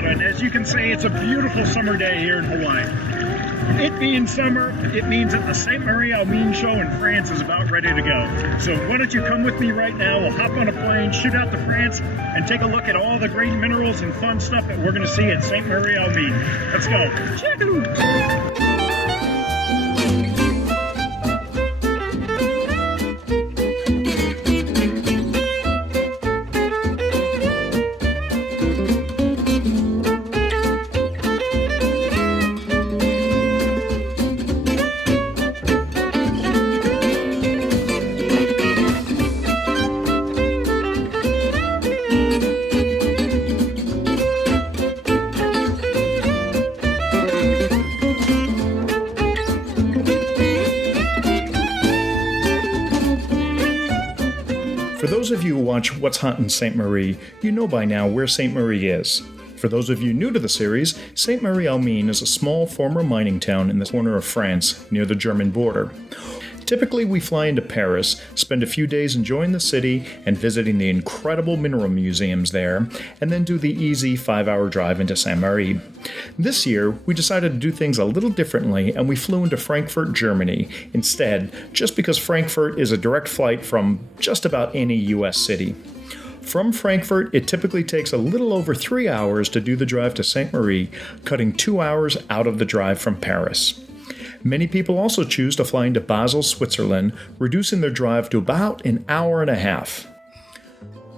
And as you can see, it's a beautiful summer day here in Hawaii. It being summer, it means that the Sainte-Marie-aux-Mines show in France is about ready to go. So why don't you come with me right now? We'll hop on a plane, shoot out to France, and take a look at all the great minerals and fun stuff that we're going to see at Sainte-Marie-aux-Mines. Let's go. Choo-hoo! For those of you who watch What's Hot in Ste Marie, you know by now where Ste Marie is. For those of you new to the series, Sainte-Marie-aux-Mines is a small former mining town in the corner of France, near the German border. Typically, we fly into Paris, spend a few days enjoying the city and visiting the incredible mineral museums there, and then do the easy 5-hour drive into Ste Marie. This year, we decided to do things a little differently, and we flew into Frankfurt, Germany, instead, just because Frankfurt is a direct flight from just about any U.S. city. From Frankfurt, it typically takes a little over 3 hours to do the drive to Ste Marie, cutting 2 hours out of the drive from Paris. Many people also choose to fly into Basel, Switzerland, reducing their drive to about an hour and a half.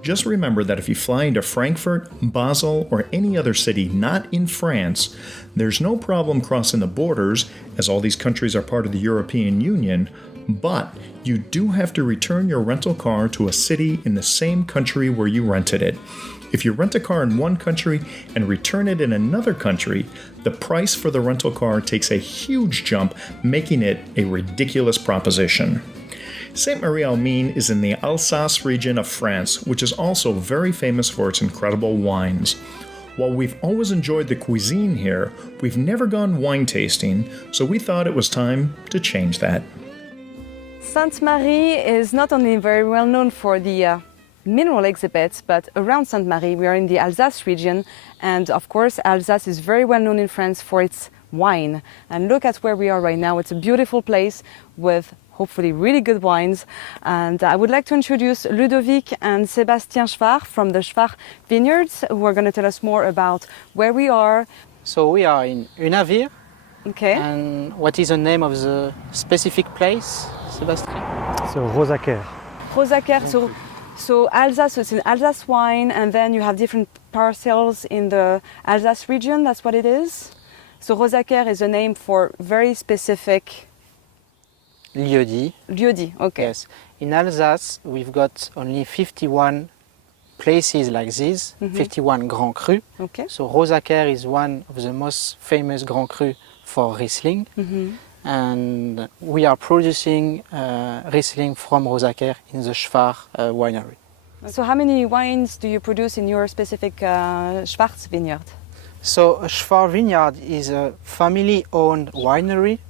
Just remember that if you fly into Frankfurt, Basel, or any other city not in France, there's no problem crossing the borders, as all these countries are part of the European Union, but you do have to return your rental car to a city in the same country where you rented it. If you rent a car in one country and return it in another country, the price for the rental car takes a huge jump, making it a ridiculous proposition. Sainte-Marie-aux-Mines is in the Alsace region of France, which is also very famous for its incredible wines. While we've always enjoyed the cuisine here, we've never gone wine tasting, so we thought it was time to change that. Sainte-Marie is not only very well known for the mineral exhibits, but around Sainte-Marie we are in the Alsace region, and of course Alsace is very well known in France for its wine. And look at where we are right now. It's a beautiful place with hopefully really good wines, and I would like to introduce Ludovic and Sebastien Schwach from the Schwach vineyards, who are going to tell us more about where we are. So we are in Unavir. Okay. And what is the name of the specific place, Sebastien? So Rosacer. Rosacer. So Alsace, it's an Alsace wine, and then you have different parcels in the Alsace region, that's what it is? So Rosacer is a name for very specific... Lieu-dit. Lieu-dit, okay. Yes. In Alsace, we've got only 51 places like this, 51 Grand Cru. Okay. So Rosacer is one of the most famous Grand Cru for Riesling. And we are producing Riesling from Rosacer in the Schwach winery. So how many wines do you produce in your specific Schwarz vineyard? So Schwach vineyard is a family-owned winery.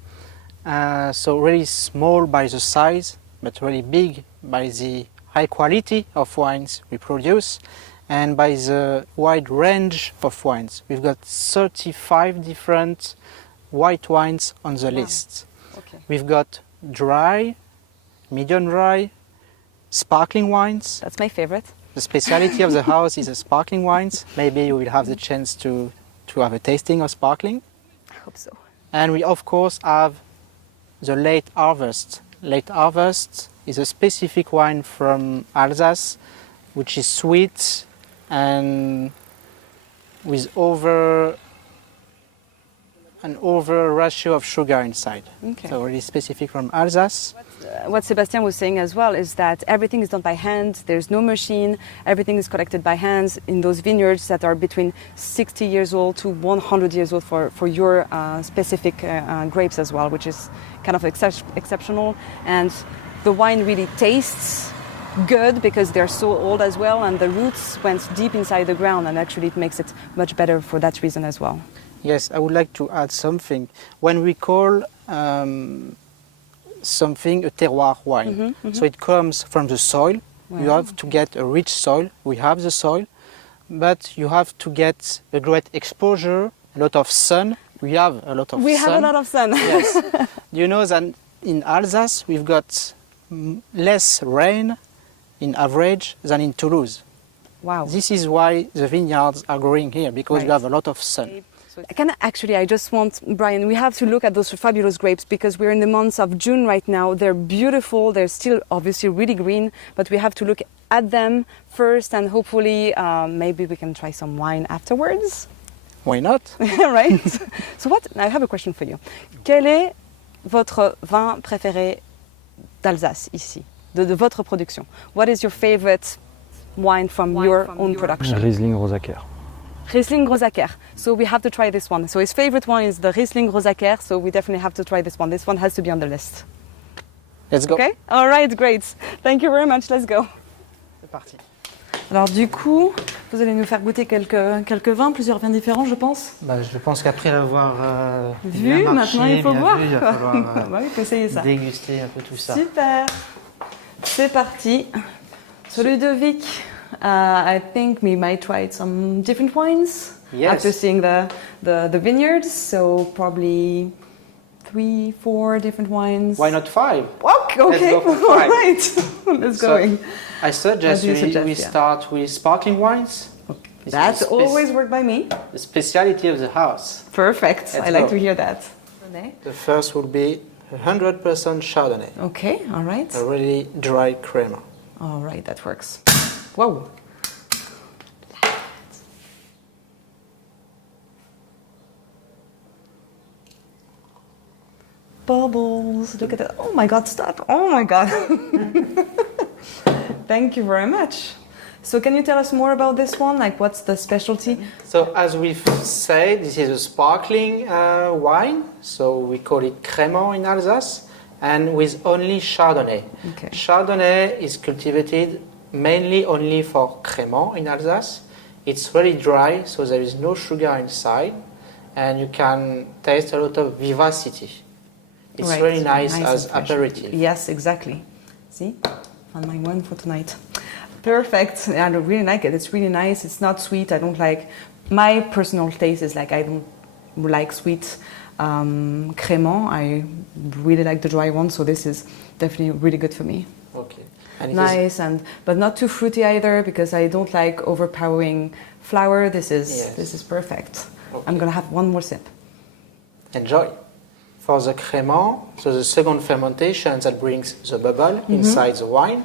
So really small by the size, but really big by the high quality of wines we produce and by the wide range of wines. We've got 35 different white wines on the list. Okay. We've got dry, medium dry, sparkling wines. That's my favorite. The speciality of the house is the sparkling wines. Maybe you will have the chance to have a tasting of sparkling. I hope so. And we of course have the late harvest. Late harvest is a specific wine from Alsace, which is sweet and with over an over ratio of sugar inside. Okay. So really specific from Alsace. What Sebastien was saying as well is that everything is done by hand. There's no machine. Everything is collected by hands in those vineyards that are between 60 years old to 100 years old for your specific grapes as well, which is kind of exceptional. And the wine really tastes good because they're so old as well, and the roots went deep inside the ground, and actually it makes it much better for that reason as well. Yes, I would like to add something. When we call something a terroir wine, so it comes from the soil. Wow. You have to get a rich soil. We have the soil, but you have to get a great exposure, a lot of sun. We have a lot of sun. We have a lot of sun. Yes. You know that in Alsace we've got less rain in average than in Toulouse. Wow. This is why the vineyards are growing here, because you have a lot of sun. I just want, Brian, we have to look at those fabulous grapes because we're in the months of June right now. They're beautiful. They're still obviously really green, but we have to look at them first, and hopefully maybe we can try some wine afterwards. Why not? Right? So I have a question for you. Quel est votre vin préféré d'Alsace ici, de votre production? What is your favorite wine from your own production? Riesling Rosacer. Riesling Rosacer. So we have to try this one. So his favorite one is the Riesling Rosacer, so we definitely have to try this one. This one has to be on the list. Let's go. Okay? All right, great. Thank you very much. Let's go. C'est parti. Alors du coup, vous allez nous faire goûter quelques vins, plusieurs vins différents, je pense. Je pense qu'après l'avoir vu, bien marché, maintenant il faut bien boire. vu, il va falloir Il faut essayer ça. déguster un peu tout ça. Super. C'est parti. So Ludovic, I think we might try some different wines after seeing the vineyards. So probably 3-4 different wines. Why not 5? Okay, Let's go for 5. All right. Let's go. I suggest we start with sparkling wines. Okay. That's always worked by me. The speciality of the house. Perfect. I like to hear that. The first will be 100% Chardonnay. Okay, all right. A really dry crema. All right, that works. Whoa. Bubbles. Look at that. Oh my God, stop. Oh my God. Thank you very much. So can you tell us more about this one? Like what's the specialty? So as we've said, this is a sparkling wine. So we call it crémant in Alsace, and with only Chardonnay. Okay. Chardonnay is cultivated mainly only for crémant in Alsace. It's really dry, so there is no sugar inside, and you can taste a lot of vivacity. It's right. really nice as aperitif. Yes, exactly. See? Found my one for tonight. Perfect. I really like it. It's really nice. It's not sweet. I don't like... My personal taste is like I don't like sweet crémant. I really like the dry one, so this is definitely really good for me. Okay. And nice, but not too fruity either, because I don't like overpowering flour. This is perfect. Okay. I'm gonna have one more sip. Enjoy. For the crémant, so the second fermentation that brings the bubble inside the wine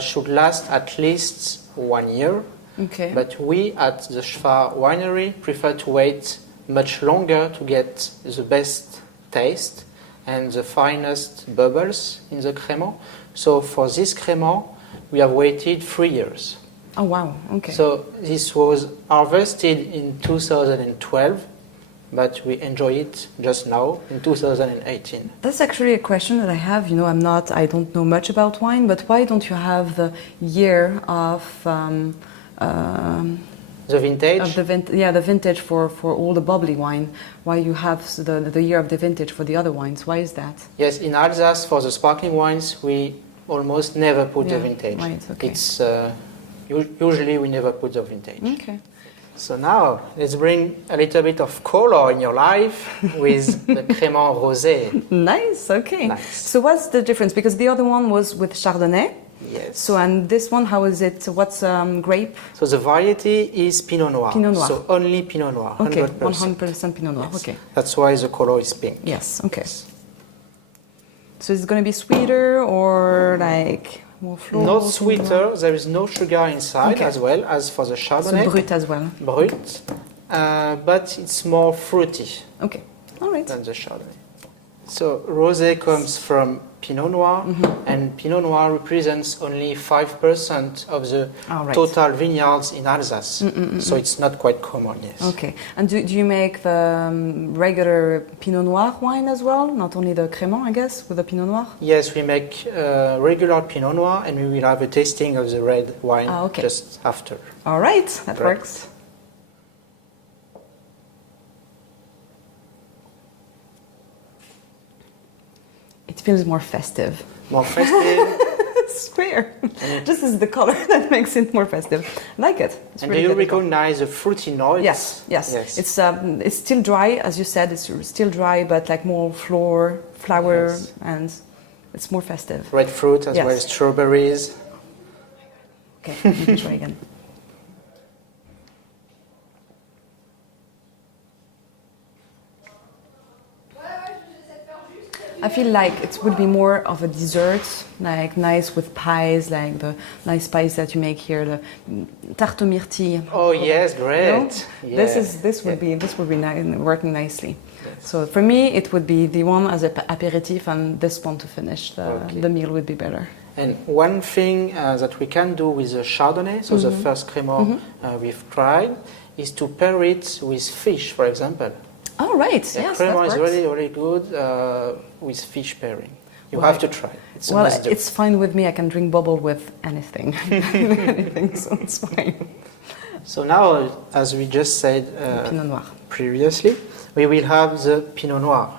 should last at least 1 year. Okay. But we at the Schwach winery prefer to wait much longer to get the best taste and the finest bubbles in the crémant. So for this crémant, we have waited 3 years. Oh wow, okay. So this was harvested in 2012, but we enjoy it just now in 2018. That's actually a question that I have. You know, I don't know much about wine, but why don't you have the year of the vintage? Of the vintage for all the bubbly wine. Why you have the year of the vintage for the other wines? Why is that? Yes, in Alsace for the sparkling wines we almost never put the vintage. Right, okay. It's usually we never put the vintage. Okay. So now let's bring a little bit of color in your life with the crémant rosé. Nice. Okay. Nice. So what's the difference? Because the other one was with Chardonnay. Yes. So and this one, how is it? What's grape? So the variety is Pinot Noir. Pinot Noir. So only Pinot Noir. Okay. 100%. 100% Pinot Noir. Yes. Okay. That's why the color is pink. Yes. Okay. Yes. So is it going to be sweeter or like more floral? Not sweeter. There is no sugar inside as well as for the Chardonnay. So brut as well. Brut. But it's more fruity. Okay. All right. than the Chardonnay. So rosé comes from Pinot Noir, and Pinot Noir represents only 5% of the total vineyards in Alsace. So it's not quite common, yes. Okay. And do you make the regular Pinot Noir wine as well? Not only the Crémant, I guess, with the Pinot Noir? Yes, we make regular Pinot Noir, and we will have a tasting of the red wine just after. All right, that works. It feels more festive. More festive. Square. This is the color that makes it more festive. I like it. It's and really do you recognize the fruity notes? Yes. It's still dry, as you said. It's still dry, but like more flower, and it's more festive. Red fruit as well as strawberries. Okay, let me try again. I feel like it would be more of a dessert, like nice with pies, like the nice pies that you make here, the tarte aux myrtilles. Oh yes, great! You know? Yeah. This would be working nicely. Yes. So for me, it would be the one as an aperitif, and this one to finish. The meal would be better. And one thing that we can do with the Chardonnay, so the first Crémant we've tried, is to pair it with fish, for example. Oh, right. Yes, that works. Crémant is really, really good with fish pairing. You have to try. It's fine with me. I can drink bubble with anything. Anything, so it's fine. So now, as we just said Pinot Noir. Previously, we will have the Pinot Noir.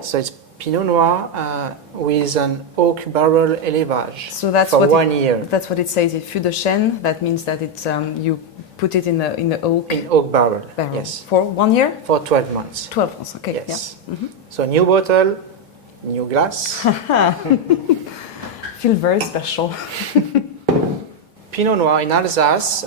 So it's Pinot Noir with an oak barrel élevage for 1 year. That's what it says. It fût de chêne. That means that it's you put it in the oak. In oak barrel. Yes. For 1 year. For 12 months. 12 months. Okay. Yes. Yeah. So new bottle, new glass. Feel very special. Pinot Noir in Alsace.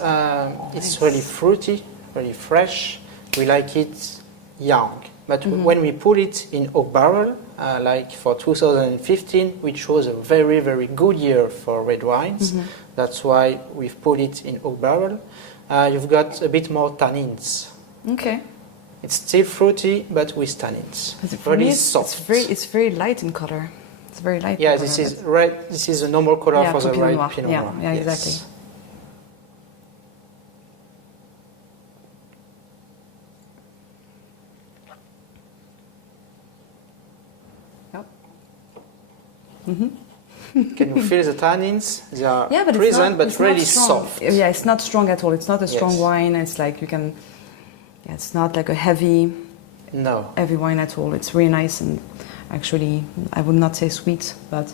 It's really fruity, really fresh. We like it young. But when we put it in oak barrel, like for 2015, which was a very, very good year for red wines, that's why we've put it in oak barrel, you've got a bit more tannins. Okay. It's still fruity, but with tannins. It's really soft. It's very light in color. It's very light. Yeah, this is red. This is a normal color for the red Pinot Noir. Yeah, exactly. Can you feel the tannins? They are present, but really soft. Yeah, it's not strong at all. It's not a strong wine. It's like you can. Yeah, it's not like a heavy wine at all. It's really nice, and actually, I would not say sweet, but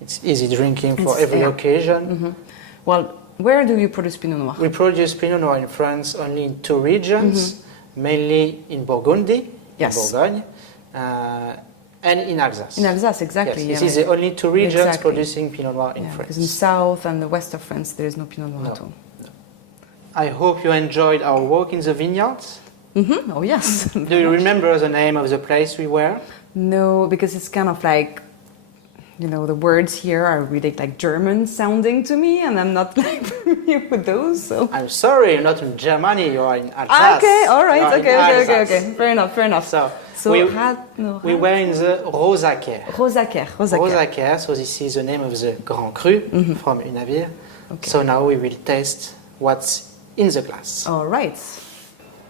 it's easy drinking for every occasion. Well, where do you produce Pinot Noir? We produce Pinot Noir in France only in 2 regions, mainly in Burgundy, in Bourgogne. And in Alsace. In Alsace, exactly. Yes, this is the only 2 regions producing Pinot Noir in France. Because in south and the west of France, there is no Pinot Noir at all. No. I hope you enjoyed our walk in the vineyards. Oh, yes. Do you remember the name of the place we were? No, because it's kind of like, you know, the words here are really like German sounding to me, and I'm not like familiar with those. So I'm sorry, you're not in Germany, you are in Alsace. Okay, all right, okay. Fair enough. So we were in the Rosaquer. Rosaquer. So this is the name of the Grand Cru from une navire. Okay. So now we will taste what's in the glass. All right.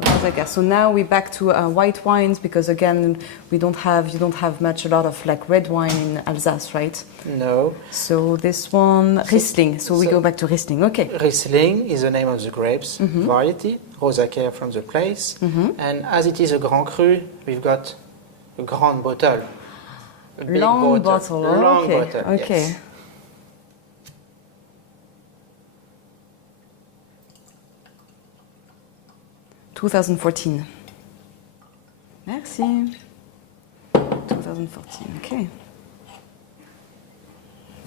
Rosaquer. So now we're back to white wines, because again you don't have a lot of like red wine in Alsace, right? No. So this one Riesling. So we go back to Riesling. Okay. Riesling is the name of the grapes variety. Rosaquer from the place. And as it is a Grand Cru, we've got a grand bottle. A big long bottle. Okay. Yes. ...2014. Merci. 2014, okay.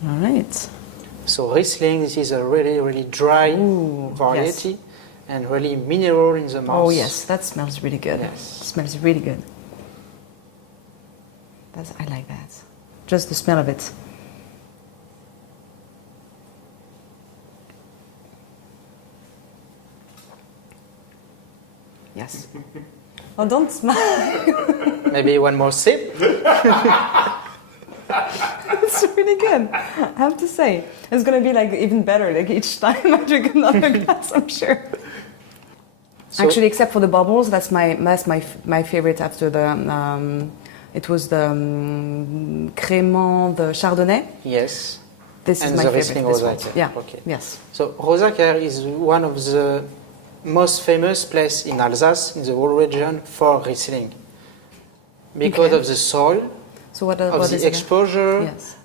All right. So Riesling, this is a really, really dry variety and really mineral in the mouth. Oh yes, that smells really good. Yes. It smells really good. I like that. Just the smell of it. Yes. Oh, don't smile. Maybe one more sip. It's really good. I have to say, it's gonna be like even better. Like each time I drink another glass, I'm sure. So, Actually, except for the bubbles, that's my favorite after the. It was the Crément, the Chardonnay. yes. This And is my the favorite. Riesling This one. Rosaker. Yeah. Okay. Yes. So Rosaker is one of the most famous places in Alsace, in the whole region, for Riesling. Because Okay. of the soil, So what of is the it? exposure, Yes.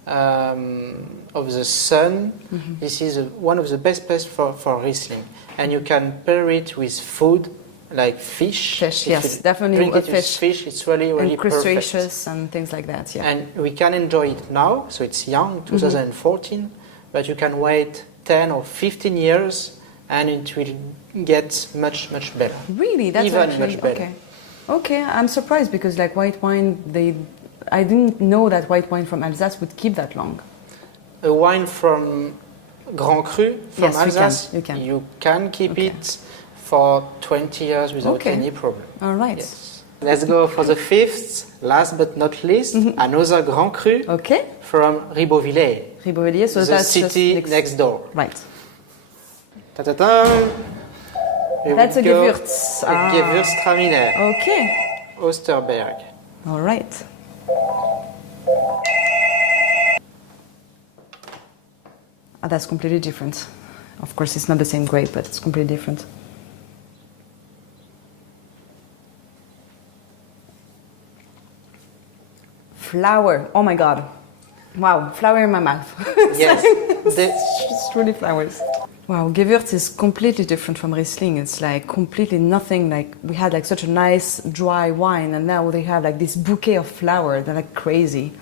of the sun. This is one of the best places for Riesling. And you can pair it with food like fish. Fish, If yes, you definitely drink with it with fish. fish, it's really, really And perfect. crustaceous and things like that. Yeah. And we can enjoy it now, so it's young, 2014, but you can wait 10 or 15 years and it will get much, much better. Really, that's Even actually much better. okay. Okay, I'm surprised because like white wine, I didn't know that white wine from Alsace would keep that long. A wine from Grand Cru, from Yes, Alsace, you can. keep Okay. it for 20 years without Okay. any problem. All right. Yes. Let's go for the fifth, last but not least, another Grand Cru Okay. from Ribeauvillé, Ribeauvillé, so the that's city just next door. Right. Ta-ta-ta. Here That's we a go. Gewürz. A Gewürztraminer, Okay. Osterberg. All right. That's completely different. Of course, it's not the same grape, but it's completely different. Flower. Oh my God. Wow, flower in my mouth. Yes. It's truly flowers. Wow, Gewürz is completely different from Riesling. It's like completely nothing. Like we had like such a nice dry wine, and now they have like this bouquet of flower. They're like crazy.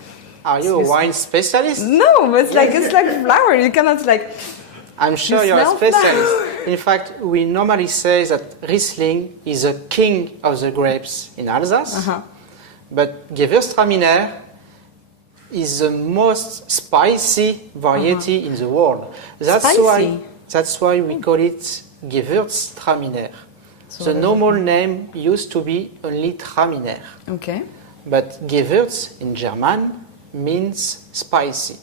Are you a wine specialist? No, but it's like flower. You cannot like. I'm sure You you're a smell specialist. In fact, we normally say that Riesling is a king of the grapes in Alsace, but Gewürztraminer is the most spicy variety in the world. Spicy? That's why we call it Gewürztraminer. The normal name used to be only Traminer, Okay. but Gewürz in German means spicy.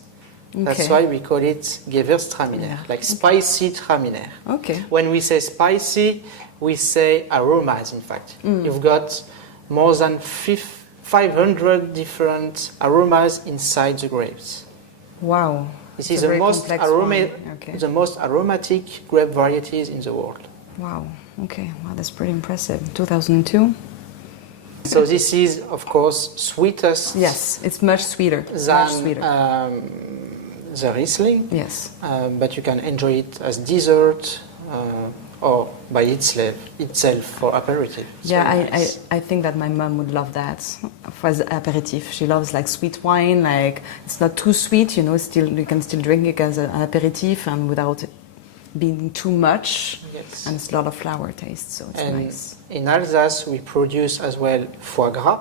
That's Okay. why we call it Gewürztraminer, like spicy Traminer. Okay. When we say spicy, we say aromas, in fact. You've got more than 500 different aromas inside the grapes. Wow. This It's is a the very most, complex wine. Okay. the most aromatic grape varieties in the world. Wow. Okay. Wow, that's pretty impressive. 2002. So this is, of course, sweetest Yes, it's much sweeter. than Much sweeter. the Riesling, Yes. but you can enjoy it as dessert or by itself for aperitif. It's Yeah, very nice. I think that my mom would love that for the aperitif. She loves like sweet wine, like it's not too sweet, you know, still you can still drink it as an aperitif and without it being too much. Yes. And it's a lot of flower taste, so it's And nice. in Alsace, we produce as well foie gras.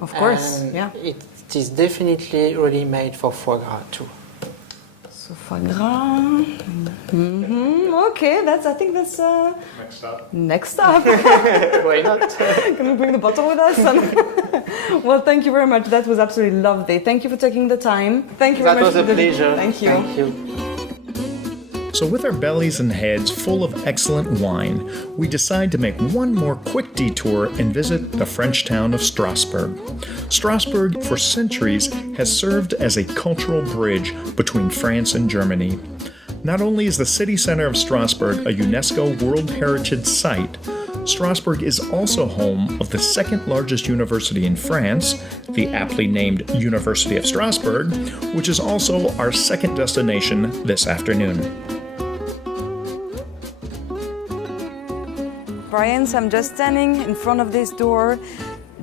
Of course, And yeah. it is definitely really made for foie gras too. So foie gras. Okay, I think that's Next up. next up. Why not? Can we bring the bottle with us? Well, thank you very much. That was absolutely lovely. Thank you for taking the time. Thank you very That much. was a Ludovic. pleasure. Thank you. Thank you. So, with our bellies and heads full of excellent wine, we decide to make one more quick detour and visit the French town of Strasbourg. Strasbourg, for centuries, has served as a cultural bridge between France and Germany. Not only is the city center of Strasbourg a UNESCO World Heritage Site, Strasbourg is also home of the second largest university in France, the aptly named University of Strasbourg, which is also our second destination this afternoon. Brian, so I'm just standing in front of this door.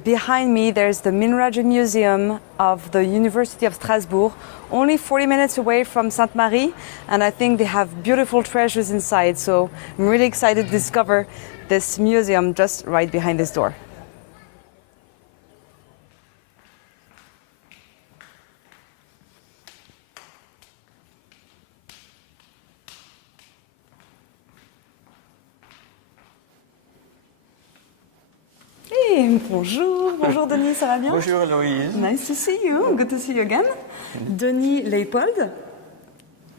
Behind me, there's the Mineralogy Museum of the University of Strasbourg, only 40 minutes away from Sainte-Marie, and I think they have beautiful treasures inside, so I'm really excited to discover this museum just right behind this door. Bonjour, bonjour Denis, ça va bien? Bonjour Eloïse. Nice to see you, good to see you again. Denis Leypold.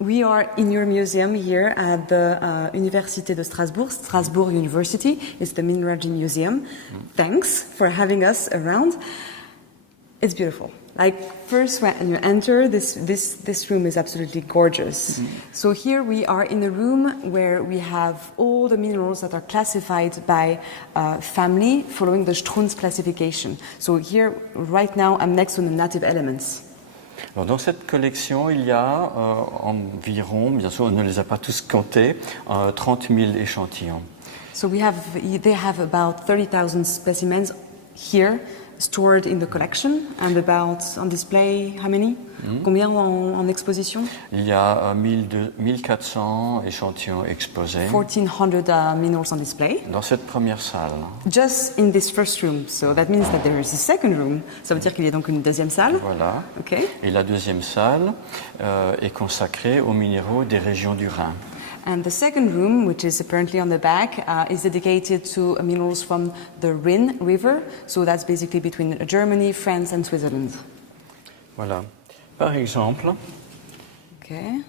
We are in your museum here at the Université de Strasbourg, Strasbourg University. It's the Mineralogy Museum. Thanks for having us around. It's beautiful. Like first when you enter, this room is absolutely gorgeous. So here we are in a room where we have all the minerals that are classified by family following the Strunz classification. So here, right now, I'm next to the native elements. Alors, dans cette collection, il y a environ, bien sûr on ne les a pas tous comptés, 30 000 échantillons. So they have about 30,000 specimens here stored in the collection and about on display, how many? Combien en exposition? Il y a 1400 échantillons exposés 1,400 minerals on display. dans cette première salle. Just in this first room. So that means that there is a second room. Ça veut dire qu'il y a donc une deuxième salle. Voilà. Okay. Et la deuxième salle est consacrée aux minéraux des régions du Rhin. And the second room, which is apparently on the back, is dedicated to minerals from the Rhine River. So that's basically between Germany, France and Switzerland. Voilà. Par exemple, Okay.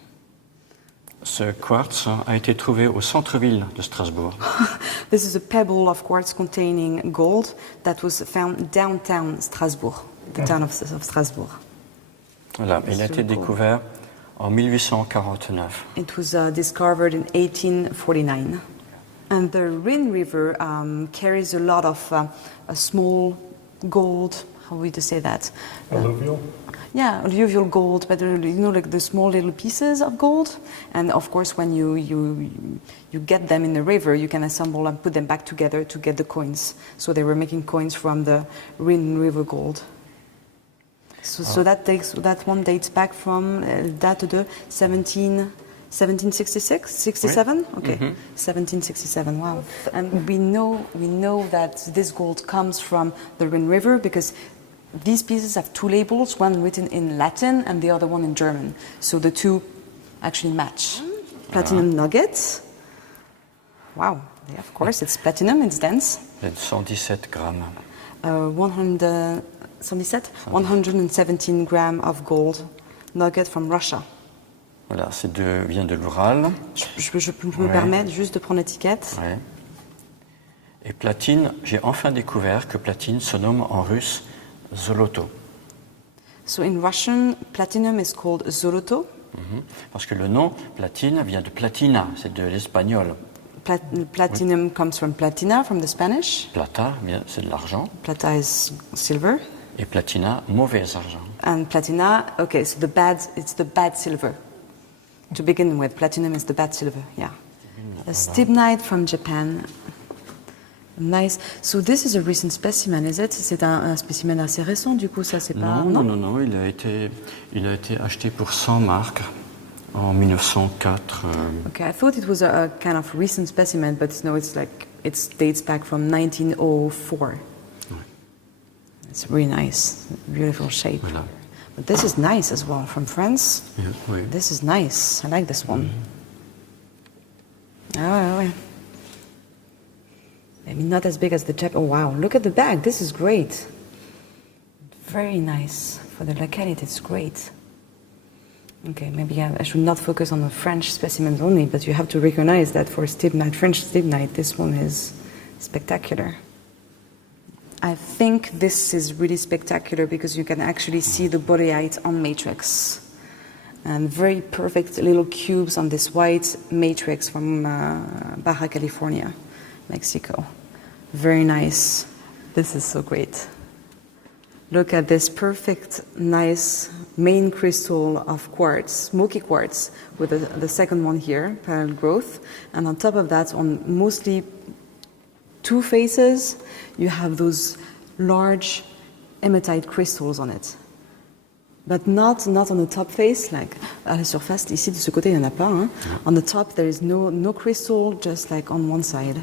ce quartz a été trouvé au centre-ville de Strasbourg. This is a pebble of quartz containing gold that was found downtown Strasbourg, the town of Strasbourg. Voilà. Il a été découvert en 1849. It was discovered in 1849. And the Rhine River carries a lot of a small gold, how would you say that? Alluvial? Yeah, alluvial gold, but like the small little pieces of gold. And of course, when you get them in the river, you can assemble and put them back together to get the coins. So they were making coins from the Rhine River gold. So that one dates back from date de 1766, 67. Oui. Okay, 1767. Wow. And we know that this gold comes from the Rhine River because these pieces have two labels, one written in Latin and the other one in German. So the two actually match. Platinum nuggets. Wow. Yeah, of course, it's platinum. It's dense. C'est 117 grammes. 117 grams of gold nugget from Russia. Voilà, vient de l'Oural. Je peux me permettre juste de prendre l'étiquette. Ouais. Et platine, j'ai enfin découvert que platine se nomme en russe zoloto. So in Russian, platinum is called zoloto. Parce que le nom platine vient de platina, c'est de l'espagnol. Platinum comes from platina, from the Spanish. Plata, c'est de l'argent. Plata is silver. Et platina, mauvais argent. And platina, okay, so it's the bad silver. To begin with, platinum is the bad silver, yeah. A stibnite from Japan. Nice. So this is a recent specimen, is it? C'est un spécimen assez récent, du coup, ça c'est pas... Non, il a été acheté pour 100 marques en 1904. Okay, I thought it was a kind of recent specimen, but no, it dates back from 1904. It's really nice, beautiful shape. Voilà. But this is nice as well, from France. Oui. This is nice, I like this one. Ah ouais. Maybe not as big as the Jap. Oh wow, look at the bag, this is great. Very nice, for the locality it's great. Okay, maybe I should not focus on the French specimens only, but you have to recognize that for stibnite, French stibnite, this one is spectacular. I think this is really spectacular because you can actually see the boreite on matrix. And very perfect little cubes on this white matrix from Baja California, Mexico. Very nice. This is so great. Look at this perfect, nice main crystal of quartz, smoky quartz, with the second one here, parallel growth. And on top of that, on mostly two faces, you have those large hematite crystals on it. But not on the top face, like à la surface, ici de ce côté, il n'y en a pas. Hein? On the top, there is no crystal, just like on one side.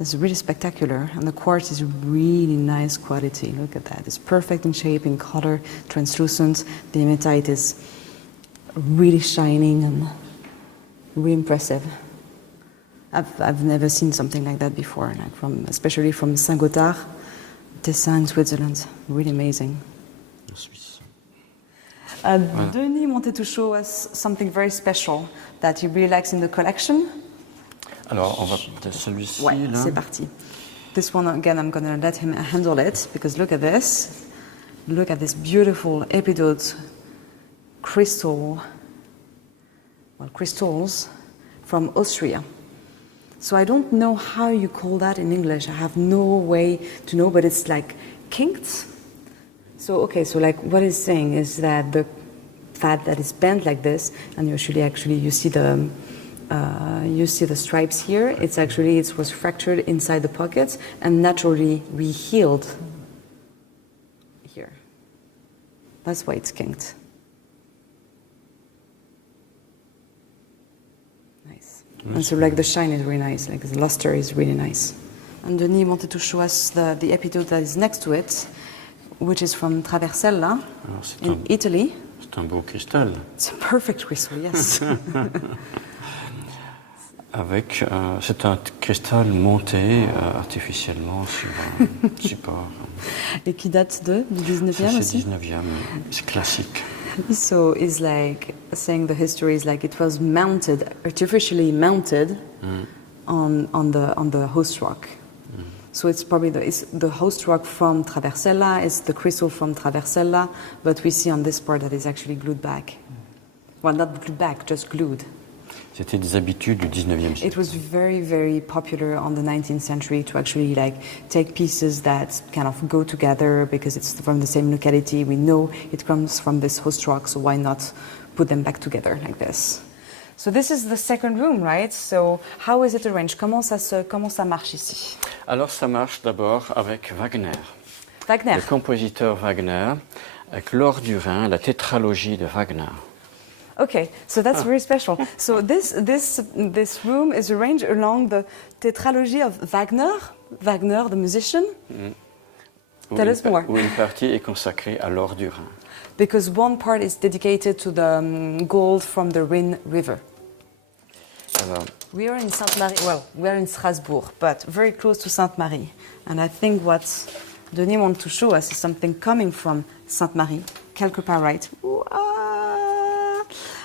It's really spectacular, and the quartz is really nice quality. Look at that. It's perfect in shape, in color, translucent. The hematite is really shining and really impressive. I've never seen something like that before, like especially from Saint-Gothard, Tessin in Switzerland. Really amazing. En Suisse. Denis wanted to show us something very special that he really likes in the collection. Alors, on va de celui-ci, Ouais, là. c'est parti. This one, again, I'm going to let him handle it, because look at this. Look at this beautiful Hypolite crystals from Austria. So I don't know how you call that in English. I have no way to know, but it's like kinked. So, okay, so like what it's saying is that the fat that is bent like this, and usually actually you see the stripes here, it was fractured inside the pockets and naturally rehealed here. That's why it's kinked. Nice. And so like the shine is really nice, like the luster is really nice. And Denis wanted to show us the epitome that is next to it, which is from Traversella in Italy. C'est un beau cristal. It's a perfect crystal, yes. C'est un cristal monté artificiellement sur un support. Et qui date du 19e aussi? C'est 19e, c'est classique. So it's like saying the history is like it was artificially mounted on the host rock. So it's probably the host rock from Traversella, it's the crystal from Traversella, but we see on this part that it's actually glued back. Well, not glued back, just glued. C'était des habitudes du 19e siècle. It was very, very popular on the 19th century to actually like take pieces that kind of go together because it's from the same locality. We know it comes from this host rock, so why not put them back together like this? So this is the second room, right? So how is it arranged? Comment ça marche ici? Alors ça marche d'abord avec Wagner. Wagner. Le compositeur Wagner, avec l'or du Rhin, la tétralogie de Wagner. Okay, so that's very special. So this room is arranged along the tetralogy of Wagner, the musician. Tell us more. Où une partie est consacrée à l'or du Rhin. Because one part is dedicated to the gold from the Rhine River. Alors, We are in Sainte-Marie, well, we are in Strasbourg, but very close to Sainte-Marie. And I think what Denis wants to show us is something coming from Sainte-Marie, quelque part right.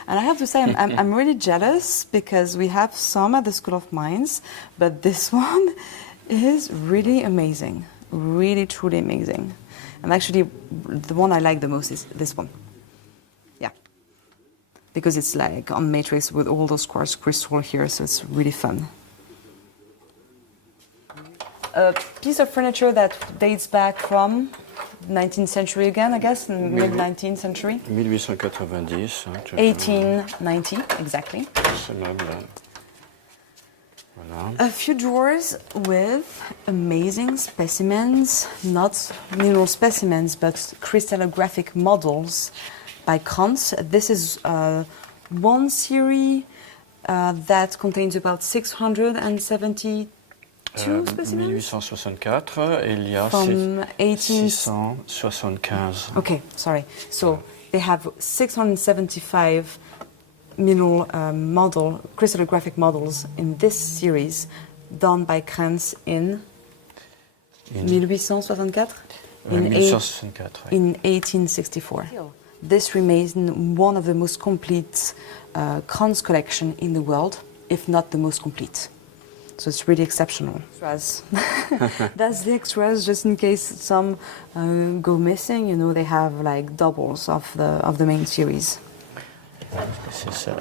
And I have to say, I'm really jealous because we have some at the School of Mines, but this one is really amazing, really, truly amazing. And actually, the one I like the most is this one. Yeah. Because it's like on matrix with all those quartz crystal here, so it's really fun. A piece of furniture that dates back from 19th century again, I guess, mid-19th century. 1890. 1890, exactly. Ce meuble. Voilà. A few drawers with amazing specimens, not mineral specimens, but crystallographic models by Kranz. This is one series that contains about 672 specimens. 1864 et il y a From 675. Okay, sorry. So they have 675 mineral crystallographic models in this series done by Kranz in 1864? In 1864, oui. In 1864. This remains one of the most complete Kranz collection in the world, if not the most complete. So it's really exceptional. Extras. That's the extras, just in case some go missing. You know, they have like doubles of the main series. Celle-ci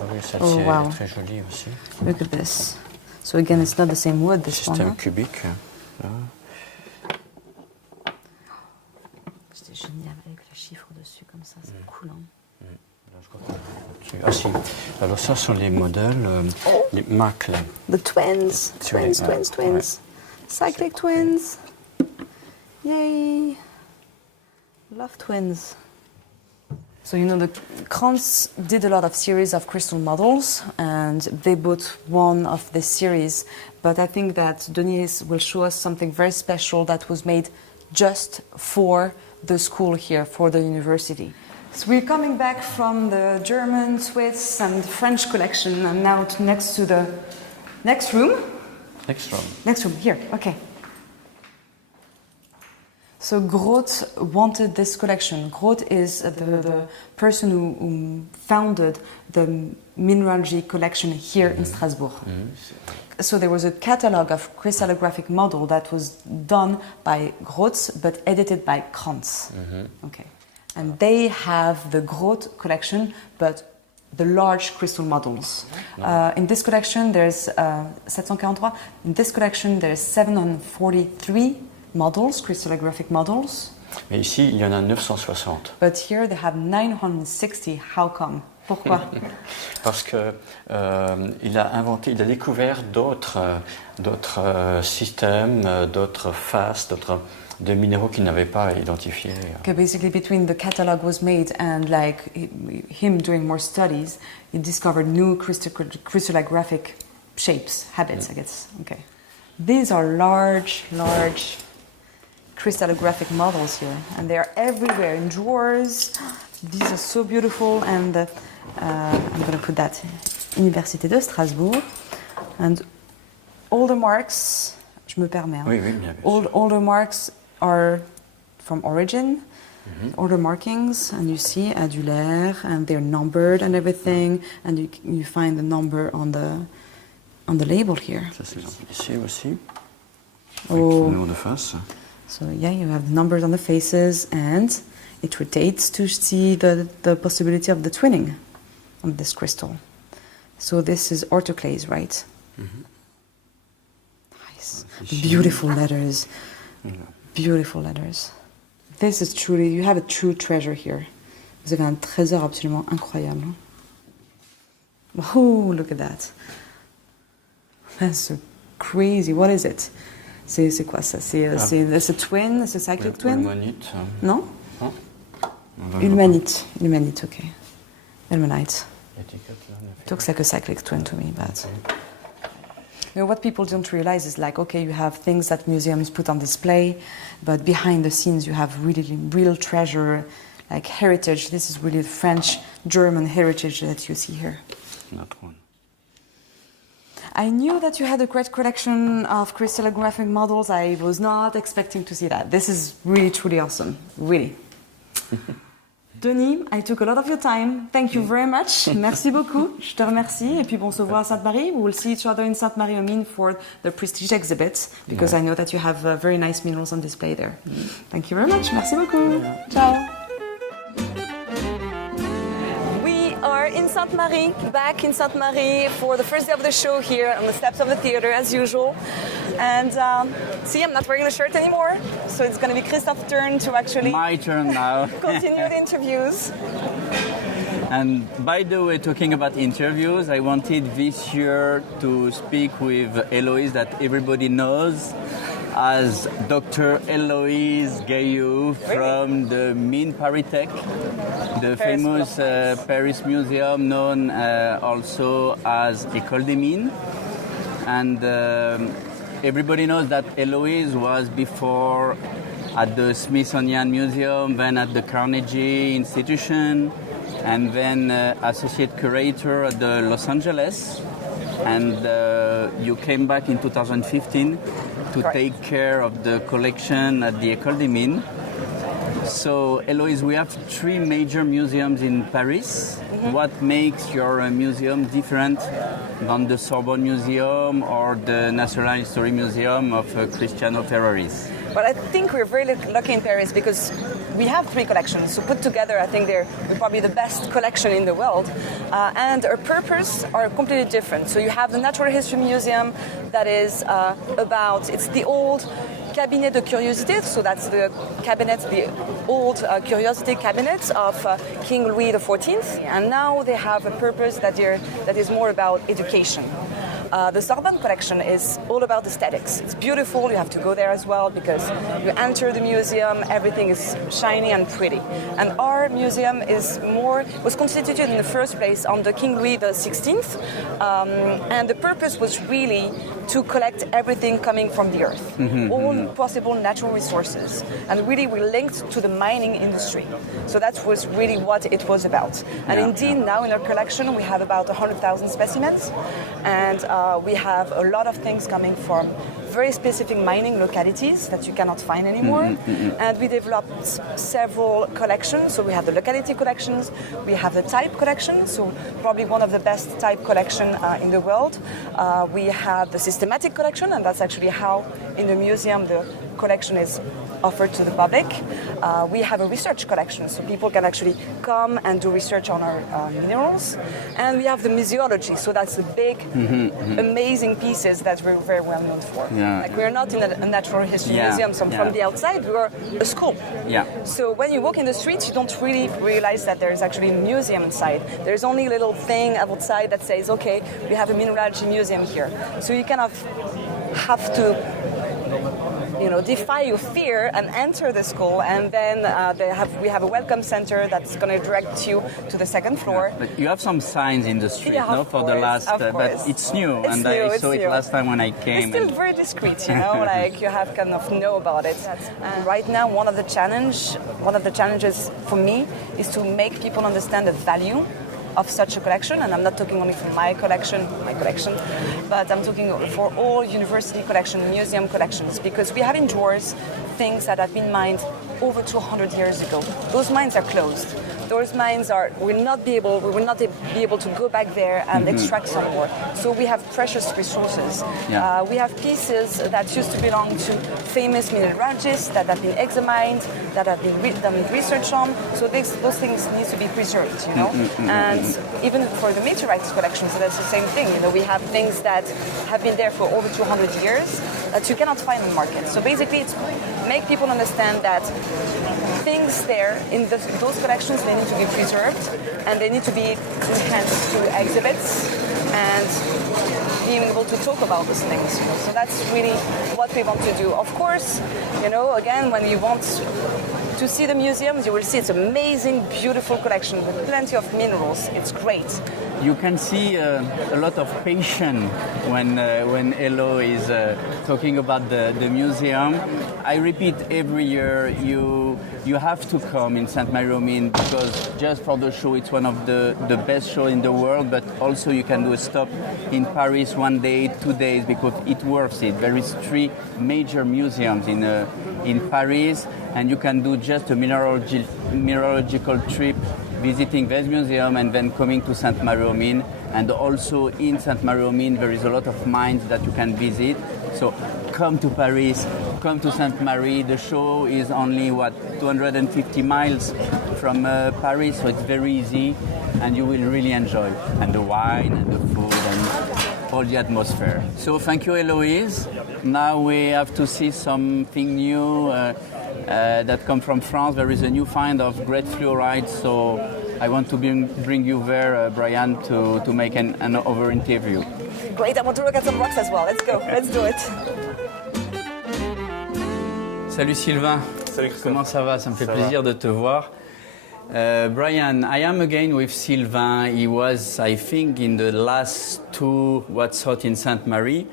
Oh, wow. est très jolie aussi. Look at this. So again, it's not the same wood. This Système one. cubique. Là. C'était génial avec le chiffre dessus comme ça. C'est cool. Hein? Ah si. Alors ça sont les modèles, les marques. The twins. Twins. Ouais. Cyclic twins. Yay. Love twins. So, you know, the Kranz did a lot of series of crystal models, and they bought one of this series. But I think that Denis will show us something very special that was made just for the school here, for the university. So we're coming back from the German, Swiss, and French collection, and now next to the next room, Next room. Next room, here, okay. So Groth wanted this collection. Groth is the person who founded the Mineralogy collection here in Strasbourg. So there was a catalogue of crystallographic model that was done by Groth but edited by Krantz. Okay. And they have the Groth collection, but the large crystal models. In this collection, there's 743. In this collection, there's 743 models, crystallographic models. Mais ici, il y en a 960. But here they have 960. How come? Pourquoi? Parce que il a découvert d'autres systèmes, d'autres faces, de minéraux qu'il n'avait pas identifiés. Okay, basically, between the catalog was made and like him doing more studies, he discovered new crystallographic shapes, habits, I guess. Okay, these are large crystallographic models here, and they are everywhere in drawers. These are so beautiful, and I'm going to put that Université de Strasbourg, and all the marks. Je me permets. Oui, bien sûr. All the marks are from origin. All the markings, and you see adulaire, and they're numbered and everything, and you find the number on the label here. Ça c'est ici aussi. Oh. Avec le numéro de face. So yeah, you have the numbers on the faces, and it rotates to see the possibility of the twinning of this crystal. So this is autoclase, right? Nice. Beautiful letters. Beautiful letters. This is truly, you have a true treasure here. Vous avez un trésor absolument incroyable. Oh, look at that. That's so crazy. What is it? C'est quoi ça? C'est a twin? C'est a cyclic twin? Ulmanite. Non? Ulmanite, okay. Ilmenite. It looks like a cyclic twin to me, but... You know, what people don't realize is like, okay, you have things that museums put on display, but behind the scenes you have really real treasure, like heritage. This is really French, German heritage that you see here. Not one. I knew that you had a great collection of crystallographic models. I was not expecting to see that. This is really, truly awesome. Really. Denis, I took a lot of your time. Thank you very much. Merci beaucoup. Je te remercie. Et puis bon, on se voit à Sainte-Marie. We will see each other in Sainte-Marie-aux-Mines for the prestige exhibit, because I know that you have very nice minerals on display there. Thank you very much. Merci beaucoup. Ciao. We are in Sainte-Marie, back in Sainte-Marie for the first day of the show here on the steps of the theater as usual. And see, I'm not wearing the shirt anymore, so it's going to be Christophe's turn to actually... My turn now. continue the interviews. And by the way, talking about interviews, I wanted this year to speak with Eloïse, that everybody knows as Dr. Eloïse Gaillou from the Mines Paris Tech, the famous Paris museum known also as École des Mines. And everybody knows that Eloïse was before at the Smithsonian Museum, then at the Carnegie Institution, and then associate curator at the Los Angeles. And you came back in 2015 to take care of the collection at the École des Mines. So, Eloïse, we have 3 major museums in Paris. What makes your museum different than the Sorbonne Museum or the Natural History Museum of Cristiano Ferraris? But I think we're very lucky in Paris because we have 3 collections. So put together, I think we're probably the best collection in the world. And our purpose are completely different. So you have the Natural History Museum that is it's the old Cabinet de Curiosité, so that's the cabinet, the old curiosity cabinet of King Louis XIV. And now they have a purpose that is more about education. The Sorbonne collection is all about aesthetics. It's beautiful, you have to go there as well because you enter the museum, everything is shiny and pretty. And our museum was constituted in the first place under King Louis XVI, and the purpose was really to collect everything coming from the earth, all possible natural resources. And really we're linked to the mining industry. So that was really what it was about. And indeed now in our collection we have about 100,000 specimens, and we have a lot of things coming from very specific mining localities that you cannot find anymore. And we developed several collections. So we have the locality collections, we have the type collection, so probably one of the best type collection in the world. We have the systematic collection, and that's actually how in the museum the collection is offered to the public. We have a research collection, so people can actually come and do research on our minerals. And we have the museology, so that's the big, amazing pieces that we're very well known for. Like we're not in a natural history museum, so from the outside we're a school. So when you walk in the streets, you don't really realize that there's actually a museum inside. There's only a little thing outside that says, okay, we have a mineralogy museum here. So you kind of have to defy your fear and enter the school, and then we have a welcome center that's going to direct you to the second floor. But you have some signs in the street, for the last, but it's new, I saw it last time when I came. It's still very discreet, like you have kind of know about it. And right now, one of the challenges for me is to make people understand the value of such a collection, and I'm not talking only for my collection, but I'm talking for all university collection, museum collections, because we have in drawers things that have been mined over 200 years ago. Those mines are closed. Those mines we will not be able to go back there and extract some more. So we have precious resources. We have pieces that used to belong to famous mineralogists that have been examined, that have been done research on. So those things need to be preserved, And even for the meteorites collections, that's the same thing. We have things that have been there for over 200 years that you cannot find on the market. So basically, it's make people understand that things there in those collections, they need to be preserved and they need to be enhanced through exhibits and being able to talk about those things. So that's really what we want to do. Of course, again, when you want to see the museums, you will see it's amazing, beautiful collection with plenty of minerals. It's great. You can see a lot of passion when Elo is talking about the museum. I repeat every year, you have to come in Sainte-Marie-aux-Mines because just for the show, it's one of the best shows in the world, but also you can do a stop in Paris 1 day, 2 days, because it's worth it. There is 3 major museums in Paris, and you can do just a mineralogical trip visiting this museum and then coming to Sainte-Marie-aux-Mines. And also in Sainte-Marie-aux-Mines, there is a lot of mines that you can visit. So come to Paris, come to Sainte-Marie. The show is only, 250 miles from Paris, so it's very easy, and you will really enjoy. And the wine and the food and all the atmosphere. So thank you, Eloïse. Now we have to see something new that come from France. There is a new find of great fluorite, so I want to bring you there, Brian, to make an over interview. Great, I want to look at some rocks as well. Let's go, let's do it. Salut Sylvain. Salut Christophe. Comment ça va? Ça me fait plaisir de te voir. Brian, I am again with Sylvain. He was, I think, in the last 2 What's Hot in Ste Marie,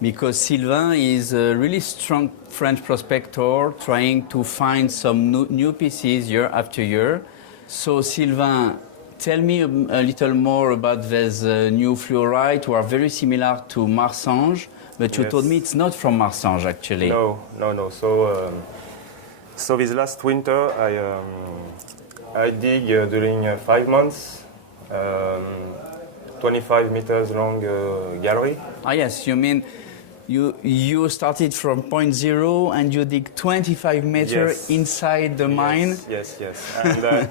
because Sylvain is a really strong French prospector trying to find some new pieces year after year. So Sylvain, tell me a little more about this new fluorite, who are very similar to Marsange, but you told me it's not from Marsange actually. No. So this last winter I dig during 5 months, 25 meters long gallery. Ah yes, you mean you started from point 0 and you dig 25 meters inside the mine? Yes. And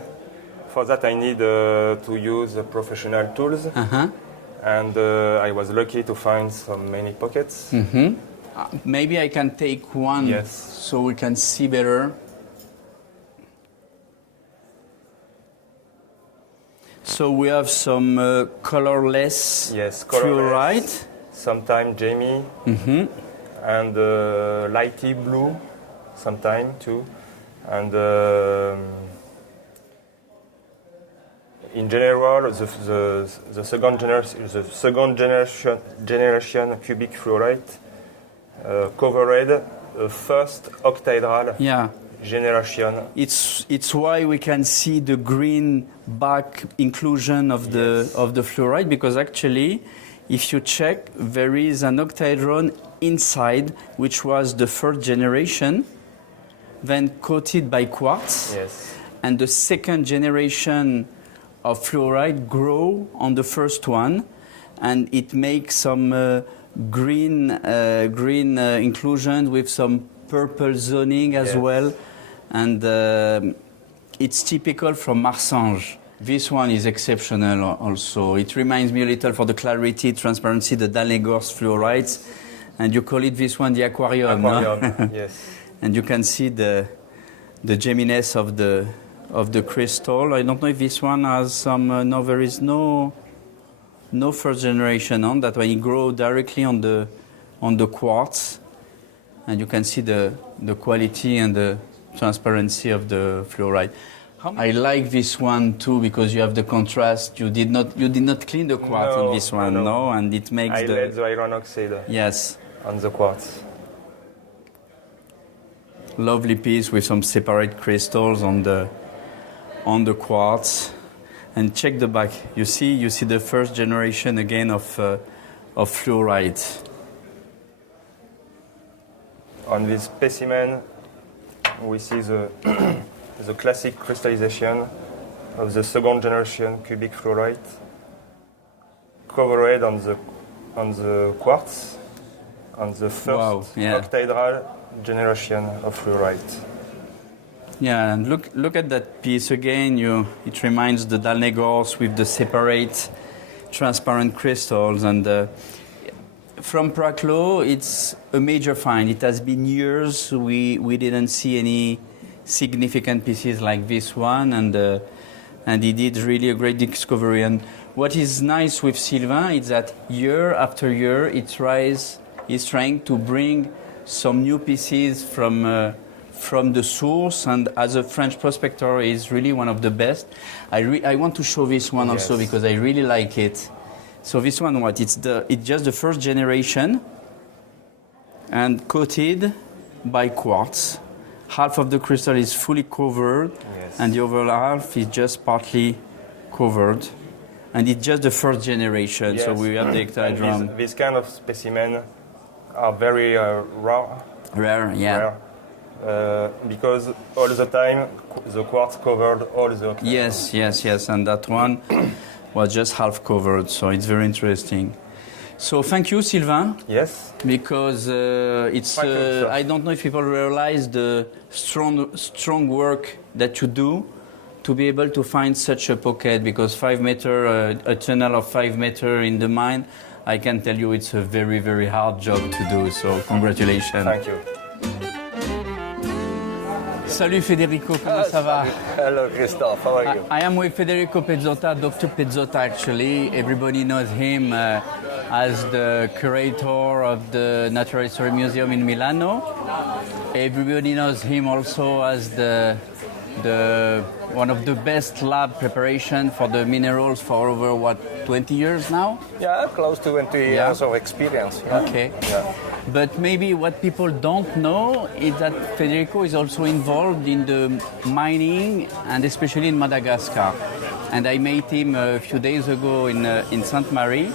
for that I need to use professional tools. And I was lucky to find many pockets. Maybe I can take one so we can see better. So we have some colorless fluorite. Sometimes Jamie. And lighty blue sometimes too. And in general, the second generation cubic fluorite covered the first octahedral generation. It's why we can see the green back inclusion of the fluoride, because actually, if you check, there is an octahedron inside, which was the first generation, then coated by quartz, and the second generation of fluoride grow on the first one, and it makes some green inclusion with some purple zoning as well, and it's typical from Marsange. This one is exceptional also. It reminds me a little for the clarity, transparency, the Dalnegorsk fluorides, and you call it this one the aquarium. No? Yes. And you can see the geminess of the crystal. I don't know if this one has some. No, there is no first generation on that one. It grows directly on the quartz, and you can see the quality and the transparency of the fluoride. I like this one too because you have the contrast. You did not clean the quartz on this one, no? And it makes I let the iron oxide on the quartz. Lovely piece with some separate crystals on the quartz. And check the back. You see the first generation again of fluoride. On this specimen, we see the classic crystallization of the second generation cubic fluorite covered on the quartz on the first octahedral generation of fluorite. Yeah, and look at that piece again. It reminds the Dalnegorsk with the separate transparent crystals. And from Praclo, it's a major find. It has been years we didn't see any significant pieces like this one, and he did really a great discovery. And what is nice with Sylvían is that year after year, he's trying to bring some new pieces from the source, and as a French prospector, is really one of the best. I want to show this one also because I really like it. So this one, it's just the first generation, and coated by quartz. Half of the crystal is fully covered, and the other half is just partly covered. And it's just the first generation, so we have the octahedron. This kind of specimen are very rare. Rare, yeah. Rare, because all the time the quartz covered all the octahedron. Yes, and that one was just half covered, so it's very interesting. So thank you, Sylvían. Yes. Because I don't know if people realize the strong work that you do to be able to find such a pocket, because 5 meter, a tunnel of 5 meter in the mine, I can tell you it's a very, very hard job to do. So congratulations. Thank you. Salut Federico, comment ça va? Hello Christophe, how are you? I am with Federico Pezzotta, Dr. Pezzotta actually. Everybody knows him as the curator of the Natural History Museum in Milano. Everybody knows him also as the one of the best lab preparation for the minerals for over 20 years now? Yeah, close to 20 years of experience. Yeah. Okay. Yeah. But maybe what people don't know is that Federico is also involved in the mining, and especially in Madagascar. And I met him a few days ago in Sainte-Marie,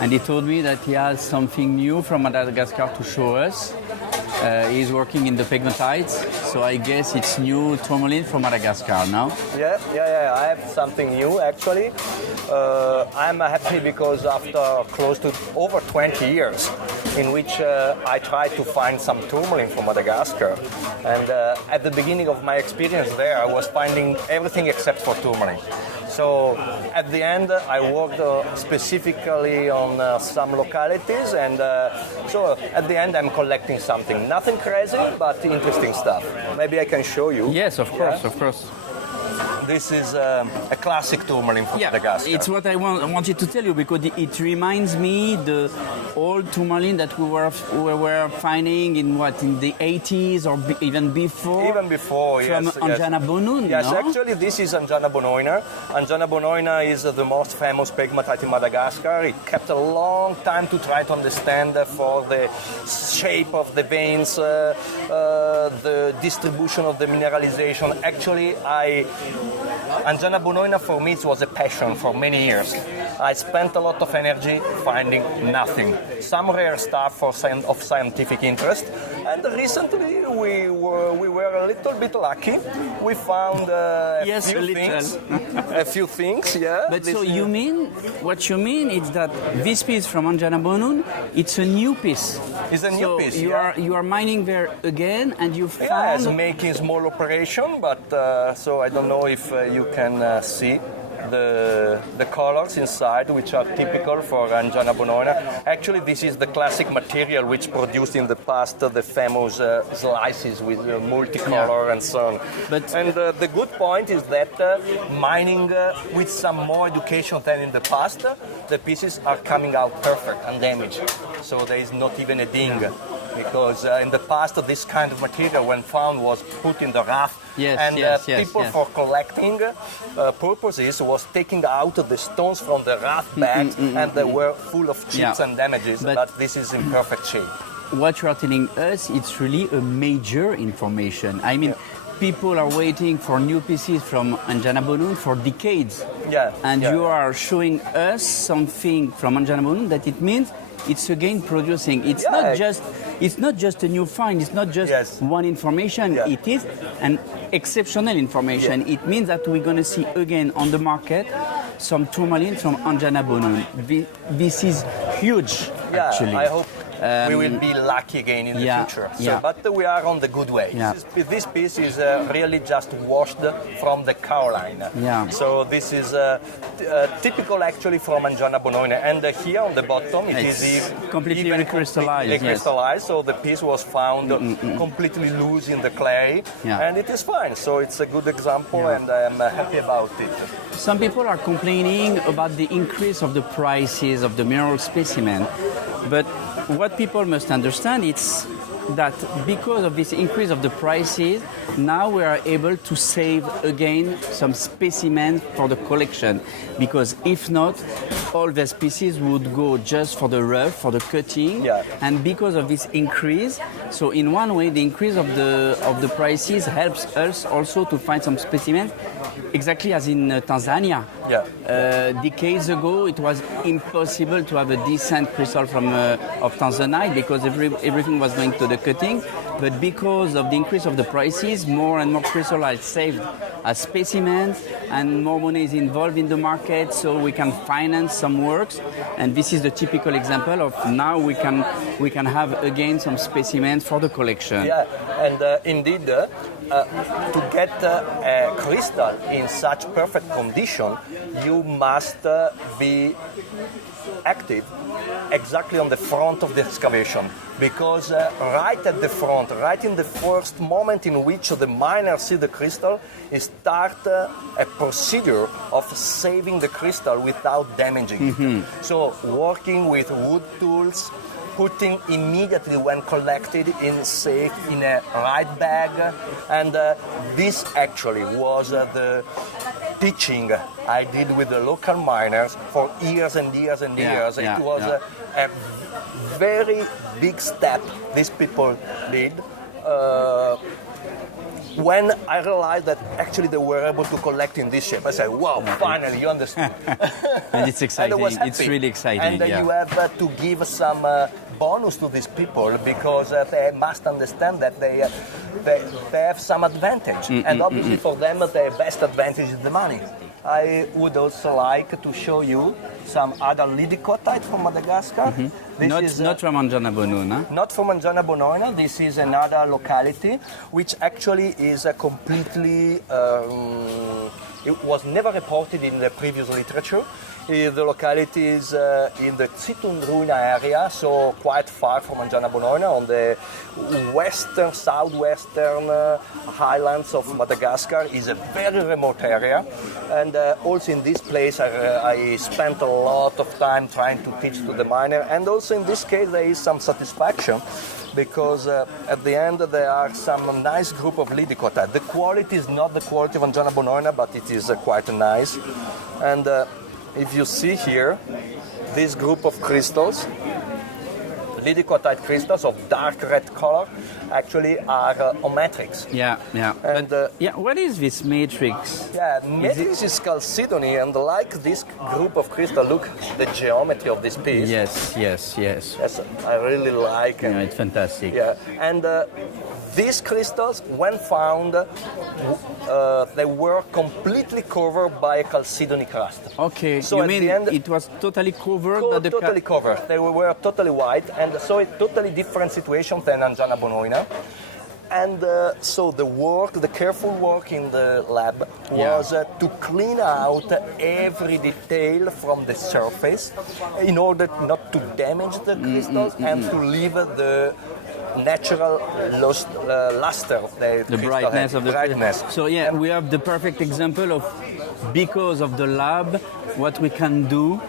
and he told me that he has something new from Madagascar to show us. He's working in the pegmatites, so I guess it's new tourmaline from Madagascar now. Yeah, I have something new actually. I'm happy because after close to over 20 years in which I tried to find some tourmaline from Madagascar, and at the beginning of my experience there, I was finding everything except for tourmaline. So at the end, I worked specifically on some localities, and so at the end, I'm collecting something. Nothing crazy, but interesting stuff. Maybe I can show you. Yes, of course, of course. This is a classic tourmaline from Madagascar. It's what I wanted to tell you, because it reminds me the old tourmaline that we were finding in the 80s or even before. Even before, from Anjana Bonoon. Yes, no? actually this is Anjana bonoina. Anjana bonoina is the most famous pegmatite in Madagascar. It kept a long time to try to understand for the shape of the veins, the distribution of the mineralization. Actually, Anjana bonoina for me it was a passion for many years. I spent a lot of energy finding nothing. Some rare stuff of scientific interest, and recently we were a little bit lucky. We found a few things. Yeah. But so what you mean is that this piece from Anjana Bonoon, it's a new piece. It's a new piece. You are mining there again, and you found. Yeah, it's making small operation, but so I don't know if you can see the colors inside, which are typical for Anjana bonoina. Actually, this is the classic material which produced in the past the famous slices with multicolor and so on. And the good point is that mining with some more education than in the past, the pieces are coming out perfect, undamaged. So there is not even a ding. Because in the past, this kind of material, when found, was put in the rough, people for collecting purposes was taking out the stones from the rough bags, and they were full of chips and damages. But this is in perfect shape. What you are telling us, it's really a major information. I mean, people are waiting for new pieces from Anjana Bonoon for decades. You are showing us something from Anjana Bonoon that it means it's again producing. It's not just a new find. It's not just one information. It is an exceptional information. It means that we're going to see again on the market some tourmaline from Anjana Bonoon. This is huge, actually. I hope we will be lucky again in the future. But we are on the good way. This piece is really just washed from the kaolin. So this is typical actually from Anjana bonoina. And here on the bottom it is completely recrystallized. Recrystallized. So the piece was found completely loose in the clay, and it is fine. So it's a good example, and I am happy about it. Some people are complaining about the increase of the prices of the mineral specimen, but what people must understand is that because of this increase of the prices, now we are able to save again some specimens for the collection. Because if not, all the species would go just for the rough, for the cutting. And because of this increase, so in one way, the increase of the prices helps us also to find some specimens, exactly as in Tanzania. Decades ago, it was impossible to have a decent crystal of Tanzanite because everything was going to the cutting. But because of the increase of the prices, more and more crystals are saved as specimens, and more money is involved in the market, so we can finance some works. And this is the typical example of now we can have again some specimens for the collection. And indeed, to get a crystal in such perfect condition, you must be active exactly on the front of the excavation, because right at the front, right in the first moment in which the miner see the crystal, he start a procedure of saving the crystal without damaging it. So working with wood tools, putting immediately when collected in safe in a right bag, and this actually was the teaching I did with the local miners for years and years and years. It was a very big step these people did. When I realized that actually they were able to collect in this shape, I said, wow, finally, you understand. And it's exciting. It's really exciting. And you have to give some bonus to these people, because they must understand that they have some advantage. And obviously for them, the best advantage is the money. I would also like to show you some other lidicotite from Madagascar. This Not from Anjana Bonoon, huh? not from Anjana Bonoina. This is another locality, which actually is a completely. It was never reported in the previous literature. The locality is in the Tsitundruina area, so quite far from Anjana Bonoina, on the southwestern highlands of Madagascar. Is a very remote area, and also in this place I spent a lot of time trying to teach to the miner, and also in this case there is some satisfaction, because at the end there are some nice group of lidicota. The quality is not the quality of Anjana Bonoina, but it is quite nice. And if you see here, this group of crystals, lidicotite crystals of dark red color, actually are ometrics. Yeah. And what is this matrix? matrix is chalcedony, and like this group of crystals, look the geometry of this piece. Yes. Yes, I really like it. Yeah, it's fantastic. Yeah, and these crystals, when found, they were completely covered by a chalcedony crust. Okay, So you at mean the end, it was totally covered by the totally covered. They were totally white, and so a totally different situation than Anjana Bonoina. And so the careful work in the lab was to clean out every detail from the surface in order not to damage the crystals and to leave the natural luster of the brightness of the brightness. So yeah, we have the perfect example of, because of the lab, what we can do.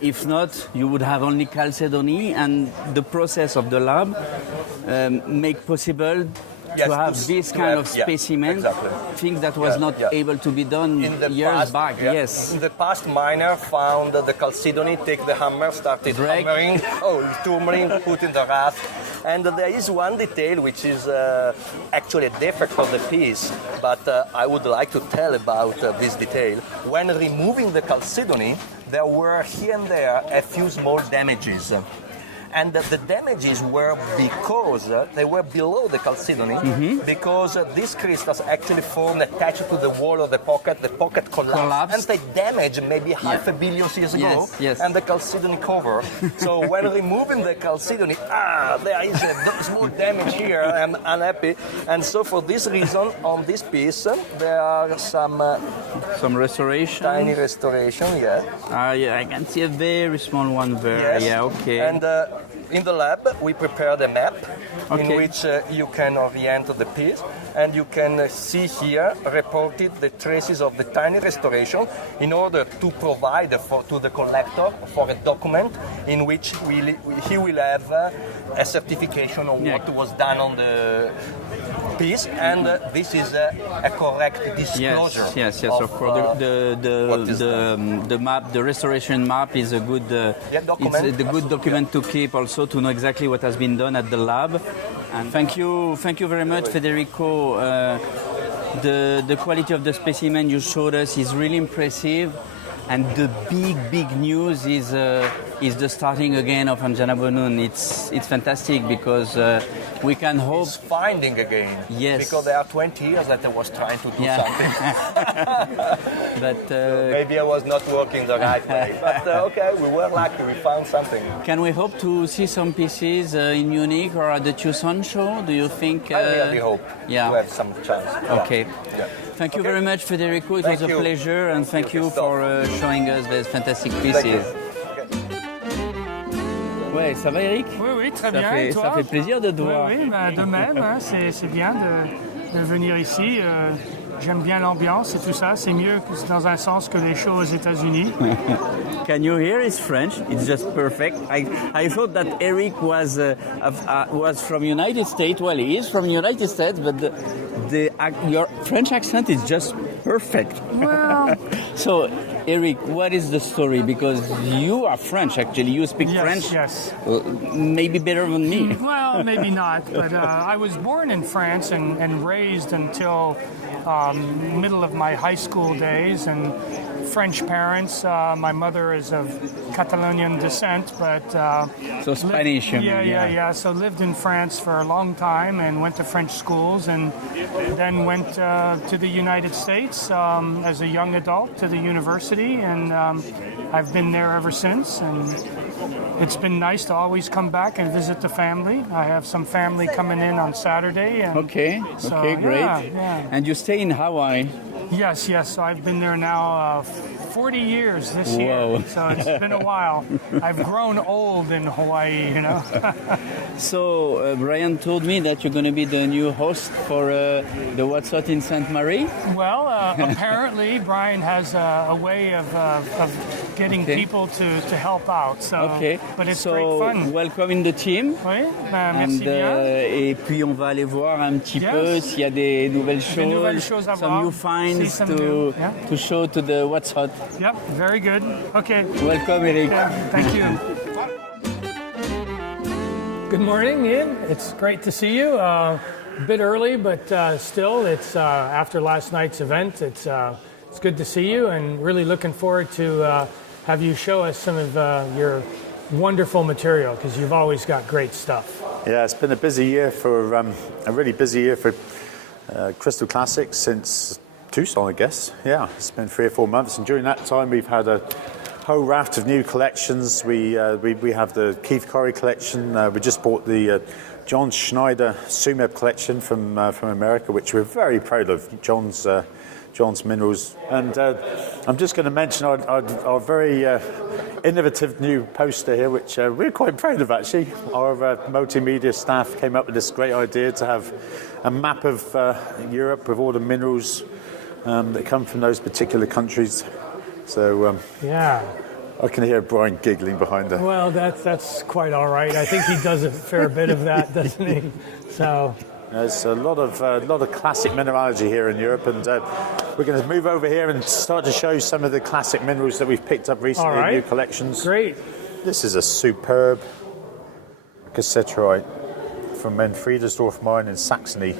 If not, you would have only chalcedony, and the process of the lab make possible to have this kind of specimen, thing that was not able to be done years back. Yes. In the past, miner found the chalcedony, take the hammer, started hammering, tumbling, put in the raft. And there is one detail which is actually a defect of the piece, but I would like to tell about this detail. When removing the chalcedony, there were here and there a few small damages. And the damages were because they were below the chalcedony, because these crystals actually formed attached to the wall of the pocket collapsed, and they damaged maybe half a billion years ago, and the chalcedony cover. So when removing the chalcedony, there is a small damage here, I'm unhappy. And so for this reason, on this piece, there are some restoration. Tiny restoration, I can see a very small one there. Yes. Yeah, okay. And in the lab, we prepared a map in which you can orient the piece, and you can see here reported the traces of the tiny restoration in order to provide to the collector for a document in which he will have a certification of what was done on the piece, and this is a correct disclosure. Yes. Of course, the map, the restoration map, is a good document. It's a good document to keep, also to know exactly what has been done at the lab. And thank you very much, Federico. The quality of the specimen you showed us is really impressive. And the big news is the starting again of Anjana Bonoon. It's fantastic because we can hope. It's finding again. Yes. Because there are 20 years that I was trying to do something. But so maybe I was not working the right way. But okay, we were lucky. We found something. Can we hope to see some pieces in Munich or at the Tucson show? Do you think? I really hope to have some chance. Okay. Yeah. Thank you very much, Federico. It was a pleasure, and thank you for showing us these fantastic pieces. Ouais, ça va, Eric? Oui, très bien. Et toi? Ça fait plaisir de te voir. Oui, de même. Hein, c'est bien de venir ici. J'aime bien l'ambiance et tout ça. C'est mieux dans un sens que les shows aux États-Unis. Can you hear his French? It's just perfect. I thought that Eric was from United States. Well, he is from United States, but your French accent is just perfect. Well, so, Eric, what is the story? Because you are French, actually. You speak French. Yes. Maybe better than me. Well, maybe not. But I was born in France and raised until middle of my high school days, and French parents. My mother is of Catalonian descent, but so Spanish. Yeah. So lived in France for a long time and went to French schools, and then went to the United States as a young adult to the university. University, and I've been there ever since. And it's been nice to always come back and visit the family. I have some family coming in on Saturday. And Okay, great. Yeah. And you stay in Hawaii. Yes. So I've been there now 40 years this year. So it's been a while. I've grown old in Hawaii, you know. So Brian told me that you're going to be the new host for the What's Hot in Ste Marie. Well, apparently Brian has a way of getting people to help out. So, but it's great fun. Welcome in the team. Oui, merci bien. Et puis on va aller voir un petit peu s'il y a des nouvelles choses, à some voir. new finds to show to the What's Hot. Yep, very good. Okay. Welcome, Eric. Okay, thank you. Good morning, Ian. It's great to see you. A bit early, but still, it's after last night's event. It's good to see you, and really looking forward to have you show us some of your wonderful material, because you've always got great stuff. Yeah, it's been a busy year for a really busy year for Crystal Classics since Tucson, I guess. Yeah, it's been 3 or 4 months, and during that time we've had a whole raft of new collections. We have the Keith Corey collection. We just bought the John Schneider Sumeb collection from America, which we're very proud of. John's Minerals, and I'm just going to mention our very innovative new poster here, which we're quite proud of actually. Our multimedia staff came up with this great idea to have a map of Europe with all the minerals that come from those particular countries. So I can hear Brian giggling behind her. Well, that's quite all right. I think he does a fair bit of that, doesn't he? So. There's a lot of classic mineralogy here in Europe, and we're going to move over here and start to show some of the classic minerals that we've picked up recently in new collections. Great. This is a superb cassiterite from Friedersdorf mine in Saxony,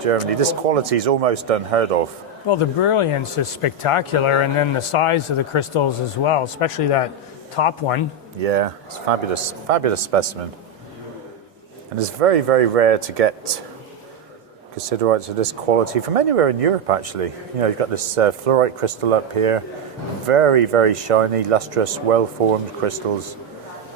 Germany. This quality is almost unheard of. Well, the brilliance is spectacular, and then the size of the crystals as well, especially that top one. Yeah, it's fabulous specimen. And it's very, very rare to get cassiterite of this quality from anywhere in Europe, actually. You know, you've got this fluorite crystal up here, very, very shiny, lustrous, well-formed crystals.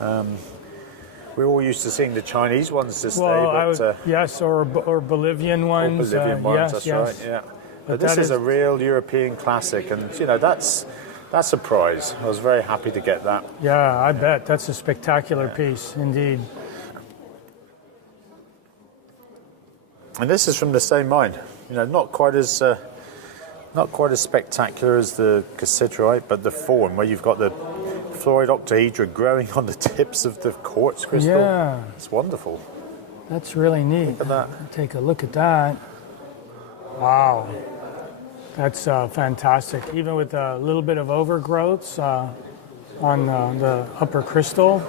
We're all used to seeing the Chinese ones this day, but yes, or Bolivian ones. Or Bolivian ones, that's right. Yeah, but this is a real European classic, and you know that's a prize. I was very happy to get that. Yeah, I bet that's a spectacular piece indeed. And this is from the same mine. You know, not quite as spectacular as the cassiterite, but the form where you've got the fluoride octahedra growing on the tips of the quartz crystal. Yeah, it's wonderful. That's really neat. Look at that. Take a look at that. Wow, that's fantastic. Even with a little bit of overgrowths on the upper crystal.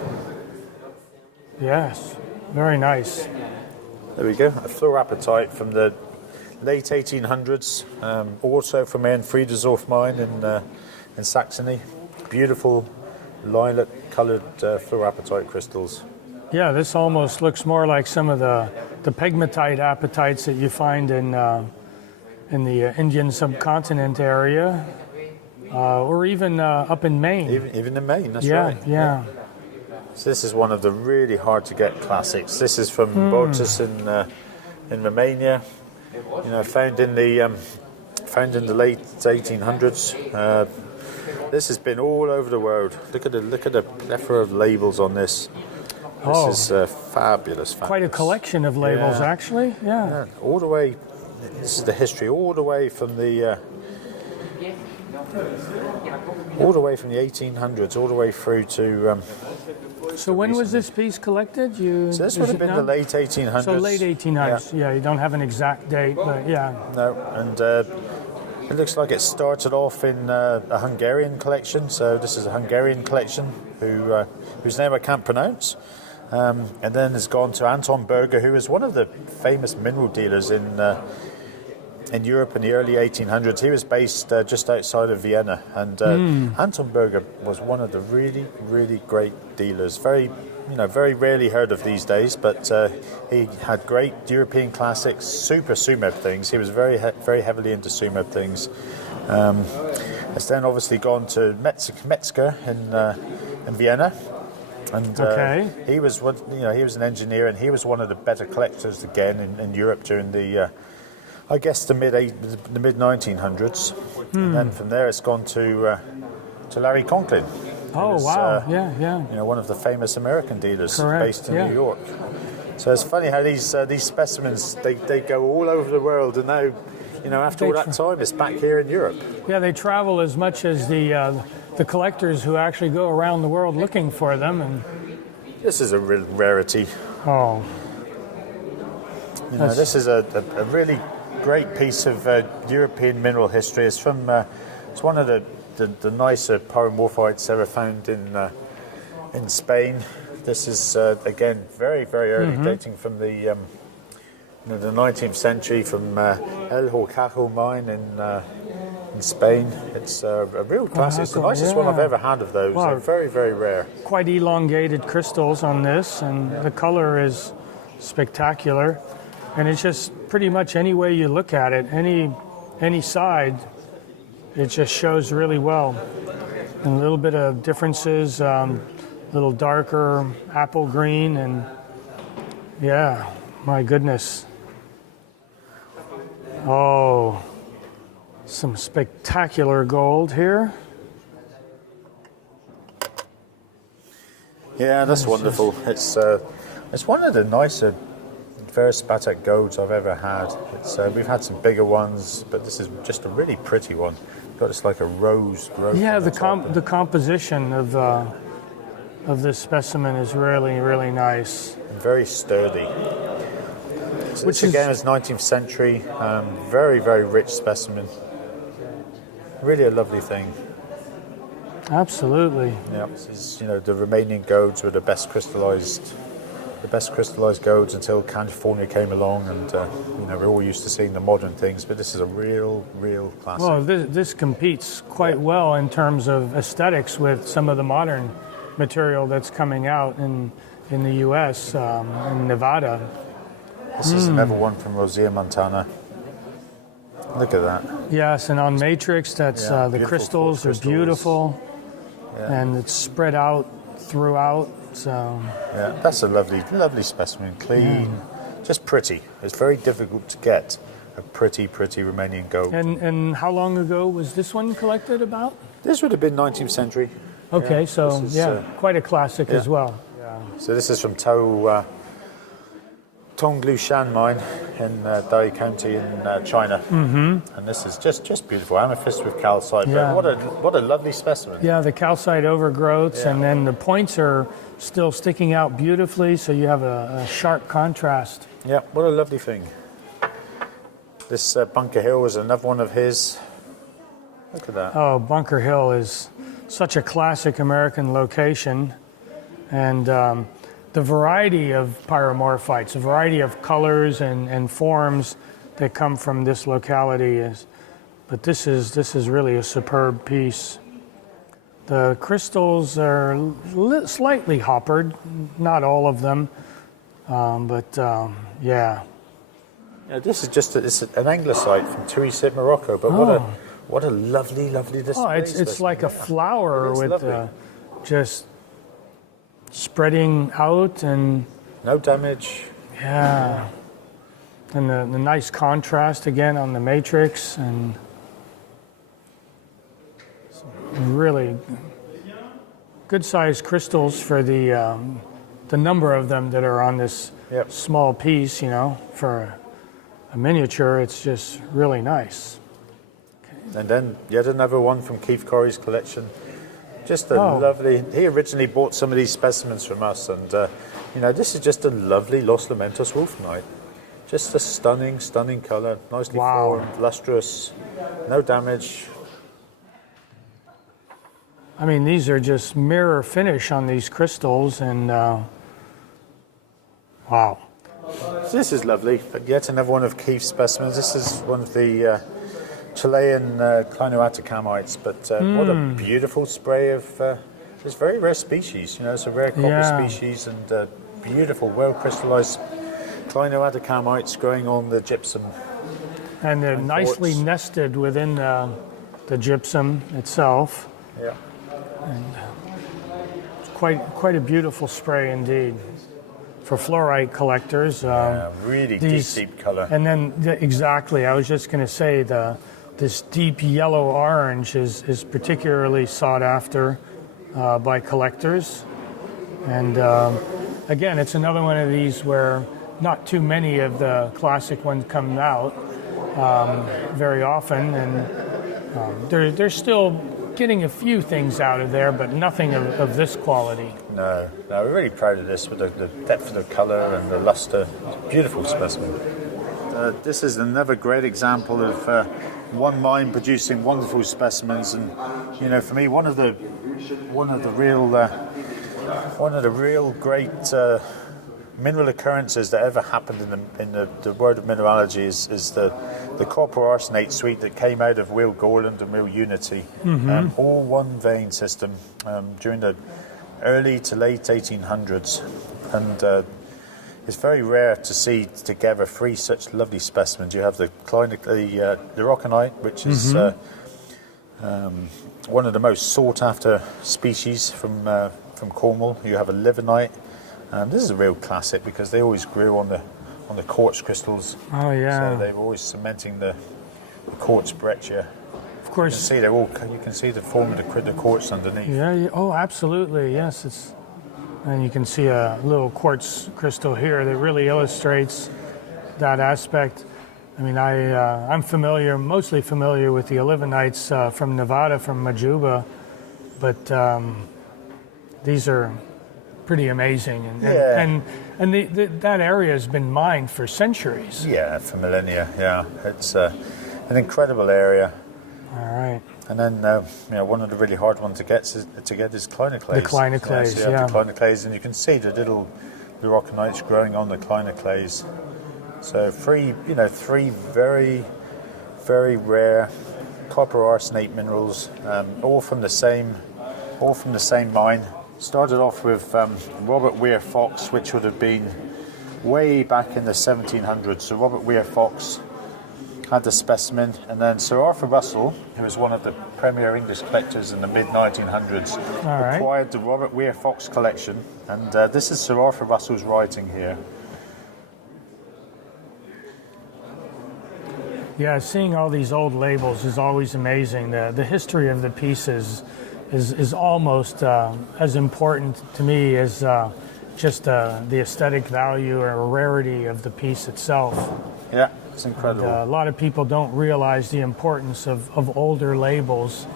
Yes, very nice. There we go, a fluorapatite from the late 1800s, also from Friedersdorf mine in Saxony. Beautiful lilac-coloured fluorapatite crystals. Yeah, this almost looks more like some of the pegmatite apatites that you find in the Indian subcontinent area, or even up in Maine. Even in Maine, that's right. Yeah. So this is one of the really hard to get classics. This is from Bortus in Romania. You know, found in the late 1800s. This has been all over the world. Look at the plethora of labels on this. This is fabulous. Quite a collection of labels, actually. Yeah. All the way. This is the history all the way from the 1800s, all the way through to. So when was this piece collected? So this would have been the late 1800s. So late 1800s. Yeah, you don't have an exact date, but yeah. No, and it looks like it started off in a Hungarian collection. So this is a Hungarian collection whose name I can't pronounce. And then has gone to Anton Berger, who is one of the famous mineral dealers in Europe in the early 1800s. He was based just outside of Vienna, and Anton Berger was one of the really, really great dealers. Very very rarely heard of these days, but he had great European classics, super Sumeb things. He was very heavily into Sumeb things. Has then obviously gone to Metzger in Vienna, and he was an engineer, and he was one of the better collectors again in Europe during the mid 1900s. And then from there it's gone to Larry Conklin. Oh, wow. Yeah. One of the famous American dealers. Correct. Based in New York. So it's funny how these specimens, they go all over the world, and now, after all that time, it's back here in Europe. Yeah, they travel as much as the collectors who actually go around the world looking for them. And this is a real rarity. Oh. This is a really great piece of European mineral history. It's from it's one of the nicer pyromorphites ever found in Spain. This is again very early, dating from the 19th century, from El Horcajo mine in Spain. It's a real classic. It's the nicest one I've ever had of those. Wow. They're very rare. Quite elongated crystals on this, and the color is spectacular. And it's just pretty much any way you look at it, any side, it just shows really well. And a little bit of differences, a little darker apple green, and yeah, my goodness. Oh, some spectacular gold here. Yeah, that's wonderful. It's one of the nicer Verspatek golds I've ever had. We've had some bigger ones, but this is just a really pretty one. Got this like a rose growth. Yeah, the composition of this specimen is really nice. And very sturdy. So this again is 19th century, very rich specimen. Really a lovely thing. Absolutely. Yeah, this is, the Romanian golds were the best crystallized golds until California came along, and we're all used to seeing the modern things, but this is a real classic. Well, this competes quite well in terms of aesthetics with some of the modern material that's coming out in the U.S. In Nevada. This is another one from Rosea Montana. Look at that. Yes, and on matrix, that's the crystals are beautiful, and it's spread out throughout. So yeah, that's a lovely specimen, clean, just pretty. It's very difficult to get a pretty Romanian gold. And how long ago was this one collected about? This would have been 19th century. Okay, yeah, so quite a classic as well. Yeah. So this is from Tonglu Shan mine in Dai County in China, and this is just beautiful amethyst with calcite. Yeah. But what a lovely specimen. Yeah, the calcite overgrowths, and then the points are still sticking out beautifully, so you have a sharp contrast. Yeah, what a lovely thing. This Bunker Hill was another one of his. Look at that. Oh, Bunker Hill is such a classic American location, and the variety of pyromorphites, a variety of colors and forms that come from this locality but this is really a superb piece. The crystals are slightly hoppered, not all of them, but yeah. Yeah, this is just it's an anglicite from Tuisit, Morocco, but what a lovely display. Oh, it's like a flower with just spreading out and no damage. Yeah, and the nice contrast again on the matrix, and really good sized crystals for the number of them that are on this small piece. For a miniature, it's just really nice. And then yet another one from Keith Corey's collection. Just a lovely. He originally bought some of these specimens from us, and this is just a lovely Los Lamentos Wolfenite. Just a stunning color, nicely formed, lustrous, no damage. I mean, these are just mirror finish on these crystals, and wow. So this is lovely. But yet another one of Keith's specimens. This is one of the Chilean Clinoatacamites, but what a beautiful spray of It's very rare species. It's a rare copper species and beautiful, well crystallized clinoatacamites growing on the gypsum. And they're nicely nested within the gypsum itself. Yeah. And it's quite a beautiful spray indeed. For fluorite collectors. Really deep color. And then, exactly, I was just going to say this deep yellow orange is particularly sought after by collectors. And again, it's another one of these where not too many of the classic ones come out very often, and they're still getting a few things out of there, but nothing of this quality. No, we're really proud of this with the depth of the colour and the lustre. Beautiful specimen. This is another great example of one mine producing wonderful specimens, and for me, one of the real great mineral occurrences that ever happened in the world of mineralogy is the copper arsenate suite that came out of Real Gorland and Real Unity, all one vein system during the early to late 1800s, and it's very rare to see together three such lovely specimens. You have the rockonite, which is one of the most sought after species from Cornwall. You have a livenite. This is a real classic because they always grew on the quartz crystals. Oh yeah. So they were always cementing the quartz breccia. Of course. You can see the form of the quartz underneath. Yeah. Oh, absolutely. Yes. And you can see a little quartz crystal here that really illustrates that aspect. I mean, I'm mostly familiar with the olivinites from Nevada, from Majuba, but these are pretty amazing, and that area has been mined for centuries. Yeah, for millennia. Yeah, it's an incredible area. All right. And then one of the really hard ones to get is clinoclase. The clinoclase, so you have the clinoclase, and you can see the little roconites growing on the clinoclase. So three very, very rare copper arsenate minerals, all from the same mine. Started off with Robert Weir Fox, which would have been way back in the 1700s. So Robert Weir Fox had the specimen, and then Sir Arthur Russell, who was one of the premier English collectors in the mid-1900s, acquired the Robert Weir Fox collection, and this is Sir Arthur Russell's writing here. Yeah, seeing all these old labels is always amazing. The history of the pieces is almost as important to me as just the aesthetic value or rarity of the piece itself. Yeah, it's incredible. And, a lot of people don't realize the importance of older labels.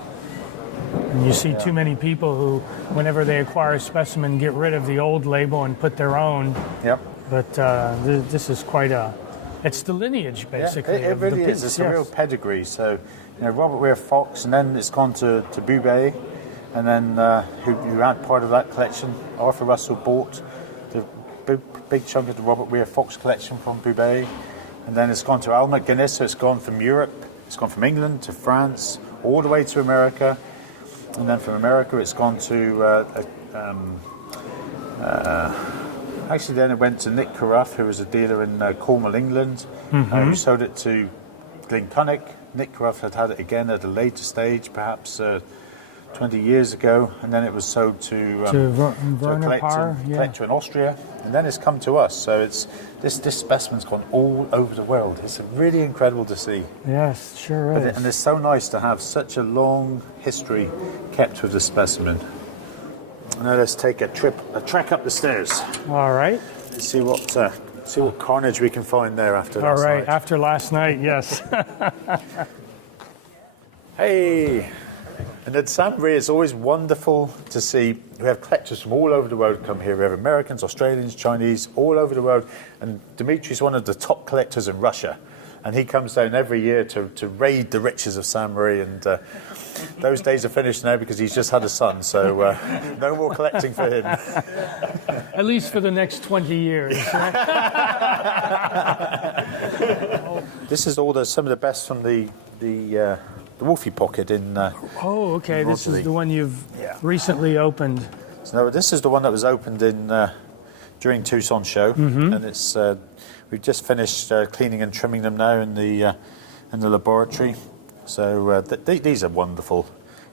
And you see too many people who, whenever they acquire a specimen, get rid of the old label and put their own. Yep. But this is quite it's the lineage, basically. Yeah, it really is. It's a real pedigree. So, Robert Weir Fox, and then it's gone to Boubet. And then who had part of that collection. Arthur Russell bought the big chunk of the Robert Weir Fox collection from Boubet. And then it's gone to Al McGuinness, so it's gone from Europe, it's gone from England to France, all the way to America. And then from America it's gone to, actually then it went to Nick Carruth, who was a dealer in Cornwall, England, who sold it to Glenconnick. Nick Carruth had it again at a later stage, perhaps 20 years ago, and then it was sold to a collector in Austria, and then it's come to us. So this specimen's gone all over the world. It's really incredible to see. Yes, sure is. And it's so nice to have such a long history kept with the specimen. Now let's take a trek up the stairs. All right. Let's see what carnage we can find there after last night. All right, after last night, yes. Hey. And at Ste Marie, it's always wonderful to see. We have collectors from all over the world come here. We have Americans, Australians, Chinese, all over the world. And Dimitri's one of the top collectors in Russia. And he comes down every year to raid the riches of Ste Marie. And those days are finished now because he's just had a son. So no more collecting for him. At least for the next 20 years. This is some of the best from the Wolfie Pocket in. Oh, okay. in This is Rogerly. the one you've Yeah. recently opened. So this is the one that was opened in during Tucson show, and it's we've just finished cleaning and trimming them now in the laboratory. So these are wonderful.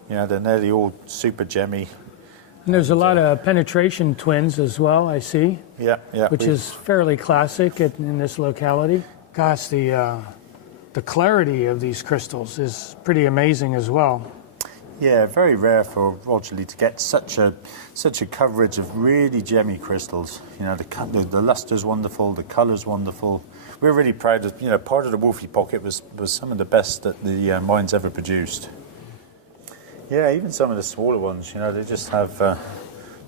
You know, they're nearly all super gemmy. And there's a lot of penetration twins as well, I see, Yeah, yeah. which is fairly classic in this locality. Gosh, the clarity of these crystals is pretty amazing as well. Yeah, very rare for Rogerly to get such a coverage of really gemmy crystals. You know, the luster's wonderful, the colour's wonderful. We're really proud of, you know, part of the Wolfie Pocket was some of the best that the mine's ever produced. Yeah, even some of the smaller ones, you know, they just have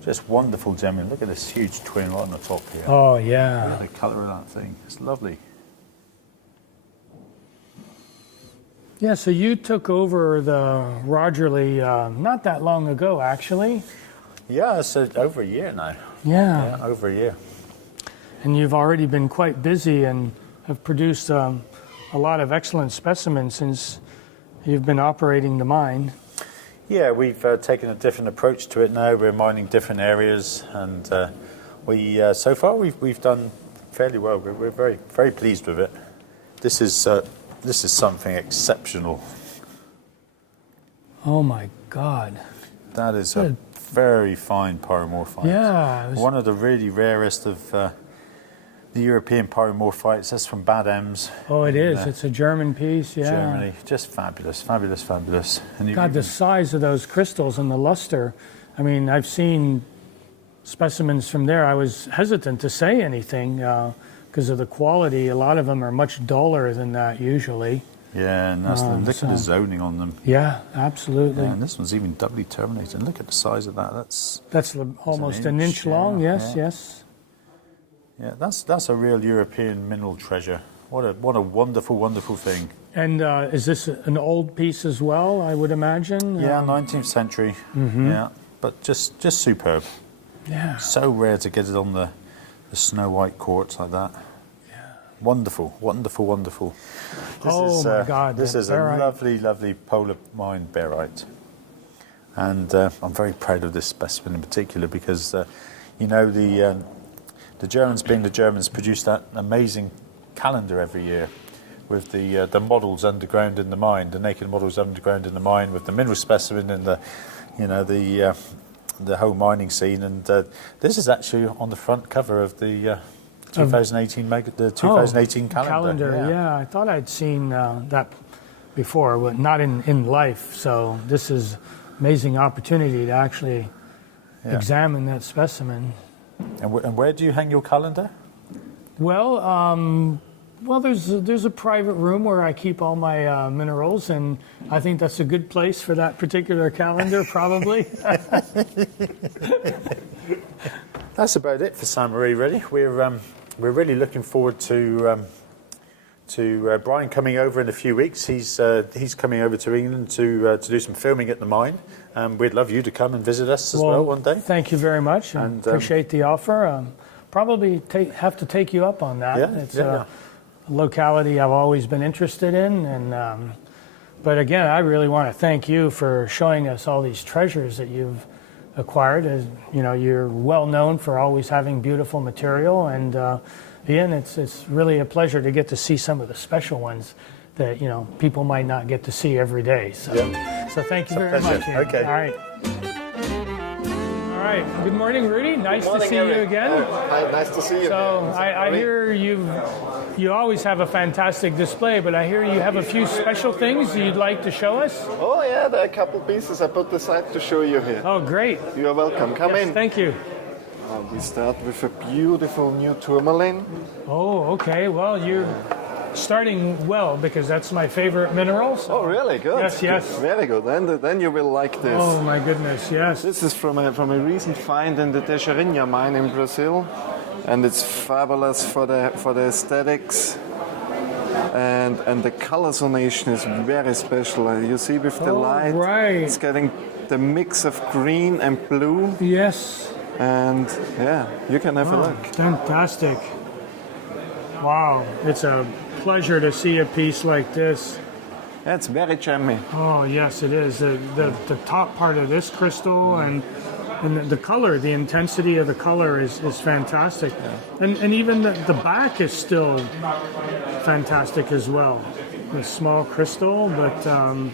just wonderful gemmy. Look at this huge twin right on the top here. Oh, Look yeah. at the colour of that thing. It's lovely. Yeah, so you took over the Rogerly not that long ago, actually. Yeah, it's over a year now. Yeah. Yeah, over a year. And you've already been quite busy and have produced a lot of excellent specimens since you've been operating the mine. Yeah, we've taken a different approach to it now. We're mining different areas, and so far we've done fairly well. We're very very pleased with it. This is something exceptional. Oh my God. That is a very fine pyromorphite. Yeah. One of the really rarest of the European pyromorphites. That's from Bad Ems. Oh, it is. It's a German piece, yeah. Germany. Just fabulous, fabulous, fabulous. And God, the size of those crystals and the luster. I mean, I've seen specimens from there. I was hesitant to say anything because of the quality. A lot of them are much duller than that usually. Yeah, and that's look at the zoning on them. Yeah, absolutely. Yeah, and this one's even doubly terminated. And look at the size of that. That's almost an inch long. Yeah, Yes, yeah. yes. Yeah, that's a real European mineral treasure. What a wonderful, wonderful thing. And is this an old piece as well, I would imagine? Yeah, 19th century. Yeah, but just superb. Yeah. So rare to get it on the snow white quartz like that. Yeah. Wonderful, wonderful, wonderful. My God. This is a lovely, lovely polar mine barite. And I'm very proud of this specimen in particular because, you know, the Germans, being the Germans, produce that amazing calendar every year with the models underground in the mine, the naked models underground in the mine, with the mineral specimen and the whole mining scene. And this is actually on the front cover of the 2018 calendar. Yeah, I thought I'd seen that before, but not in life. So this is amazing opportunity to actually examine that specimen. And where do you hang your calendar? Well, there's a private room where I keep all my minerals, and I think that's a good place for that particular calendar, probably. That's about it for Ste Marie, really. We're really looking forward to Brian coming over in a few weeks. He's coming over to England to do some filming at the mine. We'd love you to come and visit us as well one day. Thank you very much. I appreciate the offer. Probably have to take you up on that. It's a locality I've always been interested in, and but again, I really want to thank you for showing us all these treasures that you've acquired. As you know, you're well known for always having beautiful material, and Ian, it's really a pleasure to get to see some of the special ones that people might not get to see every day. So, so thank you very much, Ian. Okay. All right. All right. Good morning, Rudy. Nice to see you again. Hi, nice to see you. So I hear you always have a fantastic display, but I hear you have a few special things you'd like to show us. Oh yeah, there are a couple pieces I put aside to show you here. Oh, great. You are welcome. Come in. Thank you. We start with a beautiful new tourmaline. Oh, okay. Well, you're starting well because that's my favorite mineral. So. Oh, really? Good. Yes. Very good. Then you will like this. Oh my goodness, yes. This is from a recent find in the Teixeirinha mine in Brazil, and it's fabulous for the aesthetics. And the color zonation is very special. You see with the light, right. It's getting the mix of green and blue. Yes. And yeah, you can have a look. Fantastic. Wow, it's a pleasure to see a piece like this. It's very gemmy. Oh yes, it is. The top part of this crystal and the color, the intensity of the color is fantastic. Yeah. And even the back is still fantastic as well. A small crystal, but and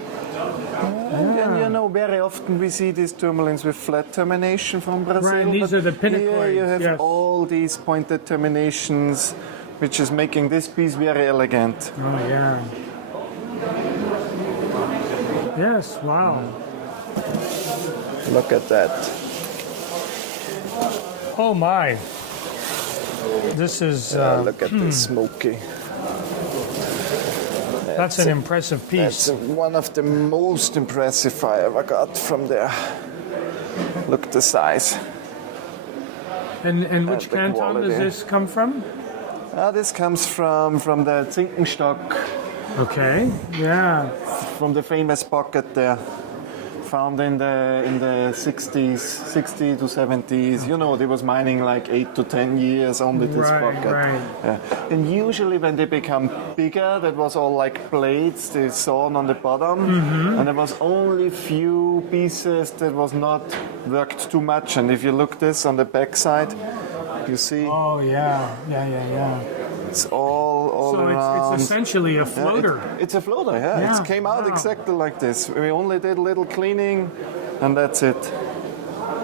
you know, very often we see these tourmalines with flat termination from Brazil. Right, and these are the pinacoids. Here you have all these pointed terminations, which is making this piece very elegant. Oh yeah. Yes, wow. Look at that. Oh my. This is... look at the smoky. That's an impressive piece. That's one of the most impressive I ever got from there. Look at the size. And which canton quality. does this come from? This comes from the Zinkenstock. Okay, yeah. From the famous pocket there. Found in the 60s, 60 to 70s. You know, they was mining like 8 to 10 years only this pocket. Right. Yeah. And usually when they become bigger, that was all like blades, they sawn on the bottom. Mm-hmm. And there was only few pieces that was not worked too much. And if you look this on the back side, you see. Oh yeah. It's all so around. It's essentially a floater. It's a floater, yeah. It came out exactly like this. We only did a little cleaning, and that's it.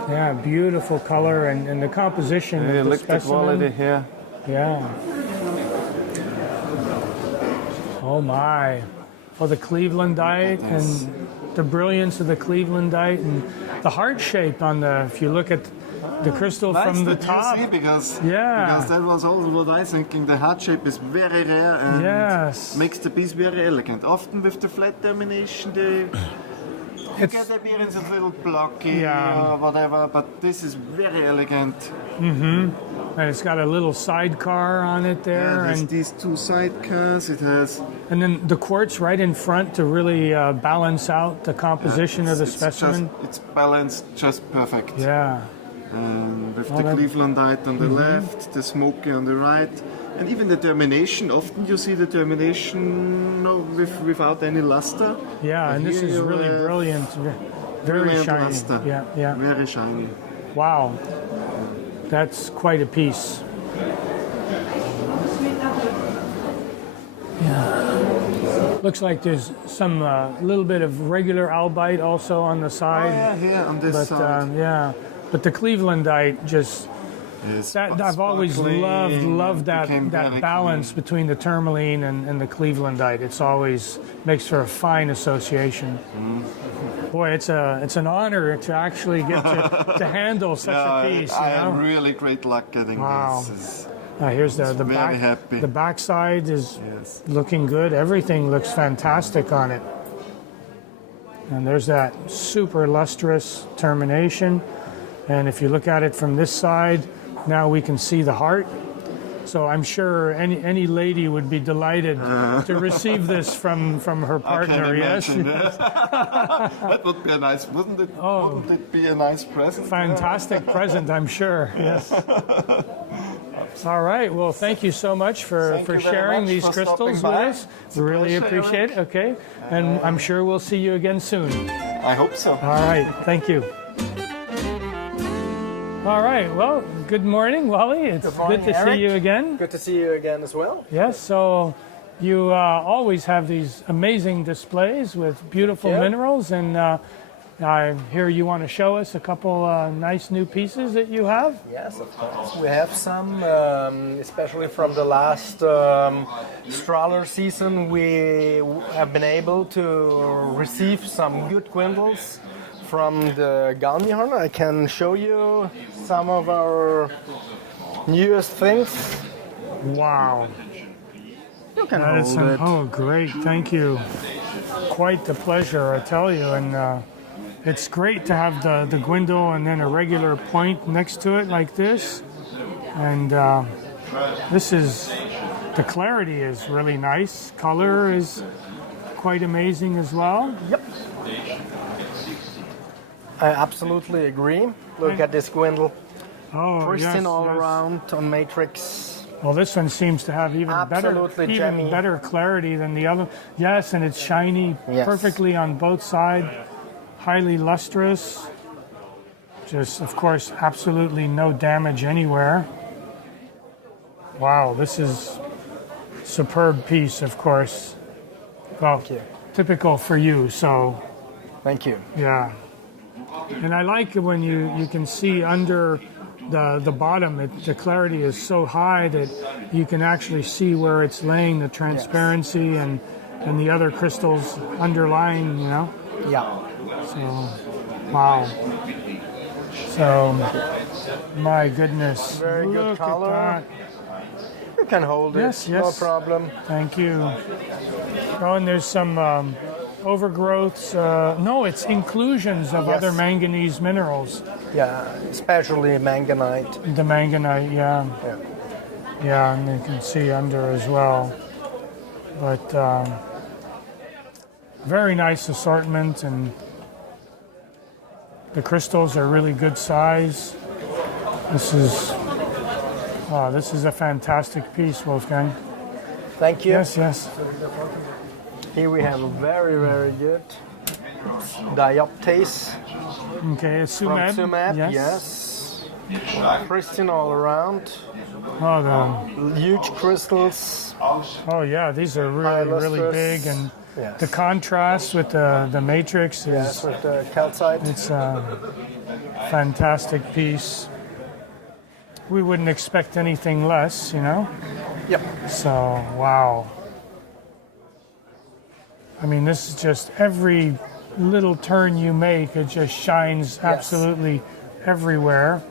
Yeah, beautiful color and the composition of the look at the quality here. Yeah. Oh my. Oh, the Clevelandite and the brilliance of the Clevelandite and the heart shape on the, if you look at the crystal nice from the that top. You see, because that was also what I thinking. The heart shape is very rare and makes the piece very elegant. Often with the flat termination, they get the appearance a little blocky or whatever, but this is very elegant. Mm-hmm. And it's got a little sidecar on it there. Yeah, and these two sidecars, it has. And then the quartz right in front to really balance out the composition of the specimen. It's balanced just perfect. Yeah. And with the Clevelandite on the left, the smoky on the right, and even the termination. Often you see the termination without any luster. Yeah, but and this is really brilliant. Very shiny. Luster. Yeah. Very shiny. Wow. That's quite a piece. Yeah. Looks like there's some little bit of regular albite also on the side. Oh, yeah, here on this side. But the Clevelandite just, I've always loved that balance between the tourmaline and the Clevelandite. It's always makes for a fine association. Boy, it's an honor to actually get to handle such a piece. I had really great luck getting this. Here's the back. Happy. The backside is looking good. Everything looks fantastic on it. And there's that super lustrous termination. And if you look at it from this side, now we can see the heart. So I'm sure any lady would be delighted to receive this from her partner. Yes. That would be a nice, wouldn't it? Oh, wouldn't it be a nice present? Fantastic present, I'm sure. Yes. All right. Well, thank you so much for sharing these crystals with us. We really appreciate it. Okay. And I'm sure we'll see you again soon. I hope so. All right. Thank you. All right. Well, good morning, Wally. It's good to see you again. Good to see you again as well. Yes. So you always have these amazing displays with beautiful minerals, and I hear you want to show us a couple nice new pieces that you have. Yes, of course. We have some, especially from the last Strahler season. We have been able to receive some good quintals from the Galmihorn. I can show you some of our newest things. Wow. You can hold it. Oh, great. Thank you. Quite the pleasure, I tell you. And it's great to have the gwindle and then a regular point next to it like this. And this is, the clarity is really nice. Color is quite amazing as well. Yep. I absolutely agree. Look at this gwindle. Oh, pristine yes, all yes. around on matrix. Well, this one seems to have even better clarity than the other. Yes, and it's shiny perfectly on both sides, highly lustrous. Just, of course, absolutely no damage anywhere. Wow, this is superb piece, of course. Well, typical for you, so. Thank you. Yeah. And I like it when you can see under the bottom, the clarity is so high that you can actually see where it's laying, the transparency and the other crystals underlying, you know? Yeah. So, wow. So, my goodness. Very good Look color. at that. You can hold it, no problem. Thank you. Oh, and there's some overgrowths. No, it's inclusions of other manganese minerals. Yeah, especially manganite. The manganite, yeah. Yeah, and you can see under as well. But very nice assortment, and the crystals are really good size. This is a fantastic piece, Wolfgang. Thank you. Yes. Here we have a very, very good dioptase. Okay, it's From Sumab. Sumab, Yes. Pristine all around. Oh, the huge crystals. Oh yeah, these are really big, and the contrast with the matrix is with the calcite. It's a fantastic piece. We wouldn't expect anything less, you know? Yep. So, wow. I mean, this is just every little turn you make, it just shines absolutely everywhere.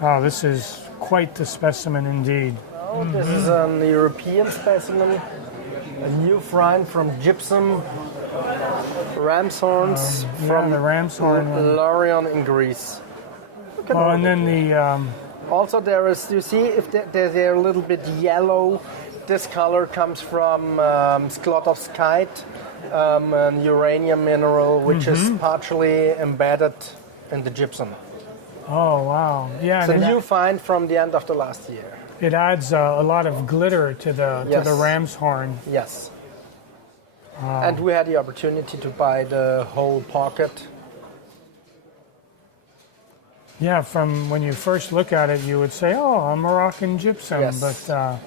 Oh, this is quite the specimen indeed. Oh, this is an European specimen, a new find from gypsum ram's horns from the ram's horn one. Lorient in Greece. Oh, and then the also there is, you see, if they're a little bit yellow. This color comes from Sklotovskite, an uranium mineral which is partially embedded in the gypsum. Oh wow! Yeah, it's a new find from the end of the last year. It adds a lot of glitter to the ram's horn. Yes. And we had the opportunity to buy the whole pocket. Yeah, from when you first look at it, you would say, "Oh, a Moroccan gypsum," but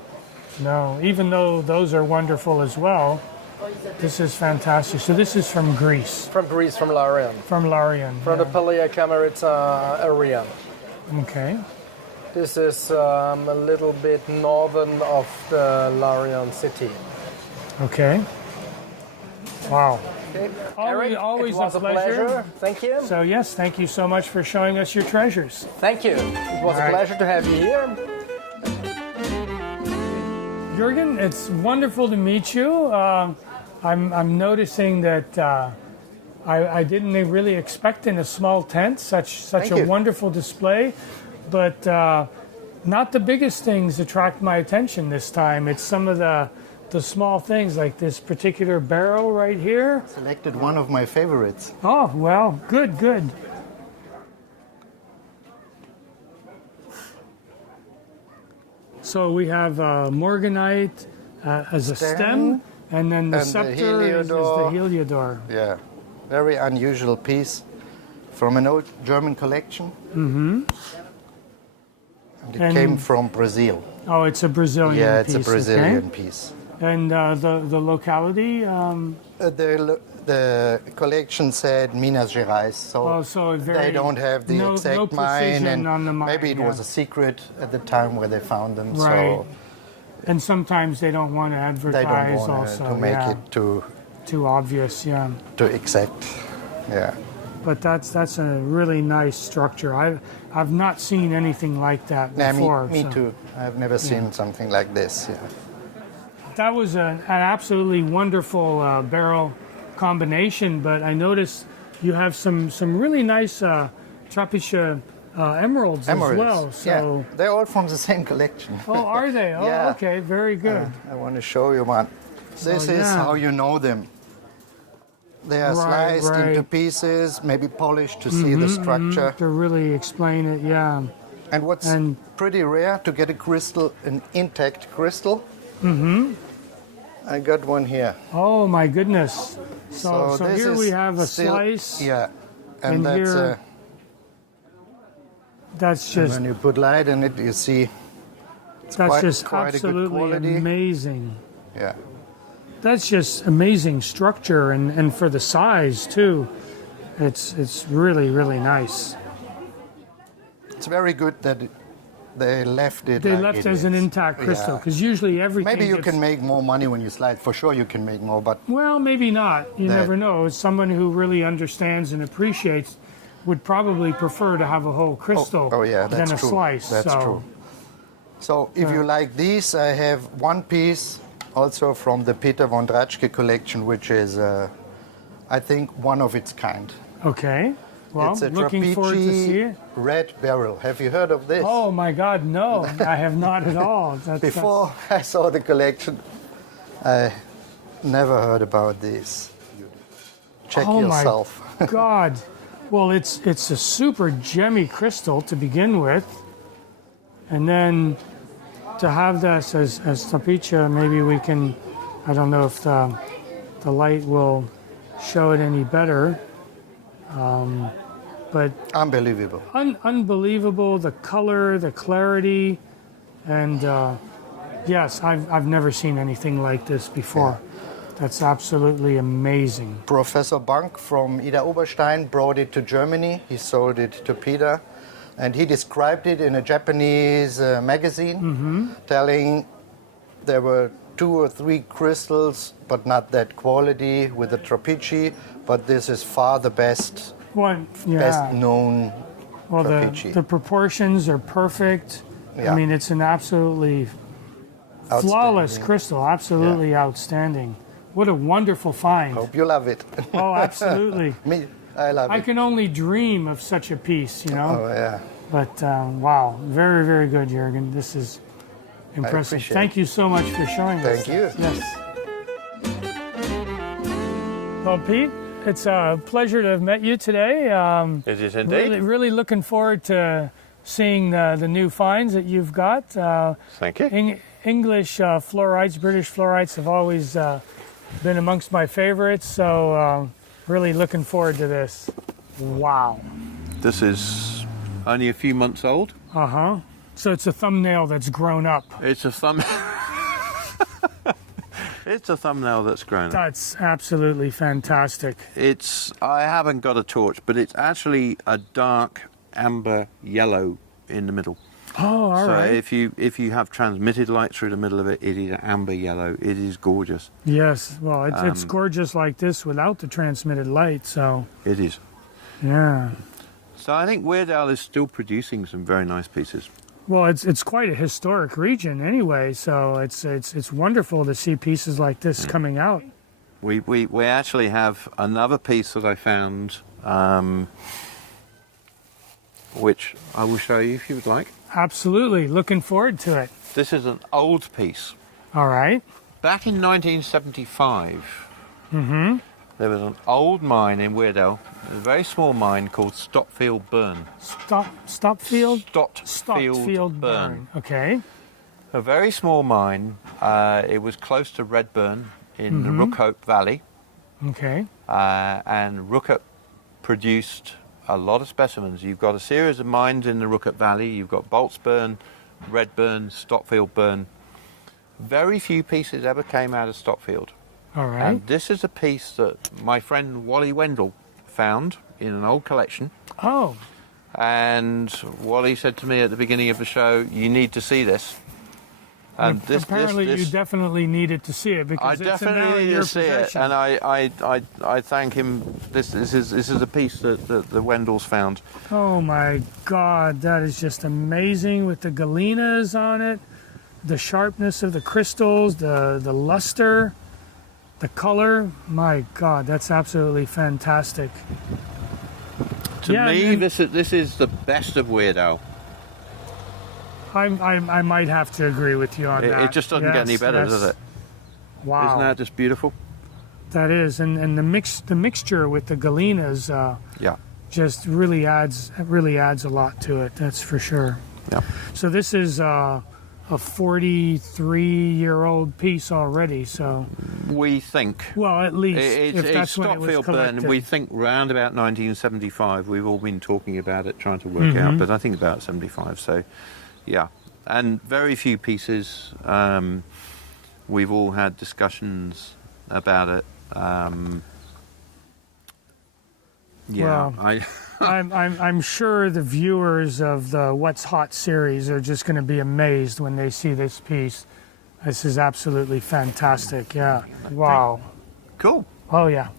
no. Even though those are wonderful as well, this is fantastic. So this is from Greece. From Greece, from Lorient. From Lorient. From the Palea Kameritsa area. Okay. This is a little bit northern of the Lorient city. Okay. Wow. Okay. Always it was a pleasure. Thank you. So yes, thank you so much for showing us your treasures. Thank you. It was a pleasure to have you here. Jürgen, it's wonderful to meet you. I'm noticing that I didn't really expect in a small tent such a wonderful display, but not the biggest things attract my attention this time. It's some of the small things, like this particular barrel right here. Selected one of my favorites. Oh, well, good. So we have morganite as a stem, and then the scepter is the heliodor. Yeah, very unusual piece from an old German collection. Mm-hmm. And it came from Brazil. Oh, it's a Brazilian piece. Yeah, it's a Brazilian piece. And the locality? The collection said Minas Gerais, so they don't have the exact mine, and maybe it was a secret at the time where they found them. Right. So and sometimes they don't want to advertise. They don't want also, to make it too obvious. Yeah. Too exact. Yeah. But that's a really nice structure. I've not seen anything like that before. Me too. I've never seen something like this. Yeah. That was an absolutely wonderful barrel combination, but I noticed you have some really nice Trapische emeralds as well. So yeah, they're all from the same collection. Oh, are they? Oh, yeah. Okay, very good. I want to show you one. This is how you know them. They are sliced into pieces, maybe polished to see the structure. To really explain it, yeah. And what's pretty rare to get a crystal, an intact crystal. Mm-hmm. I got one here. Oh my goodness! So here we have a still, slice. Yeah, and that's here, that's just. When you put light in it, you see. That's just absolutely amazing. Yeah. That's just amazing structure and for the size too. It's really, really nice. It's very good that they left it. They like left it as is. an intact crystal because usually everything. Maybe you can make more money when you slide. For sure, you can make more, but well, maybe not. You never know. Someone who really understands and appreciates would probably prefer to have a whole crystal than a slice. That's true. So if you like these, I have one piece also from the Peter von Dratschke collection, which is, I think, one of its kind. Okay. Well, it's a looking forward to see it. Red barrel. Have you heard of this? Oh my God, no, I have not at all. Before I saw the collection, I never heard about this. Check yourself. Oh my God. Well, it's a super gemmy crystal to begin with, and then to have this as tapicha, maybe we can. I don't know if the light will show it any better. But unbelievable. Unbelievable, the color, the clarity, and yes, I've never seen anything like this before. Yeah. That's absolutely amazing. Professor Bank from Ida Oberstein brought it to Germany. He sold it to Peter, and he described it in a Japanese magazine, telling there were 2 or 3 crystals, but not that quality with the trapiche, but this is far the best. Best known trapiche. The proportions are perfect. Yeah. I mean, it's an absolutely flawless crystal, absolutely outstanding. What a wonderful find. Hope you love it. Oh, absolutely. Me, I love it. I can only dream of such a piece, you know? Oh, yeah. But wow, very, very good, Jürgen. This is impressive. Thank you so much for showing us. Thank you. Yes. Well, Pete, it's a pleasure to have met you today. It is indeed. Really looking forward to seeing the new finds that you've got. Thank you. English fluorites, British fluorites have always been amongst my favorites, so really looking forward to this. Wow. This is only a few months old. Uh-huh. So it's a thumbnail that's grown up. It's a thumbnail. It's a thumbnail that's grown up. That's absolutely fantastic. I haven't got a torch, but it's actually a dark amber yellow in the middle. Oh, all right. So if you have transmitted light through the middle of it, it is amber yellow. It is gorgeous. Yes, well, it's gorgeous like this without the transmitted light, so... It is. Yeah. So I think Weird Al is still producing some very nice pieces. Well, it's quite a historic region anyway, so it's wonderful to see pieces like this coming out. We actually have another piece that I found, which I will show you if you would like. Absolutely, looking forward to it. This is an old piece. All right. Back in 1975, there was an old mine in Weird Al, a very small mine called Stotfield Burn. Stotfield? Stotfield Burn. Okay. A very small mine. It was close to Redburn in the Rookhope Valley. Okay. And Rookhope produced a lot of specimens. You've got a series of mines in the Rookhope Valley. You've got Boltsburn, Redburn, Stotfield Burn. Very few pieces ever came out of Stotfield. All right. And this is a piece that my friend Wally Wendell found in an old collection. Oh. And Wally said to me at the beginning of the show, you need to see this. And apparently you definitely needed to see it because I definitely need to see it, and I thank him. This is a piece that the Wendells found. Oh my God, that is just amazing with the galenas on it, the sharpness of the crystals, the luster, the color. My God, that's absolutely fantastic. To me, this is the best of Weird Al. I might have to agree with you on that. It just doesn't get any better, does it? Wow. Isn't that just beautiful? That is, and the mixture with the galenas just really adds a lot to it, that's for sure. Yeah. So this is a 43-year-old piece already. So we think. Well, at least it's that's when it was Stockfield collected. burn. We think round about 1975. We've all been talking about it, trying to work out, but I think about 75. So, yeah, and very few pieces. We've all had discussions about it. Well, I'm sure the viewers of the What's Hot series are just going to be amazed when they see this piece. This is absolutely fantastic. Yeah. Wow. Cool. Oh, yeah.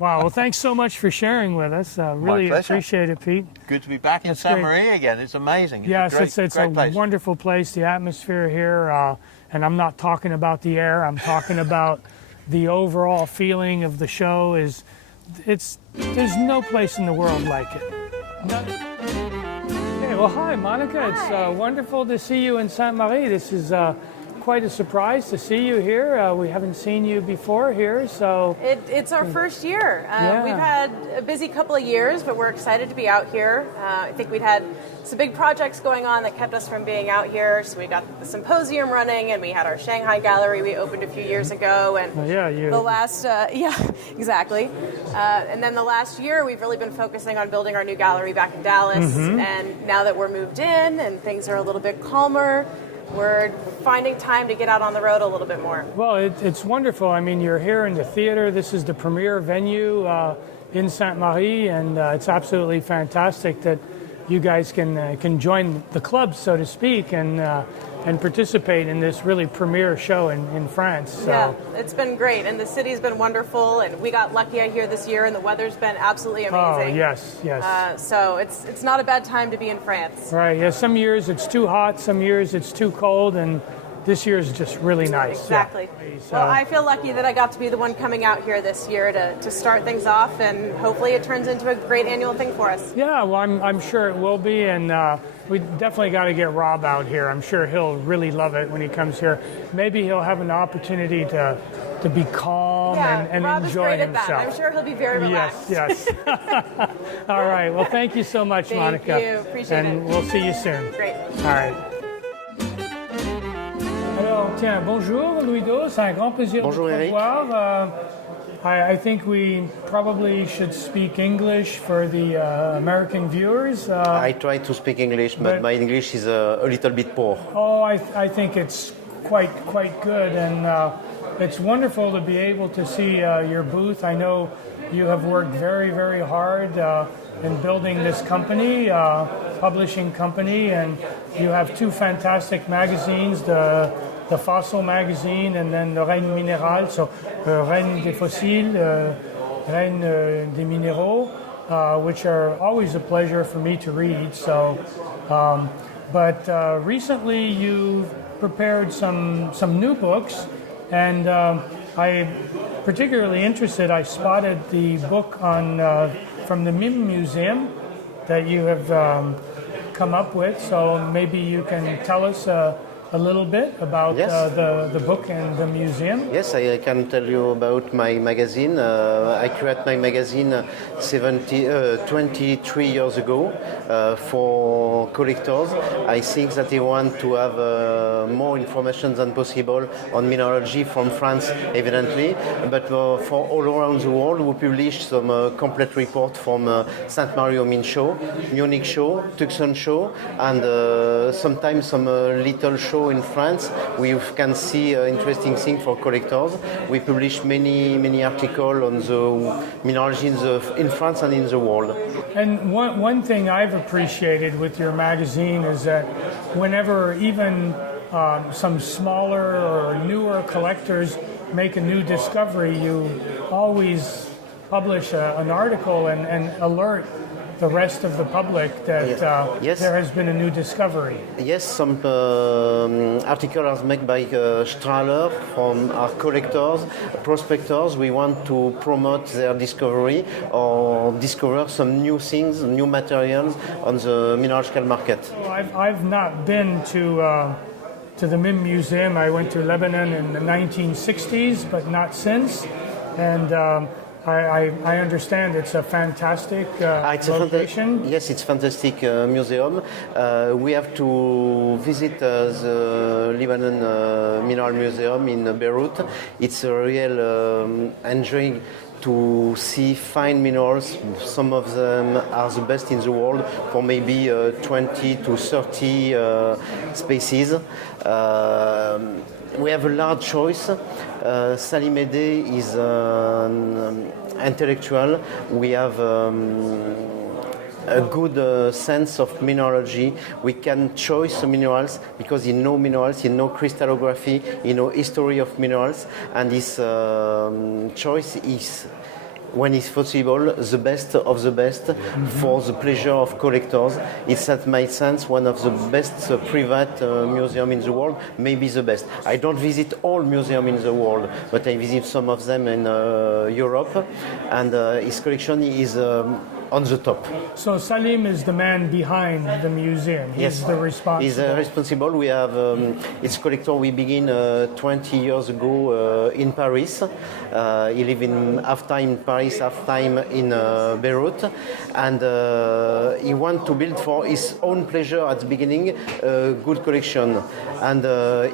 Wow. Well, thanks so much for sharing with us. Really appreciate it, Pete. Good to be back in Ste Marie again. It's amazing. It's It's a place. wonderful place. The atmosphere here, and I'm not talking about the air. I'm talking about the overall feeling of the show. There's no place in the world like it. Okay, well, hi, Monica. It's wonderful to see you in Sainte-Marie. This is quite a surprise to see you here. We haven't seen you before here, so... It's our first year. Yeah. We've had a busy couple of years, but we're excited to be out here. I think we'd had some big projects going on that kept us from being out here. So we got the symposium running, and we had our Shanghai gallery we opened a few years ago. And the last, exactly. And then the last year, we've really been focusing on building our new gallery back in Dallas. And now that we're moved in and things are a little bit calmer, we're finding time to get out on the road a little bit more. Well, it's wonderful. I mean, you're here in the theater. This is the premier venue in Sainte-Marie, and it's absolutely fantastic that you guys can join the club, so to speak, and participate in this really premier show in France. So. Yeah, it's been great, and the city's been wonderful, and we got lucky out here this year, and the weather's been absolutely amazing. Oh, yes. So it's not a bad time to be in France. Right, yeah, some years it's too hot, some years it's too cold, and this year is just really nice. Exactly. Yeah. Well, I feel lucky that I got to be the one coming out here this year to start things off, and hopefully it turns into a great annual thing for us. Yeah, well, I'm sure it will be, and we definitely got to get Rob out here. I'm sure he'll really love it when he comes here. Maybe he'll have an opportunity to be calm and Rob enjoy is great himself. At that. I'm sure he'll be very relaxed. Yes. All right. Well, thank you so much, Monica. Thank you. Appreciate it. And we'll see you soon. Great. All right. Alors, tiens, bonjour, Louis-Do. C'est un grand plaisir de te voir. I think we probably should speak English for the American viewers. I try to speak English, but my English is a little bit poor. Oh, I think it's quite good, and it's wonderful to be able to see your booth. I know you have worked very, very hard in building this company, publishing company, and you have two fantastic magazines, the Fossil magazine and then the Reine Minéral, so Reine des Fossiles, Reine des Minéraux, which are always a pleasure for me to read. So, but recently you prepared some new books, and I particularly interested. I spotted the book on from the Mines Museum that you have come up with. So maybe you can tell us a little bit about the book and the museum. Yes, I can tell you about my magazine. I created my magazine 23 years ago for collectors. I think that they want to have more information than possible on mineralogy from France, evidently, but for all around the world. We published some complete report from Sainte-Marie-aux-Mines show, Munich show, Tucson show, and sometimes some little show in France. We can see interesting things for collectors. We publish many articles on the mineralogy in France and in the world. And one thing I've appreciated with your magazine is that whenever even some smaller or newer collectors make a new discovery, you always publish an article and alert the rest of the public that there has been a new discovery. Yes, some articles are made by Strahler from our collectors, prospectors. We want to promote their discovery or discover some new things, new materials on the mineralogical market. I've not been to the Mines Museum. I went to Lebanon in the 1960s, but not since. And I understand it's a fantastic location. Yes, it's a fantastic museum. We have to visit the Lebanon Mineral Museum in Beirut. It's a real enjoying to see fine minerals. Some of them are the best in the world for maybe 20 to 30 species. We have a large choice. Salim Ede is an intellectual. We have a good sense of mineralogy. We can choose minerals because he knows minerals, he knows crystallography, he knows history of minerals, and his choice is, when it's possible, the best of the best for the pleasure of collectors. It's, at my sense, one of the best private museums in the world, maybe the best. I don't visit all museums in the world, but I visit some of them in Europe, and his collection is on the top. So Salim is the man behind the museum. He's the responsible. He's responsible. We have its collector. We begin 20 years ago in Paris. He lived in half time in Paris, half time in Beirut, and he wanted to build for his own pleasure at the beginning a good collection. And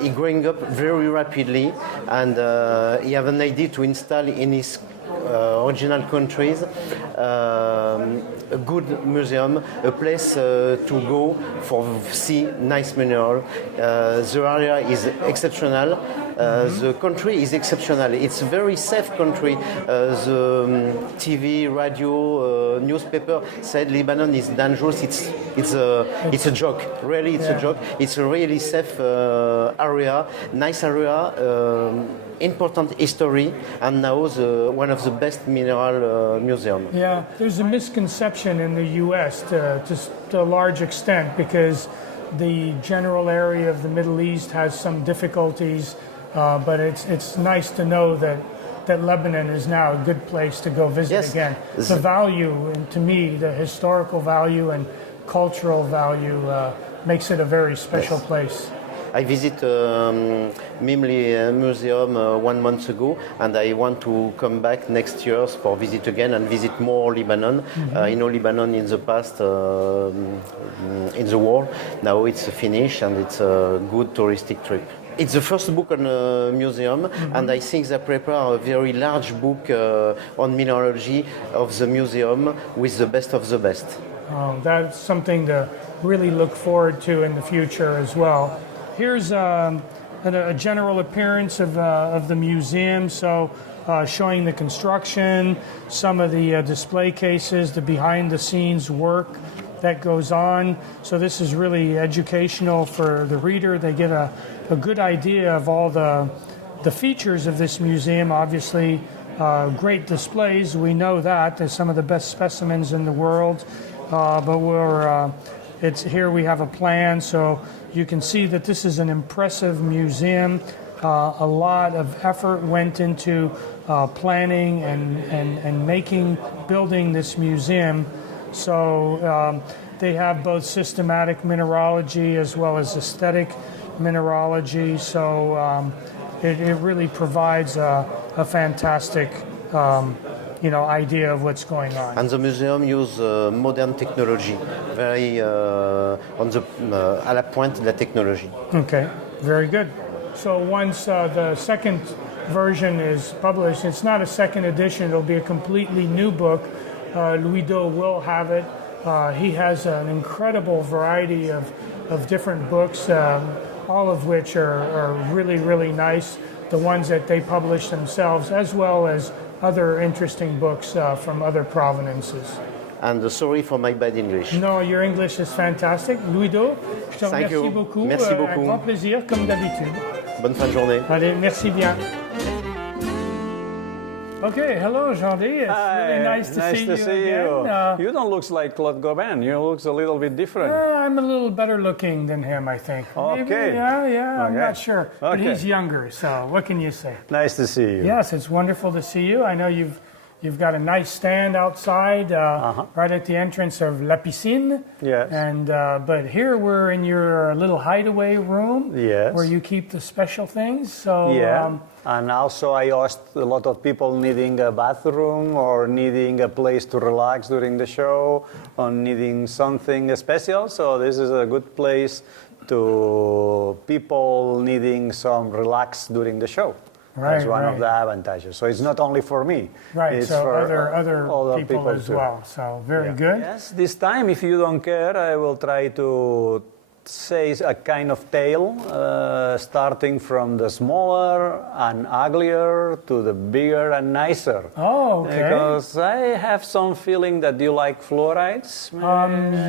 he growing up very rapidly, and he have an idea to install in his original countries a good museum, a place to go for see nice mineral. The area is exceptional. The country is exceptional. It's a very safe country. The TV, radio, newspaper said Lebanon is dangerous. It's a joke. Really, it's a joke. It's a really safe area, nice area. Important history, and now one of the best mineral museums. Yeah, there's a misconception in the U.S. to a large extent because the general area of the Middle East has some difficulties, but it's nice to know that Lebanon is now a good place to go visit again. The value, and to me, the historical value and cultural value makes it a very special place. I visited Mimli Museum 1 month ago, and I want to come back next year for visit again and visit more Lebanon. I know Lebanon in the past, in the war. Now it's finished, and it's a good touristic trip. It's the first book on a museum, and I think they prepare a very large book on mineralogy of the museum with the best of the best. That's something to really look forward to in the future as well. Here's a general appearance of the museum, so showing the construction, some of the display cases, the behind-the-scenes work that goes on. So this is really educational for the reader. They get a good idea of all the features of this museum. Obviously, great displays. We know that. There's some of the best specimens in the world, but here we have a plan, so you can see that this is an impressive museum. A lot of effort went into planning and building this museum. So they have both systematic mineralogy as well as aesthetic mineralogy. So it really provides a fantastic idea of what's going on. And the museum uses modern technology, very à la pointe de la technologie. Okay, very good. So once the second version is published, it's not a second edition, it'll be a completely new book. Ludo will have it. He has an incredible variety of different books, all of which are really, really nice. The ones that they publish themselves, as well as other interesting books from other provenances. And sorry for my bad English. No, your English is fantastic. Ludo, je te remercie beaucoup. Merci beaucoup. Un grand plaisir, comme d'habitude. Bonne fin de journée. Allez, merci bien. Okay, hello, Jean-Di. It's really nice to see you again. You don't look like Claude Gobin. You look a little bit different. I'm a little better looking than him, I think. Okay. Maybe, yeah, I'm Okay. not sure. But he's younger, so what can you say? Nice to see you. Yes, it's wonderful to see you. I know you've You've got a nice stand outside, right at the entrance of La Piscine. Yes. And but here we're in your little hideaway room. Yes. Where you keep the special things. So. Yeah. And also I asked a lot of people needing a bathroom or needing a place to relax during the show or needing something special. So this is a good place to people needing some relax during the show. Right, That's one of right. the advantages. So it's not only for me. Right, It's so for other people as too. well. So very good. Yes, this time, if you don't care, I will try to say a kind of tale, starting from the smaller and uglier to the bigger and nicer. Oh, okay. Because I have some feeling that you like fluorides.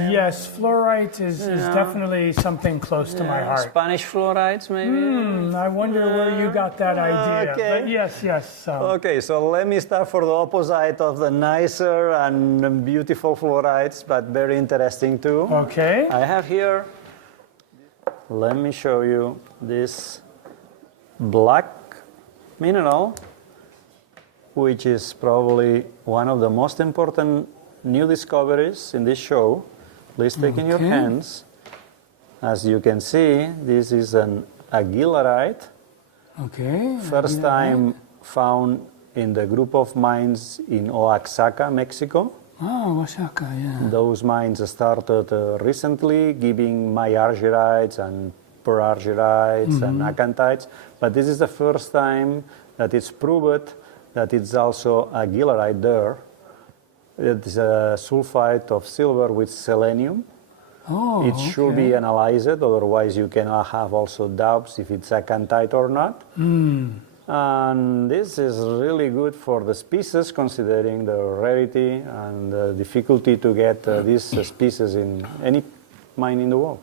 Yes, fluorite is definitely something close to my heart. Spanish fluorides, maybe? I wonder where you got that idea. Okay. But yes. So. Okay, so let me start for the opposite of the nicer and beautiful fluorides, but very interesting too. Okay. I have here, let me show you this black mineral, which is probably one of the most important new discoveries in this show. Please take in your hands. As you can see, this is an aguilarite. Okay. First time found in the group of mines in Oaxaca, Mexico. Oh, Oaxaca, yeah. Those mines started recently, giving myargirites and perargirites and acanthites, but this is the first time that it's proved that it's also a aguilarite there. It's a sulfide of silver with selenium. Oh, It should be analyzed, otherwise you cannot have also doubts if it's acanthite or not. And this is really good for the species, considering the rarity and the difficulty to get these species in any mine in the world.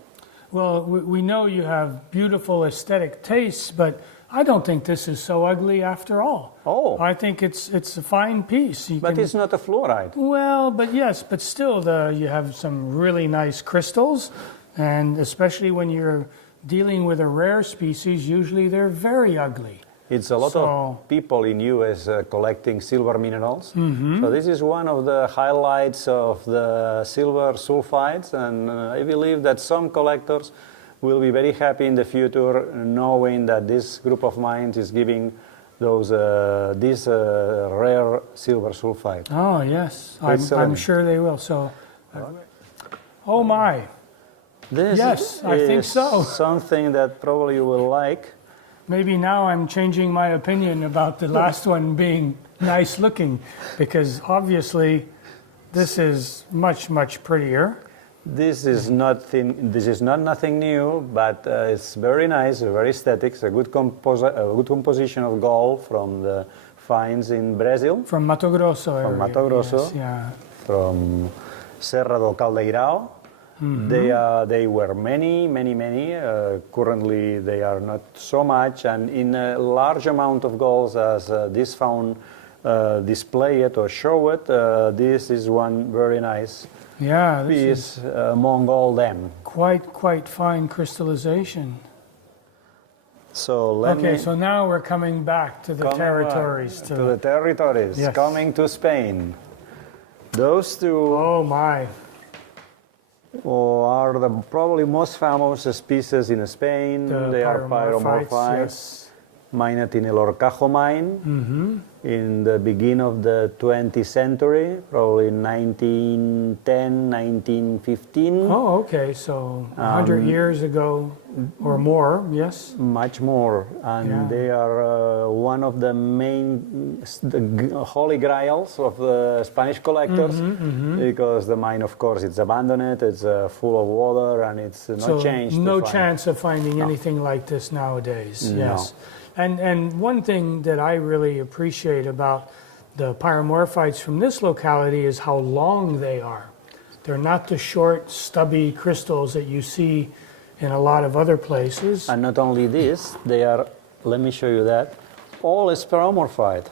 Well, we know you have beautiful aesthetic tastes, but I don't think this is so ugly after all. Oh. I think it's a fine piece. But it's not a fluoride. Well, but still, you have some really nice crystals, and especially when you're dealing with a rare species, usually they're very ugly. It's a lot of people in US collecting silver minerals. So this is one of the highlights of the silver sulfides, and I believe that some collectors will be very happy in the future knowing that this group of mines is giving those this rare silver sulfide. Oh yes, I'm sure they will. So, oh my, This I think so. Something that probably you will like. Maybe now I'm changing my opinion about the last one being nice looking, because obviously this is much prettier. This is not nothing new, but it's very nice, very aesthetic. It's a good composition of gold from the finds in Brazil. From Mato Grosso area. From Mato Grosso. Yes, yeah. From Serra do Caldeirão. They were many. Currently, they are not so much, and in a large amount of gold as this found display it or show it. This is one very nice piece among all them. Quite fine crystallization. So so now we're coming back to the territories. To the territories. Yes. Coming to Spain. Those two. Oh my. Are the probably most famous species in Spain. They are pyromorphites. Yes. Mined in El Horcajo mine in the beginning of the 20th century, probably 1910, 1915. Oh, okay, so 100 years ago or more, yes? Much more, and they are one of the main holy grails of the Spanish collectors, because the mine, of course, it's abandoned, it's full of water, and it's no chance. No chance of finding anything like this nowadays, yes. And one thing that I really appreciate about the pyromorphites from this locality is how long they are. They're not the short, stubby crystals that you see in a lot of other places. And not only this, they are, let me show you that, all is pyromorphite.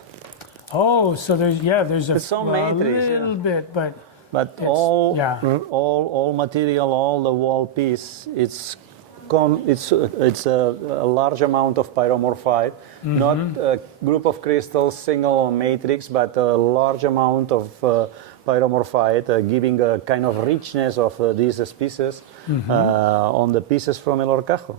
Oh, so there's a some matrix, little bit, but all material, all the wall piece, it's it's a large amount of pyromorphite, not a group of crystals, single or matrix, but a large amount of pyromorphite, giving a kind of richness of these species on the pieces from El Horcajo.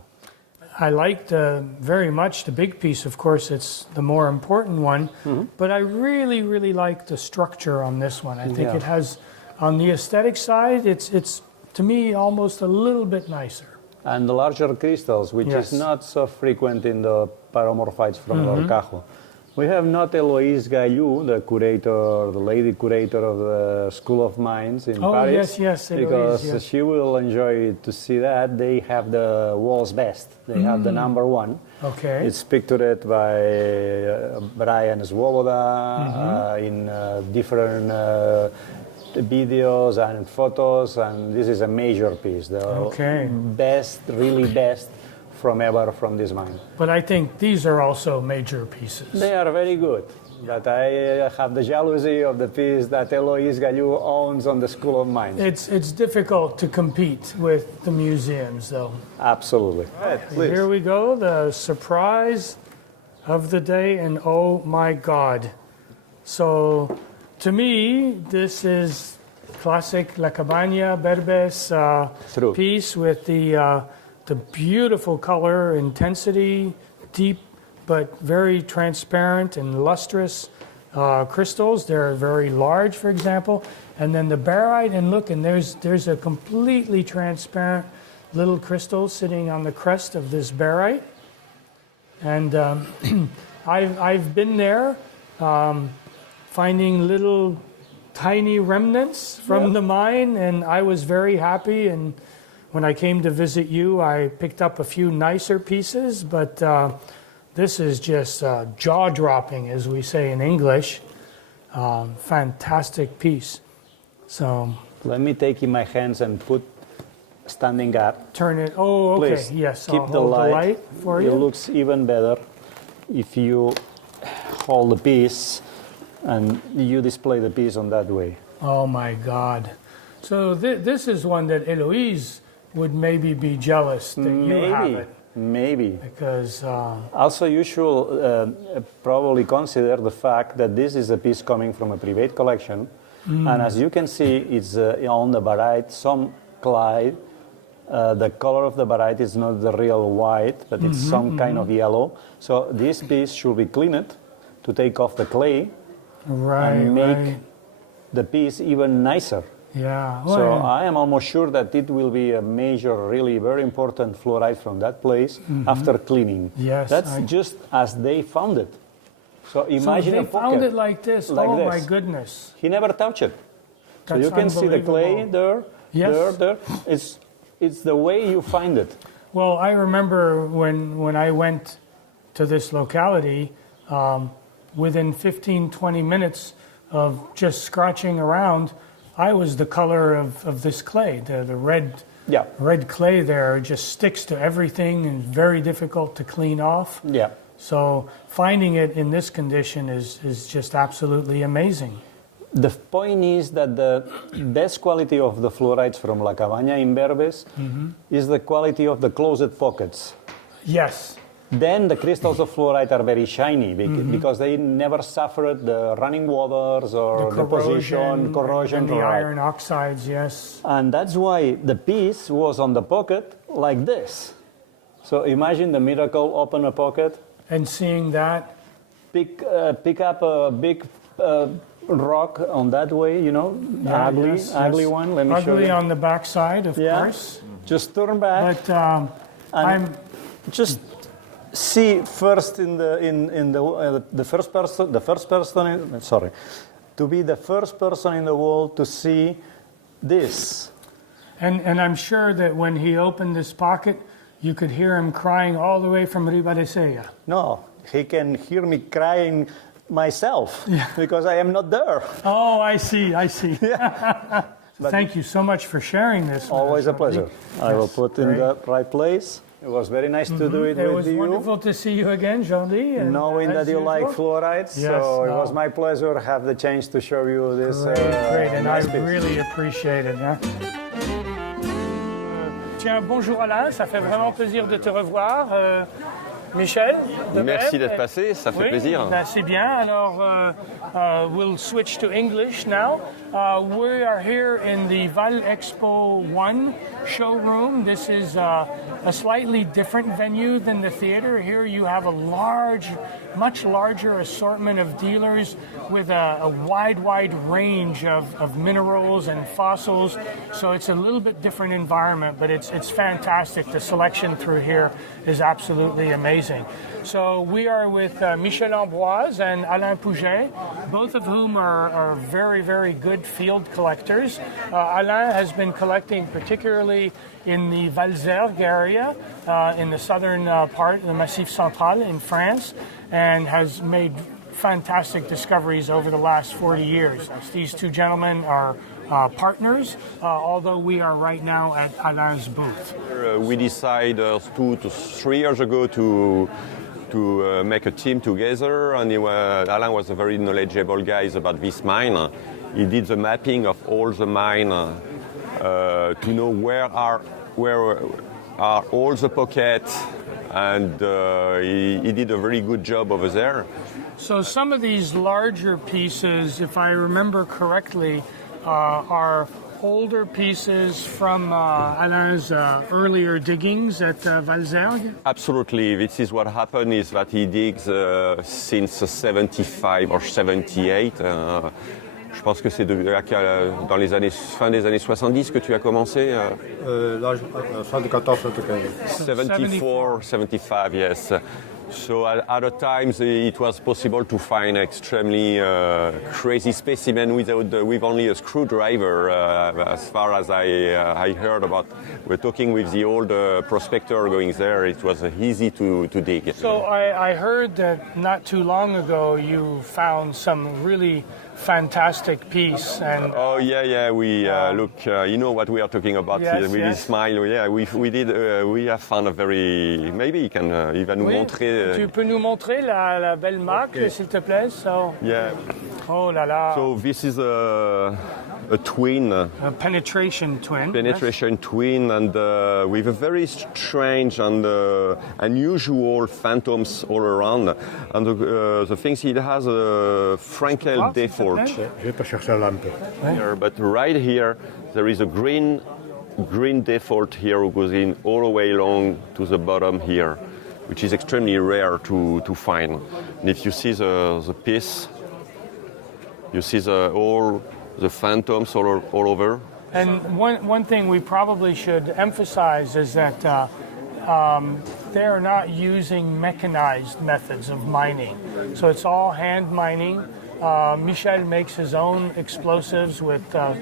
I liked very much the big piece. Of course, it's the more important one, but I really, really like the structure on this one. I think it has, on the aesthetic side, it's to me almost a little bit nicer. And the larger crystals, which is not so frequent in the pyromorphites from El Horcajo. We have not Eloïse Gaillou, the curator, the lady curator of the School of Mines in Paris. Yes, because Eloïse, she will enjoy to see that. They have the world's best. They have the number one. Okay. It's pictured by Brian Swoboda in different videos and photos, and this is a major piece. The best, really best from this mine. But I think these are also major pieces. They are very good, but I have the jealousy of the piece that Eloïse Gaillou owns on the School of Mines. It's difficult to compete with the museums, though. Absolutely. Here we go, the surprise of the day, and oh my God. So, to me, this is classic La Cabaña Berbes piece with the beautiful color intensity, deep but very transparent and lustrous crystals. They're very large, for example. And then the barite, and look, and there's a completely transparent little crystal sitting on the crest of this barite. And I've been there finding little tiny remnants from the mine, and I was very happy. And when I came to visit you, I picked up a few nicer pieces, but this is just jaw-dropping, as we say in English. Fantastic piece. So let me take in my hands and put standing up. Turn it. Oh, okay. Please, yes. keep I'll the hold light. for you. It looks even better if you hold the piece and you display the piece on that way. Oh my God. So this is one that Eloïse would maybe be jealous that you have it. Maybe. Because also you should probably consider the fact that this is a piece coming from a private collection, and as you can see, it's on the barite some clay. The color of the barite is not the real white, but it's some kind of yellow. So this piece should be cleaned to take off the clay and make the piece even nicer. Yeah. Well, so I am almost sure that it will be a major, really very important fluorite from that place after cleaning. Yes. That's just as they found it. So imagine they found it like this. Like oh this. My goodness. He never touched it. So That's you can see the clay there, yes. there. It's the way you find it. Well, I remember when I went to this locality, within 15-20 minutes of just scratching around, I was the color of this clay. The red clay there just sticks to everything and very difficult to clean off. Yeah. So finding it in this condition is just absolutely amazing. The point is that the best quality of the fluorides from La Cabaña in Berbes is the quality of the closed pockets. Yes. Then the crystals of fluorite are very shiny because they never suffered the running waters or the corrosion. And the iron oxides, yes. And that's why the piece was on the pocket like this. So imagine the miracle, open a pocket. And seeing that. Pick up a big rock on that way, you know, ugly one. Let me show you. Ugly on the back side, of course. Just turn back. But I'm just see first to be the first person in the world to see this. And I'm sure that when he opened this pocket, you could hear him crying all the way from Ribadesella. No, he can hear me crying myself because I am not there. Oh, I see. Thank you so much for sharing this. Always a pleasure. I will put in the right place. It was very nice to do it with you. It was wonderful to see you again, Jean-Louis. Knowing that you like fluorides, so it was my pleasure to have the chance to show you this. Great, and I really appreciate it. Tiens, bonjour Alain, ça fait vraiment plaisir de te revoir. Michel, merci d'être passé, ça fait plaisir. Ben, c'est bien. Alors, we'll switch to English now. We are here in the Val Expo 1 showroom. This is a slightly different venue than the theater. Here you have a much larger assortment of dealers with a wide range of minerals and fossils. So it's a little bit different environment, but it's fantastic. The selection through here is absolutely amazing. So we are with Michel Ambroise and Alain Pouget, both of whom are very, very good field collectors. Alain has been collecting particularly in the Valzergues area, in the southern part, the Massif Central in France, and has made fantastic discoveries over the last 40 years. These two gentlemen are partners, although we are right now at Alain's booth. We decided 2 to 3 years ago to make a team together, and Alain was a very knowledgeable guy about this mine. He did the mapping of all the mine to know where are all the pockets, and he did a very good job over there. So some of these larger pieces, if I remember correctly, are older pieces from Alain's earlier diggings at Valzergues? Absolutely. This is what happened, is that he digs since 75 or 78. Je pense que c'est dans les fin des années 70 que tu as commencé. 74, 74, 75, yes. So at the times it was possible to find extremely crazy specimen with only a screwdriver, as far as I heard about. We're talking with the old prospector going there. It was easy to dig. So I heard that not too long ago you found some really fantastic piece. And oh yeah, we look. You know what we are talking about, yes, with yes. his smile. Yeah, we have found a very. Maybe you can even nous montrer. Tu peux nous montrer la belle marque, s'il te plaît? So. Yeah. Oh là là. So this is a twin. A penetration twin. Penetration twin, and with a very strange and unusual phantoms all around. And the things, it has a Frankel default. Here, but right here there is a green default here who goes in all the way along to the bottom here, which is extremely rare to find. And if you see the piece, you see all the phantoms all over. And one thing we probably should emphasize is that they are not using mechanized methods of mining. So it's all hand mining. Michel makes his own explosives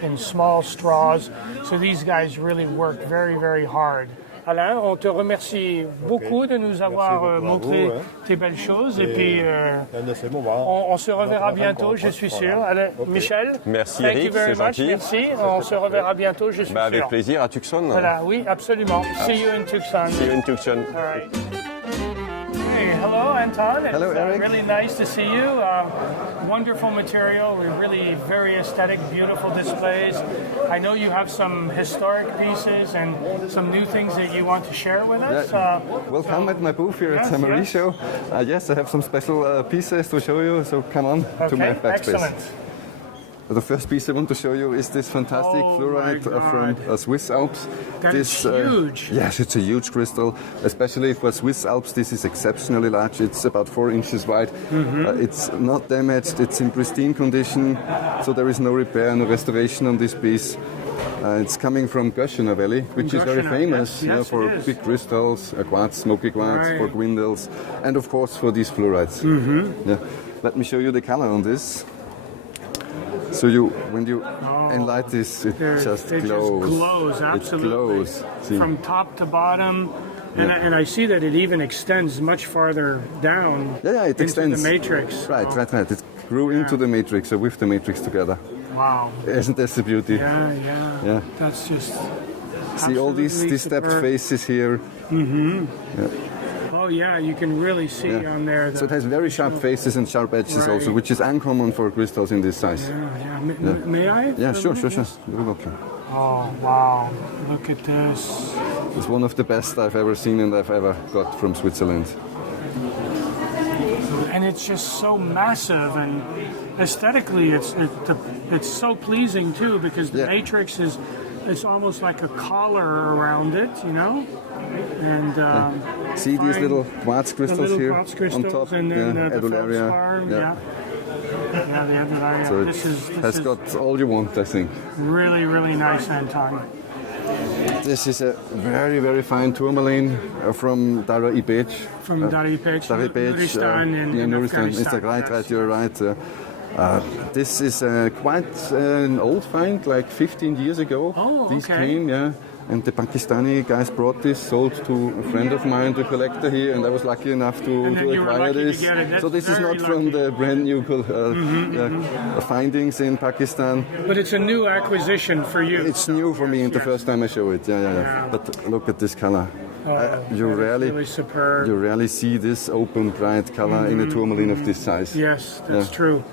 in small straws. So these guys really work very, very hard. Alain, on te remercie beaucoup de nous avoir montré tes belles choses. Et puis, on se reverra bientôt, je suis sûr. Allez, Michel, merci thank Eric, you very much. Gentil. Merci, on se reverra bientôt, je suis sûr. Avec plaisir, à Tucson. Voilà, oui, absolument. See you in Tucson. See you in Tucson. All right. Hey, hello, Anton. Hello, Eric. Really nice to see you. Wonderful material. Really very aesthetic, beautiful displays. I know you have some historic pieces and some new things that you want to share with us. Welcome at my booth here at Ste Marie show. Yes, I have some special pieces to show you, so come on to my backspace. Excellent. The first piece I want to show you is this fantastic fluorite from Swiss Alps. That is huge. Yes, it's a huge crystal. Especially for Swiss Alps, this is exceptionally large. It's about 4 inches wide. It's not damaged. It's in pristine condition, so there is no repair, no restoration on this piece. It's coming from Göschena Valley, which is very famous for big crystals, quartz, smoky quartz, for gwindels, and of course for these fluorides. Yeah. Let me show you the color on this. So when you enlight this, it just glows. It just glows, absolutely. It glows. See? From top to bottom. And I see that it even extends much farther down it extends. The matrix. Right. It grew into the matrix, or with the matrix together. Wow. Isn't that the beauty? Yeah. That's just see all these stepped faces here. Oh yeah, you can really see on there. So it has very sharp faces and sharp edges also, which is uncommon for crystals in this size. May I? Yeah, sure. You're welcome. Oh, wow. Look at this. It's one of the best I've ever seen and I've ever got from Switzerland. And it's just so massive, and aesthetically it's so pleasing too, because the matrix is, it's almost like a collar around it, you know. And see these little quartz crystals here crystals on top, and then the Adularia. feldspar, yeah, the Adularia. So this has is got all you want, I think. really, really nice, Anton. This is a very, very fine tourmaline from Dara Ibej. From Dara Ibej, Nuristan in Nuristan. Afghanistan. It's right, you're right. This is quite an old find, like 15 years ago. Oh, These okay. came, and the Pakistani guys brought this, sold to a friend of mine, the collector here, and I was lucky enough to acquire this. So this is not from the brand new findings in Pakistan. But it's a new acquisition for you. It's new for me, and the first time I show it. Yeah. But look at this color. You rarely see this open, bright color in a tourmaline of this size. Yes, that's true.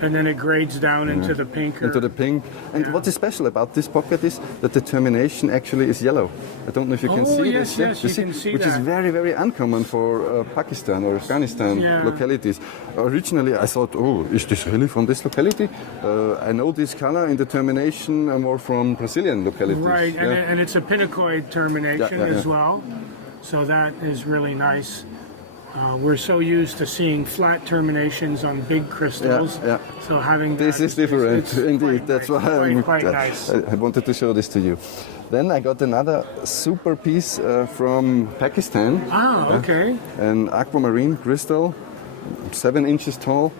And then it grades down into the pinker. Into the pink. And what is special about this pocket is that the termination actually is yellow. I don't know if you can see this. Yes, you can see which that. is very, very uncommon for Pakistan or Afghanistan localities. Originally, I thought, oh, is this really from this locality? I know this color in the termination more from Brazilian localities. Right, and it's a pinicoid termination as well. So that is really nice. We're so used to seeing flat terminations on big crystals. So having this is different, indeed. That's why quite nice. I wanted to show this to you. Then I got another super piece from Pakistan. Okay. An aquamarine crystal, 7 inches tall,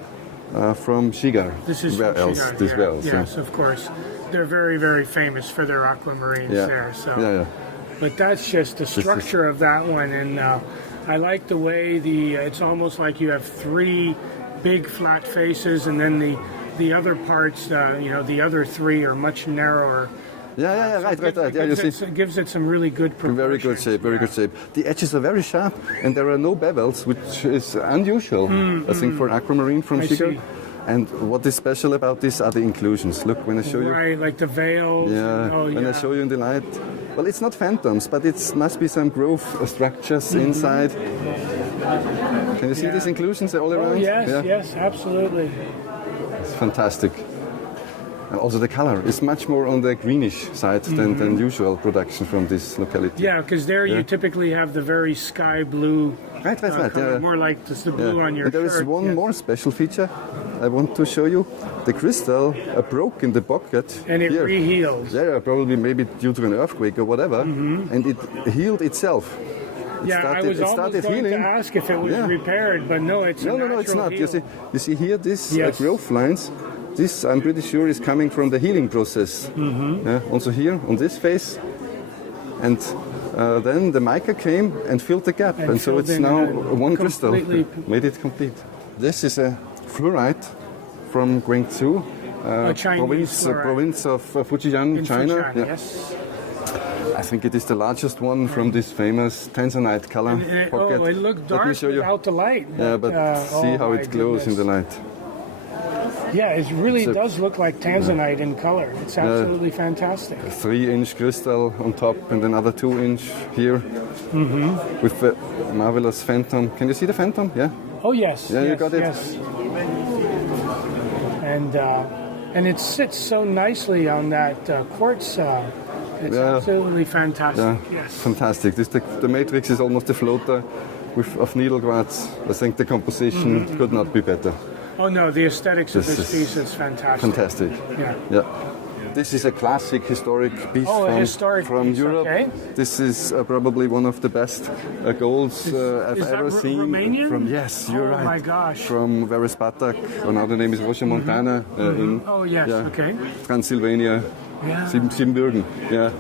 from Shigar. This is where from else? Shigar, This where else? Yes, of course. They're very, very famous for their aquamarines there. So. But that's just the structure of that one, and I like the way it's almost like you have 3 big flat faces, and then the other parts, the other 3 are much narrower. Right. You see, it gives it some really good proportions. Very good shape. The edges are very sharp, and there are no bevels, which is unusual, I think, for aquamarine from Shigar. And what is special about this are the inclusions. Look, when I show you... Right, like the veils. When I show you in the light. Well, it's not phantoms, but it must be some growth structures inside. Can you see these inclusions all around? Yes, absolutely. It's fantastic. And also the color is much more on the greenish side than usual production from this locality. Yeah, because there you typically have the very sky blue. Right. Color, more like the blue on your shirt. There is one more special feature I want to show you. The crystal broke in the pocket. And it re-healed. Yeah, probably maybe due to an earthquake or whatever. And it healed itself. I was almost going to ask if it was repaired, but no, it's No, it's not. You see here, this growth lines. This, I'm pretty sure, is coming from the healing process. Also here, on this face. And then the mica came and filled the gap. And so it's now one crystal. Made it complete. This is a fluorite from Guangzhou, province of Fujian, China. Yes. I think it is the largest one from this famous tanzanite color pocket. It looked dark without the light. But see how it glows in the light. Yeah, it really does look like tanzanite in color. It's absolutely fantastic. A 3-inch crystal on top and another 2-inch here with the marvelous phantom. Can you see the phantom? Yeah? Oh, yes. Yeah, you got it? Yes. And it sits so nicely on that quartz. It's absolutely fantastic. Yes. Fantastic. The matrix is almost a floater of needle quartz. I think the composition could not be better. Oh no, the aesthetics of this piece is fantastic. Fantastic. Yeah. This is a classic historic piece from Europe. Okay. This is probably one of the best golds I've ever seen. Romanian? Yes, you're right. Oh my gosh. From Verespatak. Another name is Rocha Montana in Transylvania. Siebenbürgen. Yeah.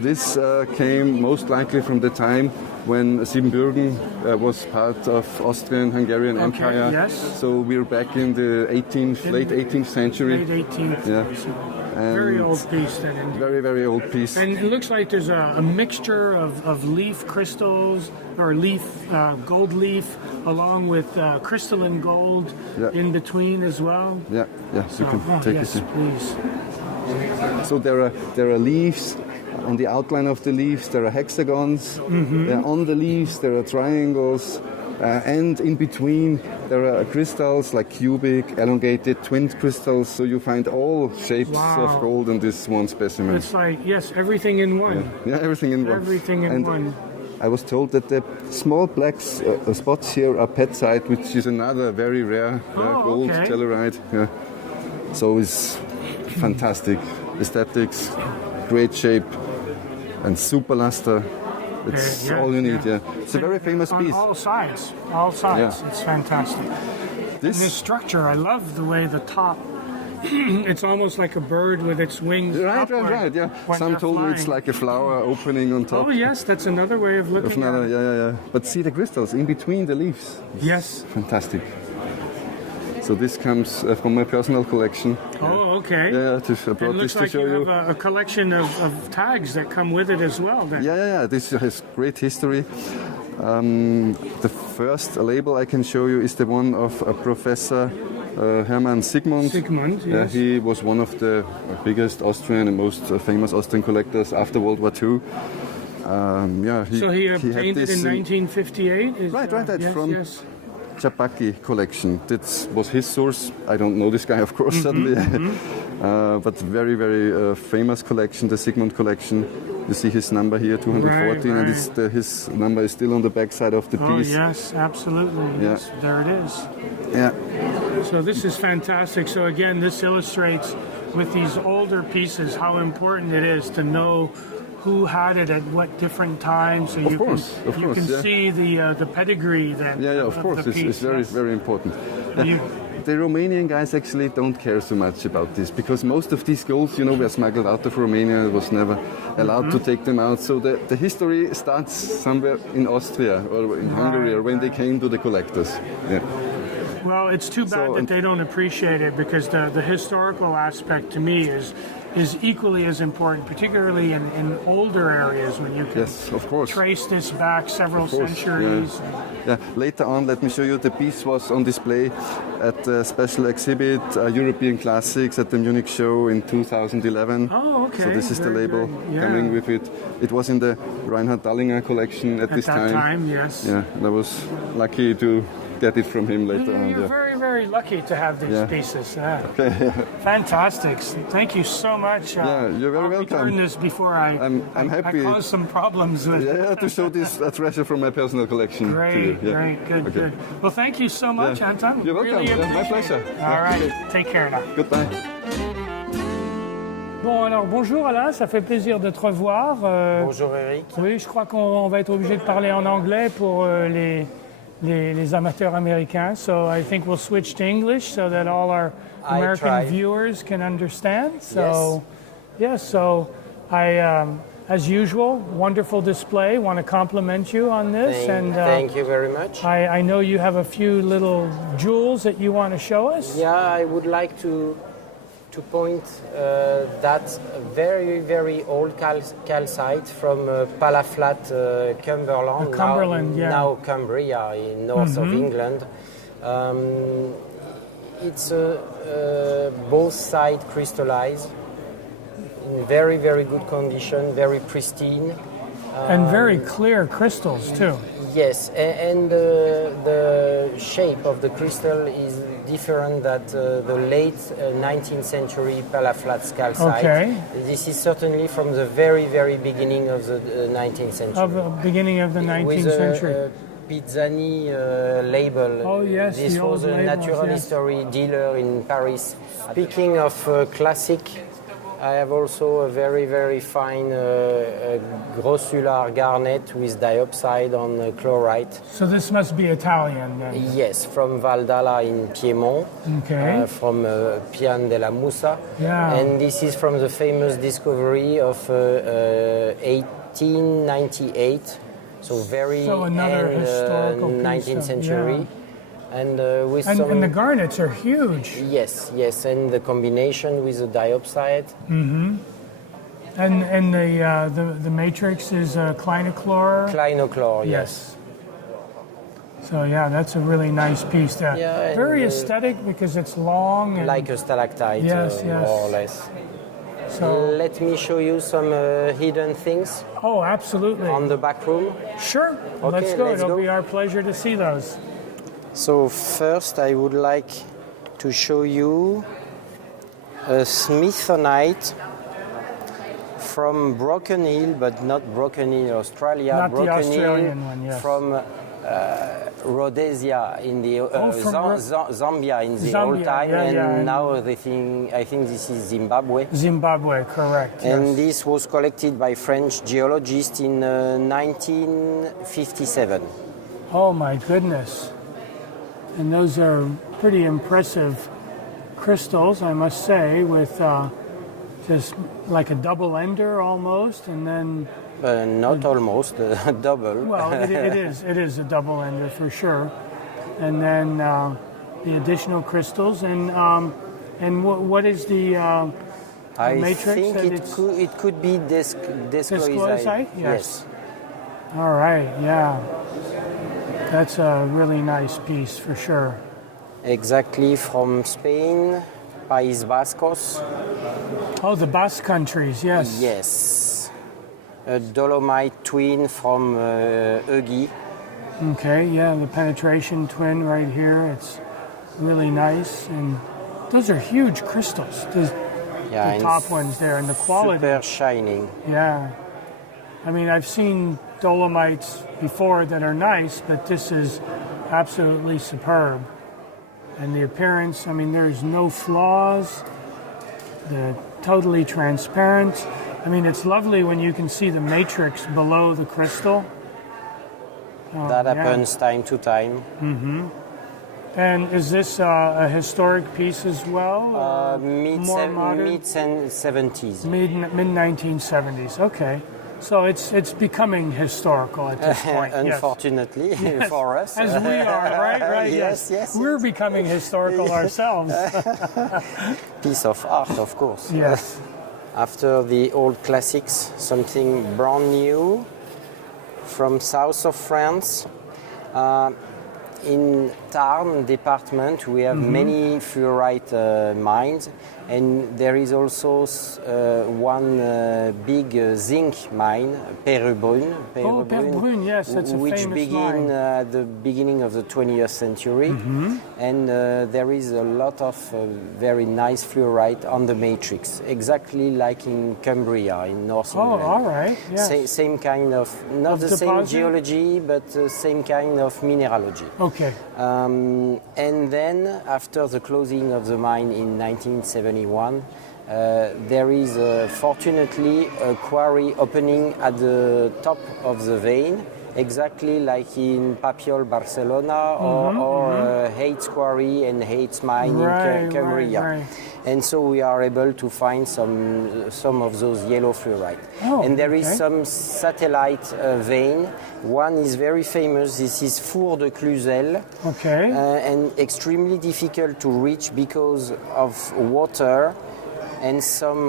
This came most likely from the time when Siebenbürgen was part of Austrian-Hungarian Empire. Yes. So we're back in the late 18th century. Late 18th. Yeah. Very old piece then. Indeed. Very, very old piece. And it looks like there's a mixture of leaf crystals or gold leaf along with crystalline gold in between as well. Yeah. So you can take it. Please. So there are leaves. On the outline of the leaves, there are hexagons. On the leaves, there are triangles. And in between, there are crystals like cubic, elongated, twinned crystals. So you find all shapes of gold in this one specimen. It's like, yes, everything in one. Yeah, everything in one. Everything in one. I was told that the small black spots here are Pezzotta, which is another very rare gold telluride. Yeah. So it's fantastic. Aesthetics, great shape, and super luster. It's all you need, It's a very famous piece. On all sides. It's fantastic. This structure, I love the way the top, it's almost like a bird with its wings. Right, yeah. Some told me it's like a flower opening on top. Oh, yes, that's another way of looking at it. Yeah. But see the crystals in between the leaves. Yes. Fantastic. So this comes from my personal collection. Oh, okay. Yeah, I brought this to show you. It looks like you have a collection of tags that come with it as well. Then. Yeah. This has great history. The first label I can show you is the one of Professor Hermann Sigmund. Yes. He was one of the biggest Austrian and most famous Austrian collectors after World War II. So he obtained it in 1958? From Chapaki collection. That was his source. I don't know this guy, of course, suddenly. But very, very famous collection, the Sigmund collection. You see his number here, 214, and his number is still on the back side of the piece. Oh, yes, absolutely. Yeah. Yes, there it is. Yeah. So this is fantastic. So again, this illustrates with these older pieces how important it is to know who had it at what different times, so you can see the pedigree then. Of course, it's very, very important. The Romanian guys actually don't care so much about this because most of these golds, were smuggled out of Romania. It was never allowed to take them out. So the history starts somewhere in Austria or in Hungary, or when they came to the collectors. Yeah. Well, it's too bad that they don't appreciate it because the historical aspect to me is equally as important, particularly in older areas when you can trace this back several centuries. Yeah. Later on, let me show you, the piece was on display at the special exhibit, European Classics at the Munich show in 2011. Oh, okay. So this is the label coming with it. It was in the Reinhard Dallinger collection at this time. At that time, yes. Yeah, and I was lucky to get it from him later on. You're very, very lucky to have these pieces. Okay. Fantastic. Thank you so much. You're very welcome. I'll return this before I'm happy. I cause some problems with it. To show this treasure from my personal collection. Great, good. Well, thank you so much, Anton. You're welcome. Really My pleasure. All right. Take care now. Goodbye. Bon, alors bonjour Alain, ça fait plaisir de te revoir. Bonjour Eric. Oui, je crois qu'on va être obligé de parler en anglais pour les amateurs américains. So I think we'll switch to English so that all our American viewers can understand. So, so I, as usual, wonderful display. Want to compliment you on this. Thank you very much. I know you have a few little jewels that you want to show us. Yeah, I would like to point that very, very old calcite from Palaflat, Cumberland, now Cumbria, in north of England. It's both sides crystallized in very, very good condition, very pristine. And very clear crystals too. Yes, and the shape of the crystal is different than the late 19th century Palaflat calcite. Okay. This is certainly from the very, very beginning of the 19th century. Of the beginning of the 19th century. With a Pizzani label. Oh yes, this was a natural history dealer in Paris. Speaking of classic, I have also a very, very fine grossular garnet with diopside on chlorite. So this must be Italian then? Yes, from Valdala in Piedmont, from Pian della Musa. Yeah. And this is from the famous discovery of 1898, so very another historical 19th century. Yeah. And and the garnets are huge. Yes, and the combination with the diopside. Mm-hmm. And the matrix is clinochlor. Clinochlor, yes. So that's a really nice piece there. Very aesthetic because it's long. And like a stalactite, more or less. So let me show you some hidden things. Oh, absolutely. On the back room. Sure. Okay, let's go. It'll be our pleasure to see those. So first, I would like to show you a Smithsonite from Broken Hill, but not Broken Hill, Australia. Not Broken the Australian Hill one, yes. From Rhodesia in the Zambia in the Zambia, old time, yeah, now I think this is Zimbabwe. Zimbabwe, correct. And yes. this was collected by French geologists in 1957. Oh my goodness. And those are pretty impressive crystals, I must say, with just like a double ender almost, and then... not almost, double. Well, it is a double ender for sure. And then the additional crystals, and what is the matrix? I think it could be disclosite? Yes. All right, yeah. That's a really nice piece for sure. Exactly, from Spain, País Vascos. Oh, the Basque countries, yes. Yes. A dolomite twin from Eugy. Okay, yeah, the penetration twin right here. It's really nice, and those are huge crystals. The top ones there, and the quality. Super shining. Yeah. I mean, I've seen dolomites before that are nice, but this is absolutely superb. And the appearance, I mean, there's no flaws. They're totally transparent. I mean, it's lovely when you can see the matrix below the crystal. That happens time to time. Mm-hmm. And is this a historic piece as well? Mid-70s. Mid-1970s, okay. So it's becoming historical at this point. Unfortunately, yes. for us. As we are, right? Yes. We're becoming historical ourselves. Piece of art, of course. Yes. After the old classics, something brand new from south of France. In Tarn department, we have many fluorite mines, and there is also one big zinc mine, Perrubrun. Perrubrun, yes, that's a which famous began mine. at the beginning of the 20th century, and there is a lot of very nice fluorite on the matrix, exactly like in Cumbria in North England. all right, yes. Same kind of, not Of the same deposit? geology, but same kind of mineralogy. Okay. And then, after the closing of the mine in 1971, there is fortunately a quarry opening at the top of the vein, exactly like in Papiol, Barcelona, or Hayes Quarry and Hayes Mine in Cumbria. Right. And so we are able to find some of those yellow fluorite. And there is some satellite vein. One is very famous. This is Four de Cluzel. Okay. And extremely difficult to reach because of water. And some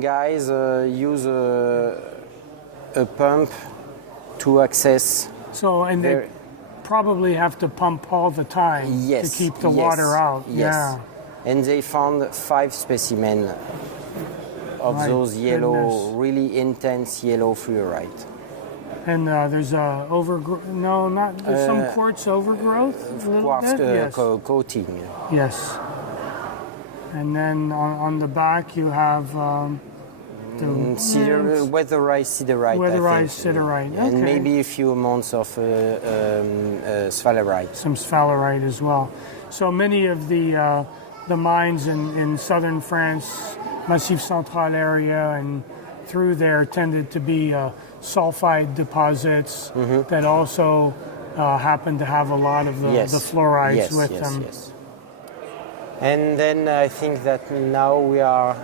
guys use a pump to access. So, and they probably have to pump all the time to keep the water out. Yes. Yeah. And they found 5 specimens of those yellow, really intense yellow fluorite. And there's there's some quartz overgrowth. Quartz coating. Yes. And then on the back you have weatherized siderite. Weatherized siderite. Okay. And maybe a few amounts of sphalerite. Some sphalerite as well. So many of the mines in southern France, Massif Central area, and through there tended to be sulfide deposits that also happen to have a lot of the fluorides with them. Yes. And then I think that now we are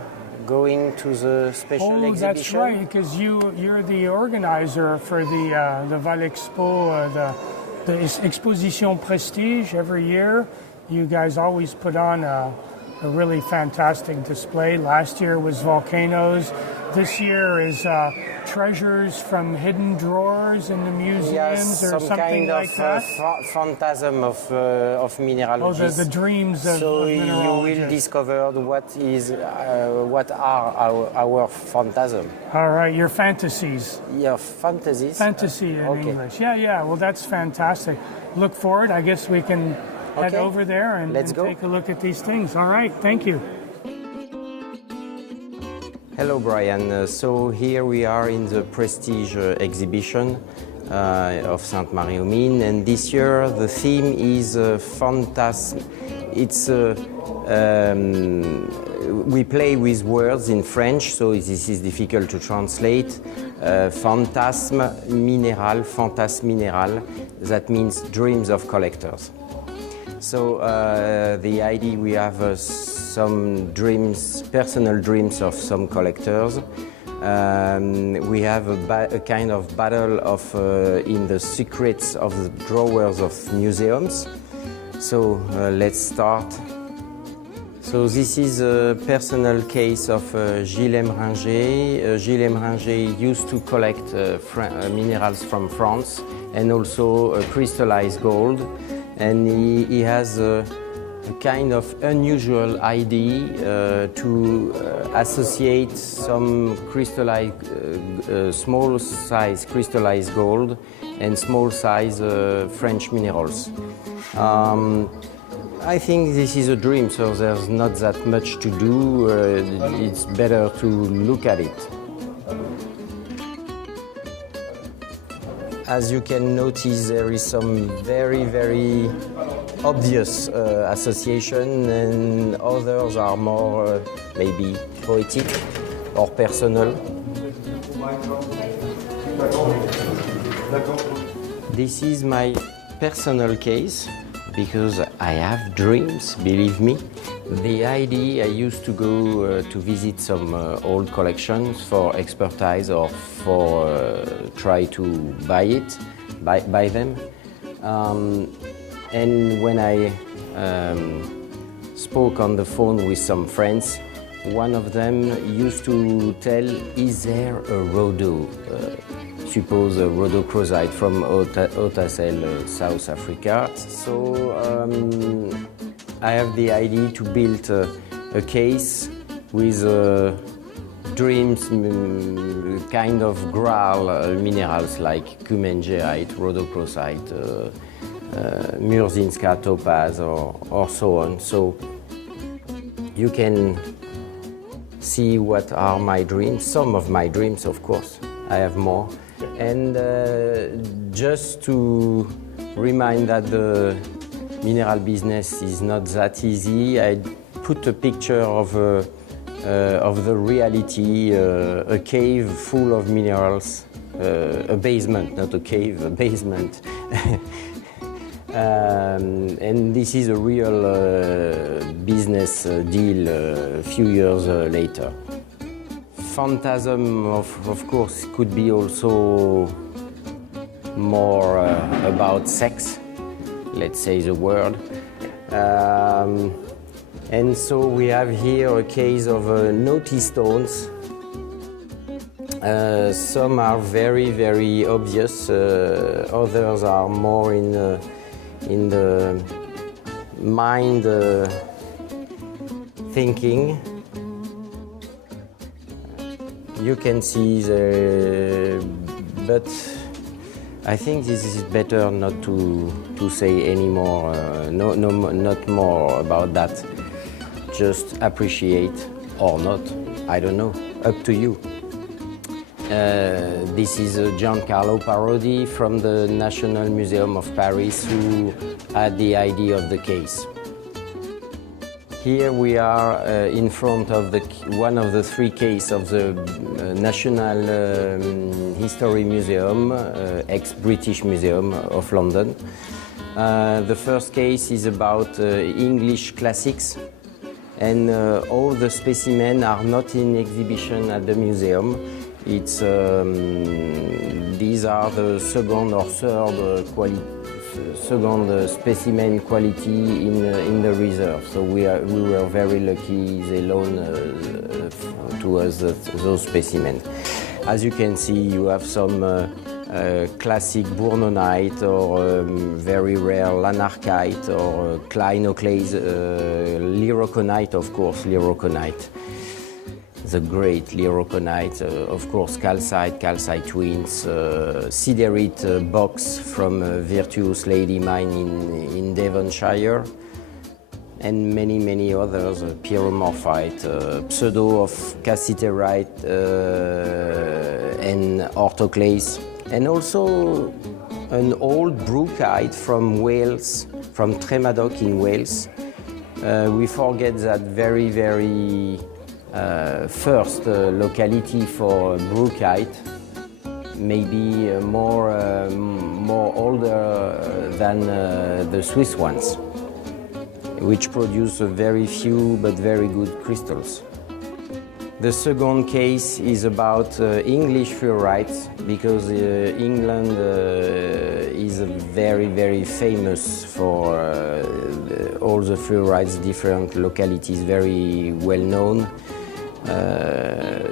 going to the special exhibition. That's right, because you're the organizer for the Val Expo, the Exposition Prestige every year. You guys always put on a a really fantastic display. Last year was volcanoes. This year is treasures from hidden drawers in the museums, yes, or some something kind like of that. phantasm of mineralogists. Oh, the dreams of So of you mineralogists. will discover what are our phantasm. All right, your fantasies. Yeah, fantasies. Fantasy in English. Yeah. Well, that's fantastic. Look forward. I guess we can head over there and take a look at these things. All right, thank you. Hello, Brian. So here we are in the Prestige exhibition of Sainte-Marie-aux-Mines, and this year the theme is phantasm. It's we play with words in French, so this is difficult to translate. Fantasme minéral, fantasme minéral. That means dreams of collectors. So the idea, we have some dreams, personal dreams of some collectors. We have a kind of battle of in the secrets of the drawers of museums. So let's start. So this is a personal case of Gilles Ringer. Gilles Ringer used to collect minerals from France and also crystallized gold. And he has a kind of unusual idea to associate some crystallized, small size crystallized gold and small size French minerals. I think this is a dream, so there's not that much to do. It's better to look at it. As you can notice, there is some very, very obvious association, and others are more maybe poetic or personal. This is my personal case because I have dreams, believe me. The idea, I used to go to visit some old collections for expertise or for try to buy them. And when I spoke on the phone with some friends, one of them used to tell, is there a Rhodo? Suppose a rhodochrosite from Alsace, South Africa. So I have the idea to build a case with dreams, kind of graal minerals like cumengerite, rhodochrosite, Murzinska topaz, or so on. So you can see what are my dreams, some of my dreams, of course. I have more. And just to remind that the mineral business is not that easy, I put a picture of the reality, a cave full of minerals, a basement, not a cave, a basement. And this is a real business deal a few years later. Phantasm, of course, could be also more about sex, let's say the word. And so we have here a case of naughty stones. Some are very, very obvious, others are more in the mind thinking. You can see but I think this is better not to say any more, not more about that. Just appreciate or not, I don't know, up to you. This is a DeCarlo parody from the National Museum of Paris, who had the idea of the case. Here we are in front of one of the three cases of the National History Museum, ex-British Museum of London. The first case is about English classics, and all the specimens are not in exhibition at the museum. It's these are the second or third second specimen quality in the reserve. So we were very lucky. They loaned to us those specimens. As you can see, you have some classic bournonite or very rare lanarchite or clinoclase, leuroconite, of course, leuroconite. The great leuroconite, of course, calcite twins, siderite box from Virtuous Lady Mine in Devonshire, and many others, pyromorphite, pseudo of cassiterite and orthoclase, and also an old brookite from Wales, from Tremadoc in Wales. We forget that very first locality for brookite, maybe more older than the Swiss ones, which produce very few but very good crystals. The second case is about English fluorites, because England is very famous for all the fluorites, different localities, very well known.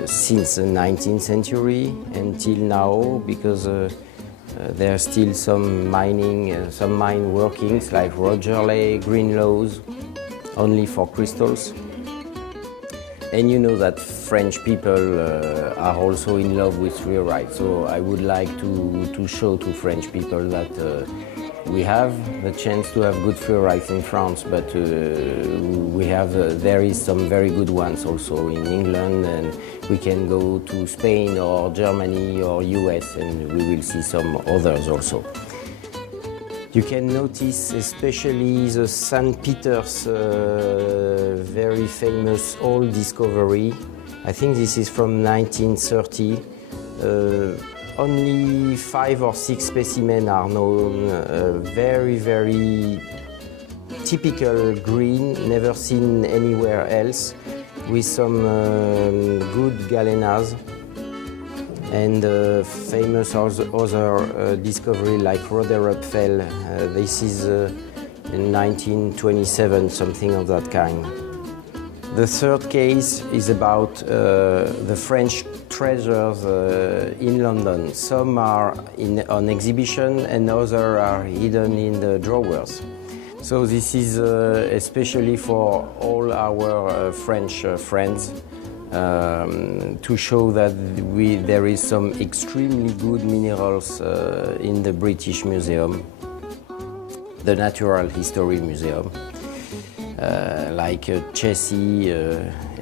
Since the 19th century until now, because there are still some mine workings like Rogerley, Greenlows, only for crystals. And you know that French people are also in love with fluorite, so I would like to show to French people that we have the chance to have good fluorites in France, but there is some very good ones also in England, and we can go to Spain or Germany or US, and we will see some others also. You can notice especially the St. Peter's very famous old discovery. I think this is from 1930. Only 5 or 6 specimens are known, very typical green, never seen anywhere else, with some good galenas, and famous other discovery like Roderupfel. This is in 1927, something of that kind. The third case is about the French treasures in London. Some are on exhibition and others are hidden in the drawers. So this is especially for all our French friends to show that there is some extremely good minerals in the British Museum, the Natural History Museum. Like Chessy,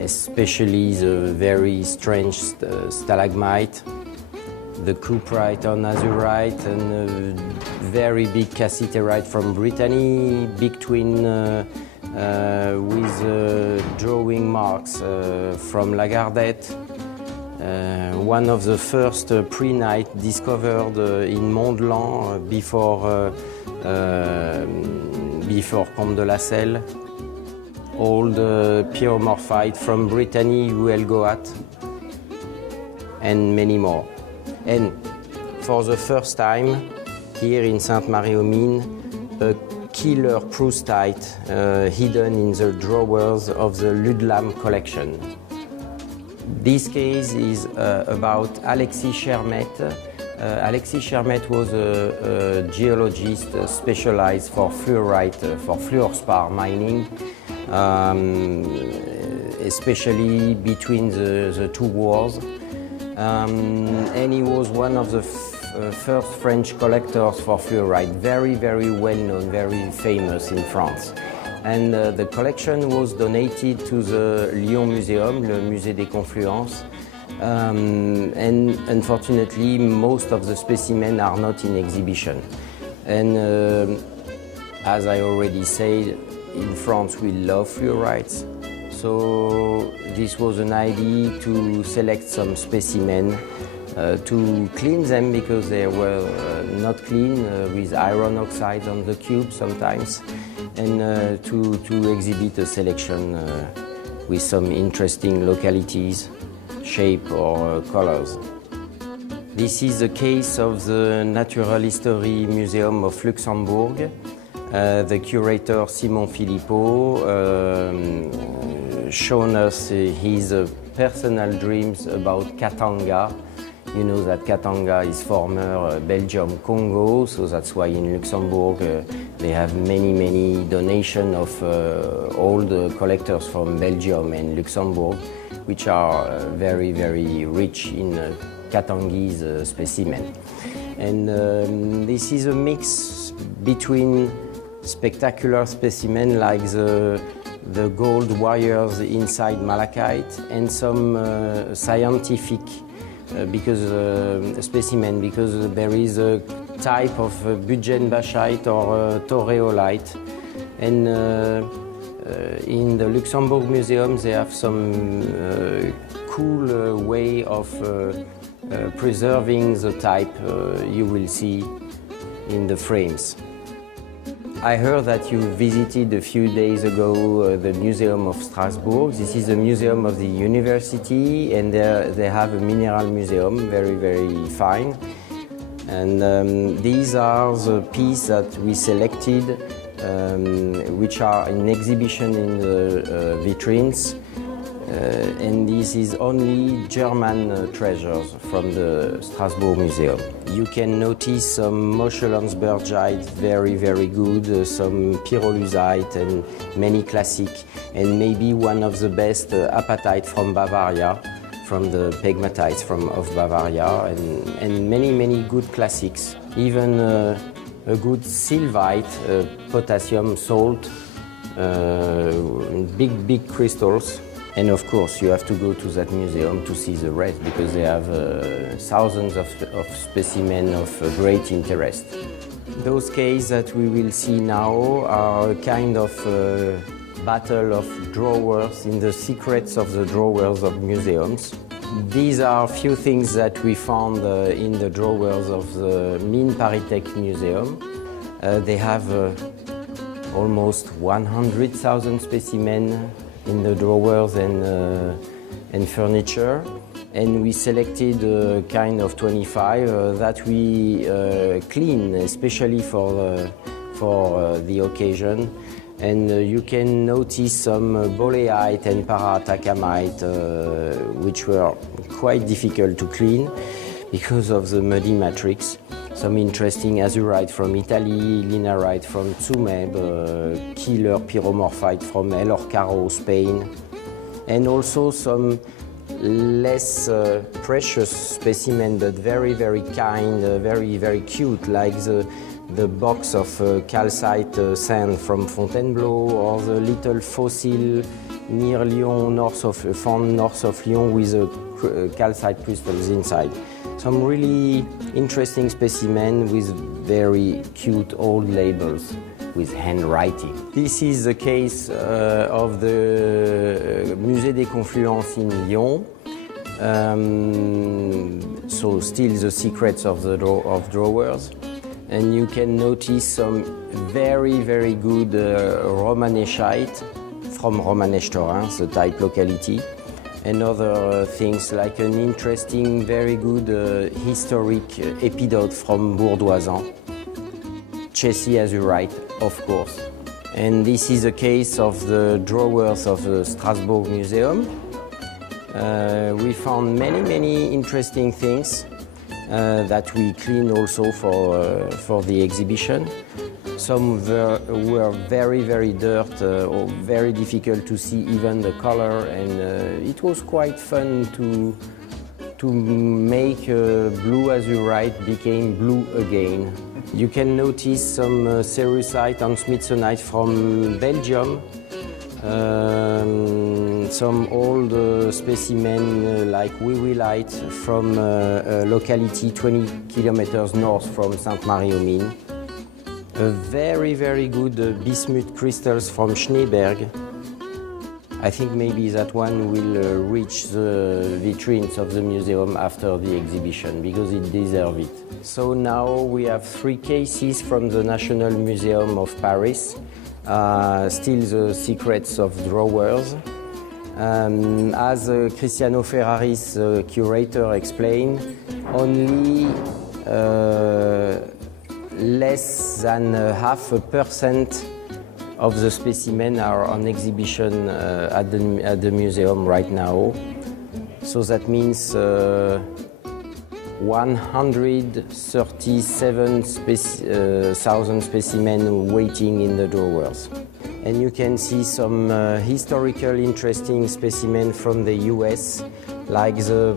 especially the very strange stalagmite, the cuprite on azurite, and very big cassiterite from Brittany, big twin with drawing marks from Lagardette. One of the first prehnite discovered in Mont-Blanc before Comte de la Selle. Old pyromorphite from Brittany, Huelgoat, and many more. And for the first time, here in Sainte-Marie-aux-Mines, a killer proustite hidden in the drawers of the Ludlam collection. This case is about Alexis Chermet. Alexis Chermet was a geologist specialized for fluorite, for fluorspar mining. Especially between the two wars, and he was one of the first French collectors for fluorite, very well known, very famous in France. And the collection was donated to the Lyon Museum, le Musée des Confluences, and unfortunately most of the specimens are not in exhibition. And as I already said, in France we love fluorites, so this was an idea to select some specimens, to clean them because they were not clean, with iron oxide on the cube sometimes, and to exhibit a selection with some interesting localities, shape or colors. This is the case of the Natural History Museum of Luxembourg. The curator Simon Philippot shown us his personal dreams about Katanga. You know that Katanga is former Belgium Congo, so that's why in Luxembourg they have many donations of old collectors from Belgium and Luxembourg, which are very rich in Katangese specimen. And this is a mix between spectacular specimen like the gold wires inside malachite and some scientific specimen, because there is a type of Budgenbachite or Torreolite. And in the Luxembourg Museum they have some cool way of preserving the type you will see in the frames. I heard that you visited a few days ago the Museum of Strasbourg. This is a museum of the university, and they have a mineral museum, very fine. And these are the pieces that we selected, which are in exhibition in the vitrines. And this is only German treasures from the Strasbourg Museum. You can notice some Moschelandsbergite, very good, some pyrolusite and many classic, and maybe one of the best apatite from Bavaria, from the pegmatites of Bavaria, and many good classics. Even a good sylvite, potassium salt, big crystals. And of course, you have to go to that museum to see the rest, because they have thousands of specimens of great interest. Those cases that we will see now are a kind of battle of drawers in the secrets of the drawers of museums. These are a few things that we found in the drawers of the Mines Paritech Museum. They have almost 100,000 specimens in the drawers and furniture, and we selected a kind of 25 that we clean especially for the occasion. And you can notice some boleite and para-atacamite which were quite difficult to clean because of the muddy matrix. Some interesting azurite from Italy, linarite from Tsumeb, killer pyromorphite from El Orcaro, Spain, and also some less precious specimen, but very kind, very cute, like the box of calcite sand from Fontainebleau, or the little fossil near Lyon, north of Lyon, with calcite crystals inside. Some really interesting specimen with very cute old labels with handwriting. This is the case of the Musée des Confluences in Lyon. So still the secrets of the drawers. And you can notice some very good Romanechite from Romanèche-Torin, the type locality. And other things like an interesting, very good historic epidote from Bourdoisan. Chessy azurite, of course. And this is a case of the drawers of the Strasbourg Museum. We found many interesting things that we cleaned also for the exhibition. Some were very dirt or very difficult to see even the color, and it was quite fun to make blue azurite became blue again. You can notice some cerussite and smithsonite from Belgium, some old specimen like wiwilite from a locality 20 kilometers north from Sainte-Marie-aux-Mines. Very good bismuth crystals from Schneeberg. I think maybe that one will reach the vitrines of the museum after the exhibition, because it deserves it. So now we have 3 cases from the National Museum of Paris, still the secrets of drawers. As Cristiano Ferraris, curator, explained, only less than 0.5% of the specimens are on exhibition at the museum right now. So that means 137,000 specimens waiting in the drawers. And you can see some historical interesting specimens from the US, like the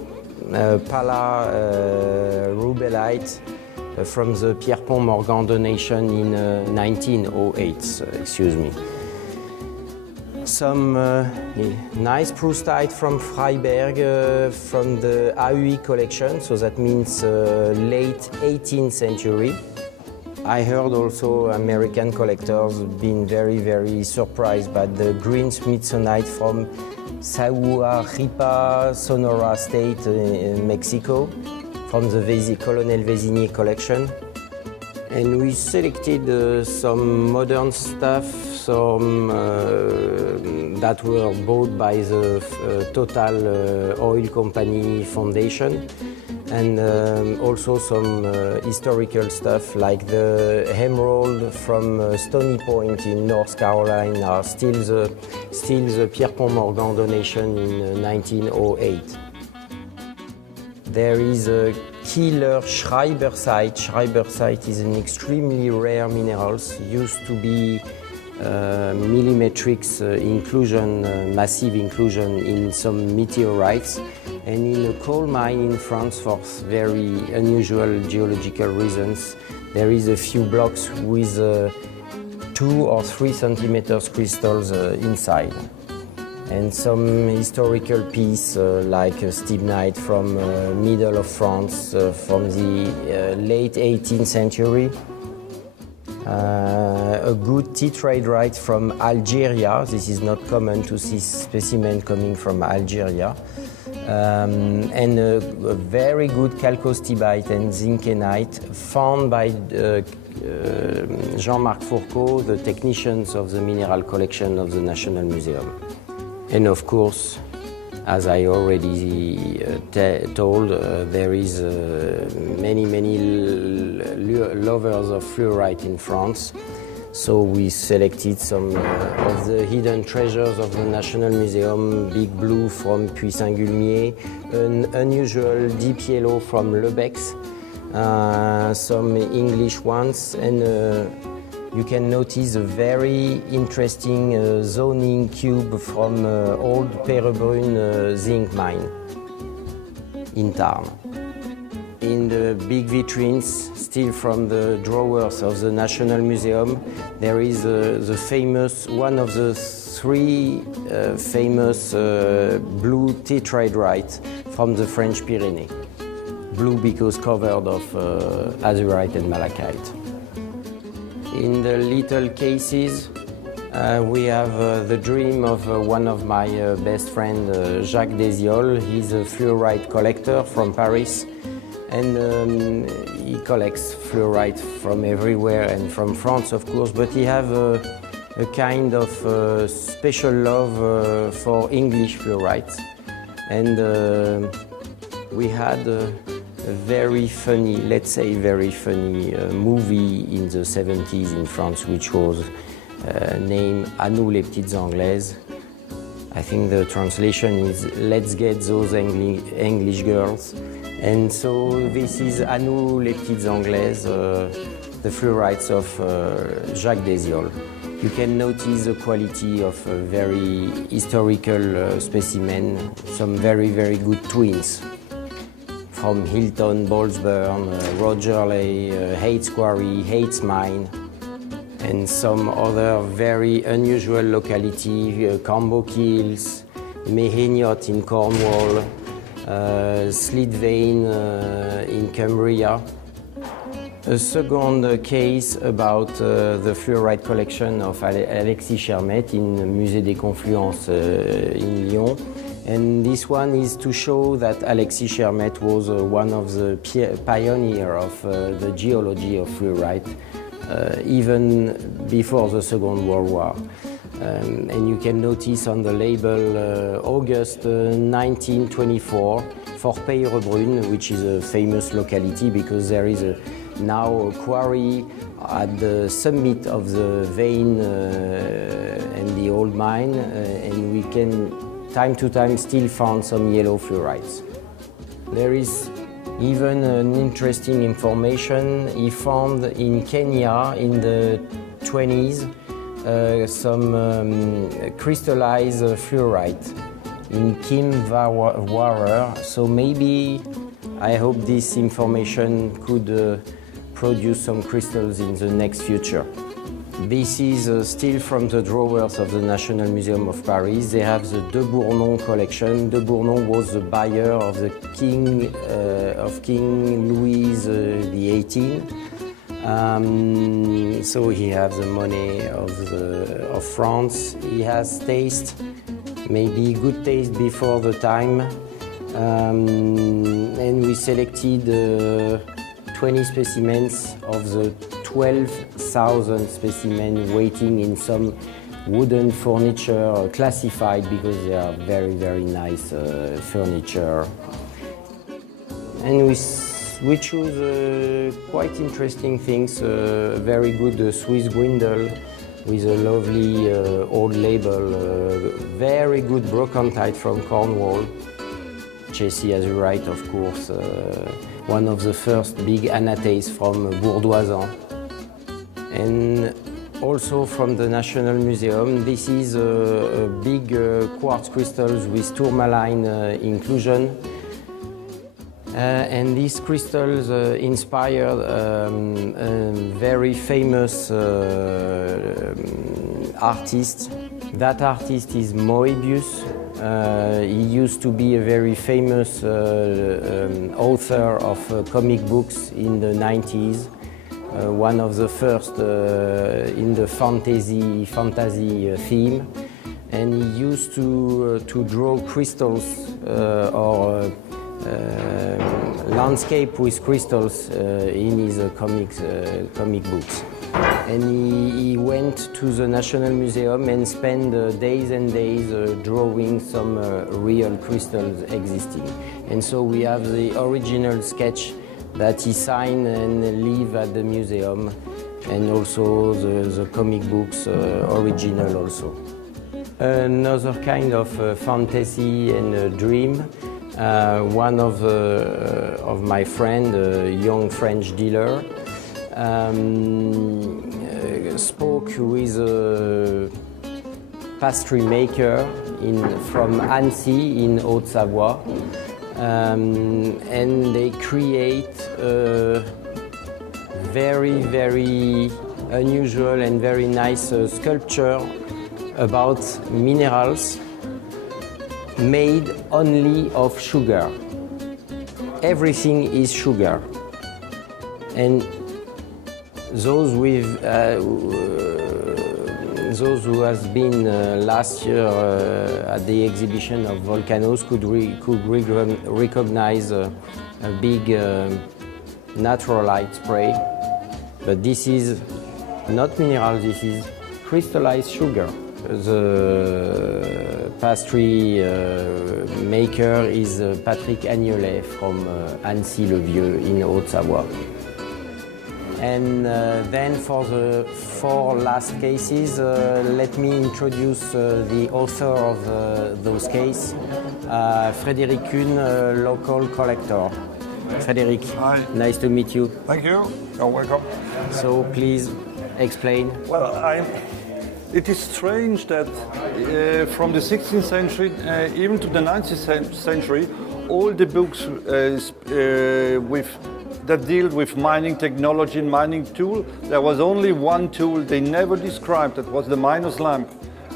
Pala rubellite from the Pierpont Morgan donation in 1908, excuse me. Some nice Proustite from Freiberg from the AUI collection, so that means late 18th century. I heard also American collectors being very surprised by the green smithsonite from Sahuaripa, Sonora State in Mexico, from the Colonel Vézinier collection. And we selected some modern stuff, some that were bought by the Total Oil Company Foundation, and also some historical stuff like the emerald from Stony Point in North Carolina, still the Pierpont Morgan donation in 1908. There is a killer Schreibersite. Schreibersite is an extremely rare mineral, used to be millimetrics inclusion, massive inclusion in some meteorites, and in a coal mine in France for very unusual geological reasons. There is a few blocks with 2 or 3 centimeters crystals inside. And some historical piece like a stibnite from middle of France from the late 18th century. A good tetraederite from Algeria. This is not common to see specimen coming from Algeria. And a very good chalcostibite and zinkenite found by Jean-Marc Fourcault, the technicians of the mineral collection of the National Museum. And of course, as I already told, there is many lovers of fluorite in France. So we selected some of the hidden treasures of the National Museum: Big Blue from Puy-Saint-Gulmier, an unusual deep yellow from Lebex, some English ones, and you can notice a very interesting zoning cube from old Perebrun zinc mine in Tarn. In the big vitrines, still from the drawers of the National Museum, there is the famous, one of the 3 famous blue tetraederite from the French Pyrenees. Blue because covered of azurite and malachite. In the little cases, we have the dream of one of my best friends, Jacques Desiol. He's a fluorite collector from Paris, and he collects fluorite from everywhere and from France, of course, but he has a kind of special love for English fluorite. And we had a very funny, let's say very funny movie in the 70s in France, which was named À nous les petites Anglaises. I think the translation is Let's Get Those English Girls. And so this is À nous les petites Anglaises, the fluorites of Jacques Desiol. You can notice the quality of a very historical specimen, some very good twins. From Hilton, Ballsburn, Roger Lay, Hates Quarry, Hates Mine, and some other very unusual locality, Cambo Kills, Meheniot in Cornwall, Slitvein in Cumbria. A second case about the fluorite collection of Alexis Chermet in Musée des Confluences in Lyon. And this one is to show that Alexis Chermet was one of the pioneers of the geology of fluorite, even before the Second World War. And you can notice on the label August 1924 for Peyrebrunn, which is a famous locality because there is now a quarry at the summit of the vein and the old mine, and we can time to time still find some yellow fluorides. There is even an interesting information. He found in Kenya in the 20s some crystallized fluorite in Kimvawarer. So maybe I hope this information could produce some crystals in the next future. This is still from the drawers of the National Museum of Paris. They have the De Bournon collection. De Bournon was the buyer of the King Louis XVIII. So he has the money of France. He has taste, maybe good taste before the time. And we selected 20 specimens of the 12,000 specimens waiting in some wooden furniture classified because they are very, very nice furniture. And we choose quite interesting things, very good Swiss Grindel with a lovely old label, very good broconite from Cornwall. Jessie Azurite, of course, one of the first big anates from Bourdoisan. And also from the National Museum, this is a big quartz crystals with tourmaline inclusion. And these crystals inspired a very famous artist. That artist is Moebius. He used to be a very famous author of comic books in the 90s. One of the first in the fantasy theme. And he used to draw crystals or landscape with crystals in his comic books. And he went to the National Museum and spent days and days drawing some real crystals existing. And so we have the original sketch that he signed and leave at the museum, and also the comic books original also. Another kind of fantasy and dream. One of my friend, a young French dealer, spoke with a pastry maker from Annecy in Haute-Savoie, and they create a very, very unusual and very nice sculpture about minerals made only of sugar. Everything is sugar. And those who has been last year at the exhibition of volcanoes could recognize a big naturalite spray. But this is not mineral, this is crystallized sugar. The pastry maker is Patrick Agnolet from Annecy-le-Vieux in Haute-Savoie. And then for the four last cases, let me introduce the author of those cases, Frederic Kuhn, local collector. Frederic, hi. Nice to meet you. Thank you. You're welcome. So please explain. Well, it is strange that from the 16th century even to the 19th century, all the books that deal with mining technology and mining tool, there was only one tool they never described, that was the miner's lamp.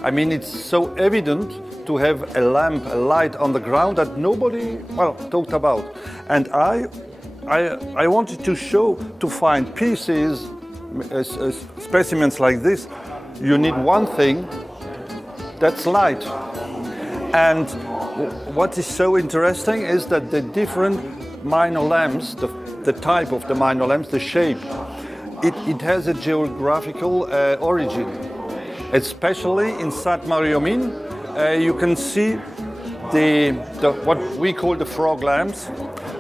I mean, it's so evident to have a lamp, a light on the ground that nobody, talked about. And I wanted to find pieces, specimens like this. You need one thing, that's light. And what is so interesting is that the different miner lamps, the type of the miner lamps, the shape, it has a geographical origin. especially in Sainte-Marie-aux-Mines. You can see the what we call the frog lamps.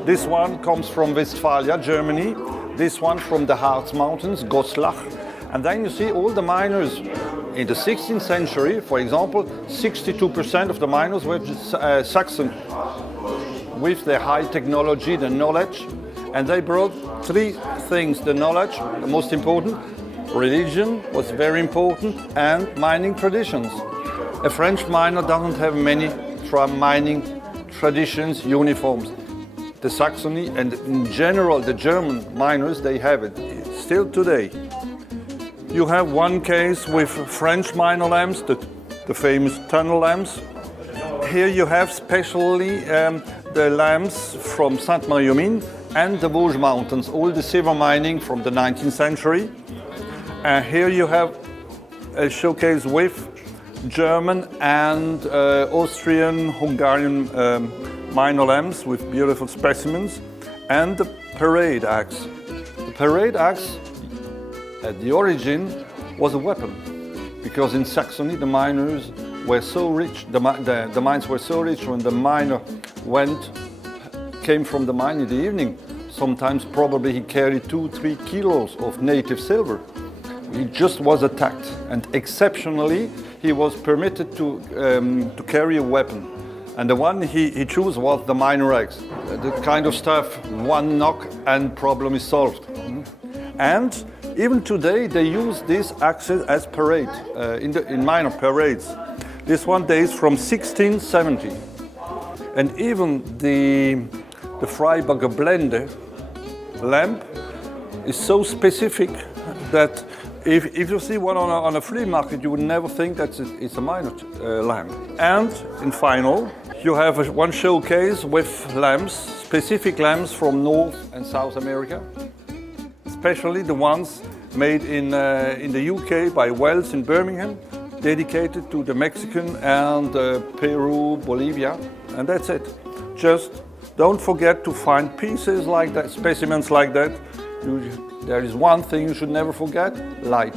This one comes from Westphalia, Germany. This one from the Harz Mountains, Goslar. And then you see all the miners in the 16th century, for example, 62% of the miners were Saxon, with their high technology, the knowledge. And they brought three things: the knowledge, the most important, religion was very important, and mining traditions. A French miner doesn't have many mining traditions, uniforms. The Saxony and in general the German miners, they have it still today. You have one case with French miner lamps, the famous tunnel lamps. Here you have specially the lamps from Sainte-Marie-aux-Mines and the Vosges Mountains, all the silver mining from the 19th century. Here you have a showcase with German and Austrian, Hungarian minor lamps with beautiful specimens, and the parade axe. The parade axe at the origin was a weapon, because in Saxony the miners were so rich, the mines were so rich, when the miner came from the mine in the evening, sometimes probably he carried 2-3 kilos of native silver. He just was attacked, and exceptionally he was permitted to carry a weapon. And the one he chose was the miner axe. The kind of stuff, one knock and problem is solved. And even today they use these axes as parade, in minor parades. This one dates from 1670. And even the Freiburger Blende lamp is so specific that if you see one on a flea market, you would never think that it's a minor lamp. And in final, you have one showcase with lamps, specific lamps from North and South America, especially the ones made in the UK by Wells in Birmingham, dedicated to the Mexican and Peru, Bolivia, and that's it. Just don't forget to find pieces like that, specimens like that. There is one thing you should never forget: light.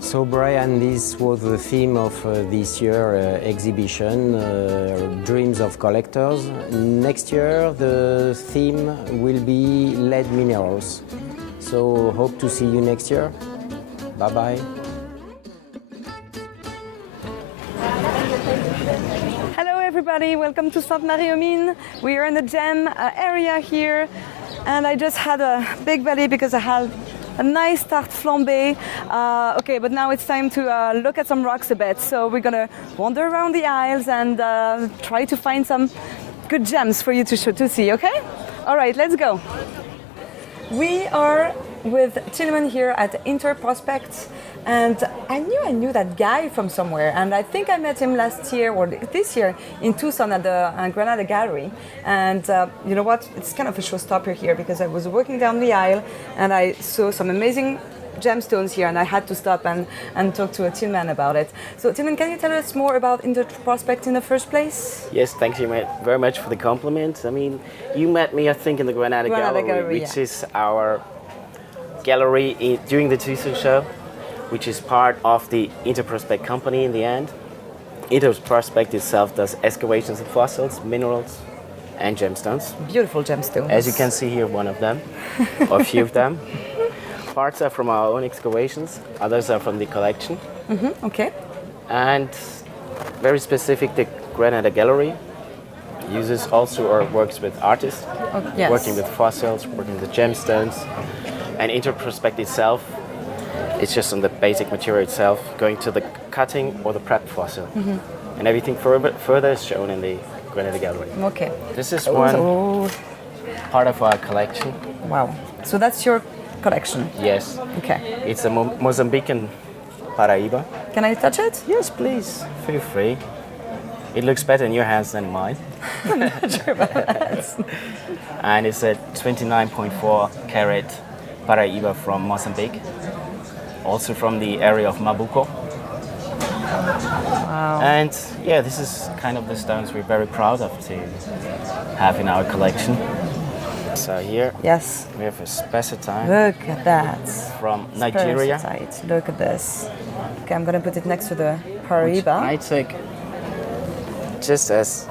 So Brian, this was the theme of this year exhibition, Dreams of Collectors. Next year the theme will be lead minerals. So hope to see you next year. Bye bye. Hello everybody, welcome to Sainte-Marie-aux-Mines. We are in the gem area here. And I just had a big belly because I had a nice tarte flambée. Okay, but now it's time to look at some rocks a bit. So we're gonna wander around the aisles and try to find some good gems for you to see, okay? All right, let's go. We are with Tillman here at Inter Prospect, and I knew that guy from somewhere, and I think I met him last year or this year in Tucson at the Granada Gallery. And you know what? It's kind of a showstopper here because I was walking down the aisle and I saw some amazing gemstones here, and I had to stop and talk to a Tillman about it. So Tillman, can you tell us more about Inter Prospect in the first place? Yes, thank you very much for the compliment. I mean, you met me, I think, in the Granada Gallery, which is our gallery during the Tucson show, which is part of the Inter Prospect company in the end. Inter Prospect itself does excavations of fossils, minerals, and gemstones. Beautiful gemstones. As you can see here, one of them, or a few of them. Parts are from our own excavations, others are from the collection. Mm-hmm, okay. And very specific, the Granada Gallery uses also or works with artists, yes. Working with fossils, working with gemstones. And Inter Prospect itself, it's just on the basic material itself, going to the cutting or the prep fossil. Mm-hmm. And everything further is shown in the Granada Gallery. Okay. This is one part of our collection. Wow. So that's your collection? Yes. Okay. It's a Mozambican Paraíba. Can I touch it? Yes, please. Feel free. It looks better in your hands than mine. I'm not sure about that. And it's a 29.4 carat Paraíba from Mozambique. Also from the area of Mabuco. Wow. And yeah, this is kind of the stones we're very proud of to have in our collection. So here, yes, we have a spessartine. Look at that. From Nigeria. Look at this. Okay, I'm gonna put it next to the Paraiba. I took just as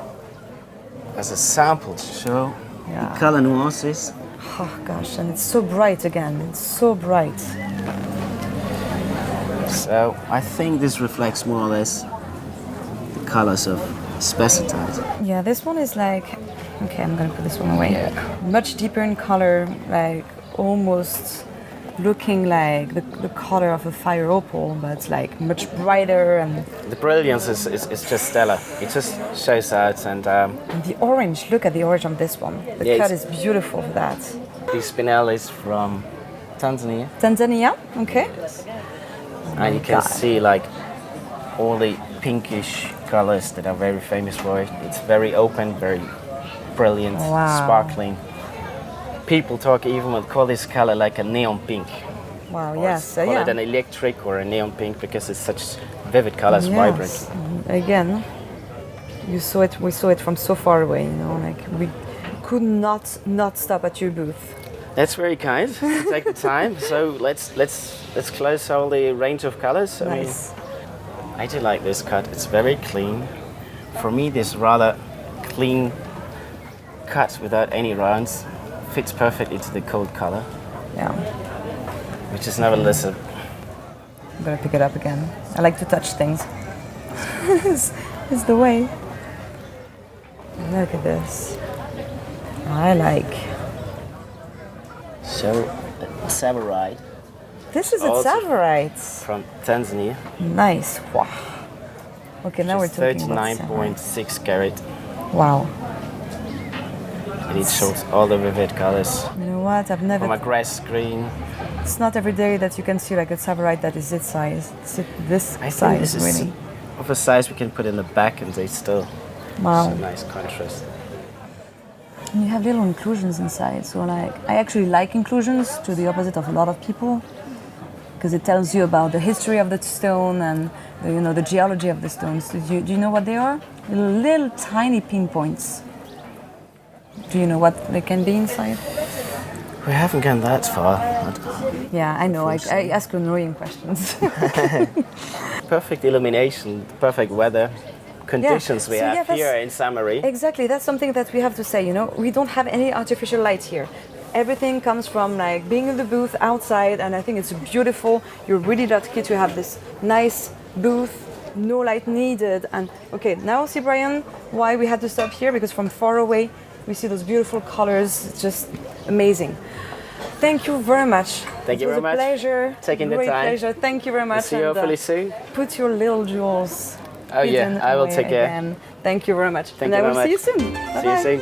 a sample to show the color nuances. Oh gosh, and it's so bright again. It's so bright. So I think this reflects more or less the colors of specified. Yeah, this one is like, okay, I'm gonna put this one away. Yeah. Much deeper in color, like almost looking like the color of a fire opal, but like much brighter, and the brilliance is just stellar. It just shows out, and the orange. Look at the orange on this one. The cut is beautiful for that. This spinel is from Tanzania. Tanzania, okay. And you can see like all the pinkish colors that are very famous for it. It's very open, very brilliant, sparkling. People call this color like a neon pink. Wow, yes. Call it an electric or a neon pink because it's such vivid colors, vibrant. Again, we saw it from so far away, you know, like we could not stop at your booth. That's very kind to take the time. So let's close all the range of colors. Nice. I mean, I do like this cut. It's very clean. For me, this rather clean cut without any rounds fits perfectly to the cold color. Yeah. Which is nevertheless I'm gonna pick it up again. I like to touch things. It's the way. Look at this. I like. So, Tsavorite. This is a Tsavorite. From Tanzania. Nice. Wow. Okay, now we're talking about 39.6 carat. Wow. And it shows all the vivid colors. You know what? I've never. From a grass green. It's not every day that you can see like a Tsavorite that is this size. It's this I size, think this is really. of a size we can put in the back, and they still. Wow. It's a nice contrast. And you have little inclusions inside. So like, I actually like inclusions to the opposite of a lot of people, because it tells you about the history of the stone and the geology of the stones. Do you know what they are? Little tiny pinpoints. Do you know what they can be inside? We haven't gone that far. Yeah, I know. I ask annoying questions. Perfect illumination, perfect weather conditions we have here in Ste Marie. Exactly, that's something that we have to say. You know, we don't have any artificial light here. Everything comes from like being in the booth outside, and I think it's beautiful. You're really lucky to have this nice booth, no light needed. And okay, now see, Brian, why we had to stop here, because from far away we see those beautiful colors. It's just amazing. Thank you very much. Thank you very much. It was a pleasure. Taking the time. Great pleasure. Thank you very much. See you hopefully soon. Put your little jewels. Oh yeah, I will take care. Again. Thank you very much. Thank you very much. I will see you soon. Bye-bye. See you soon.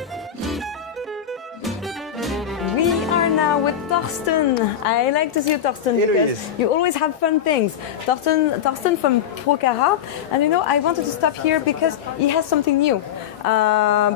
We are now with Torsten. I like to see you, Torsten, because you always have fun things. Torsten from Procara, and I wanted to stop here because he has something new.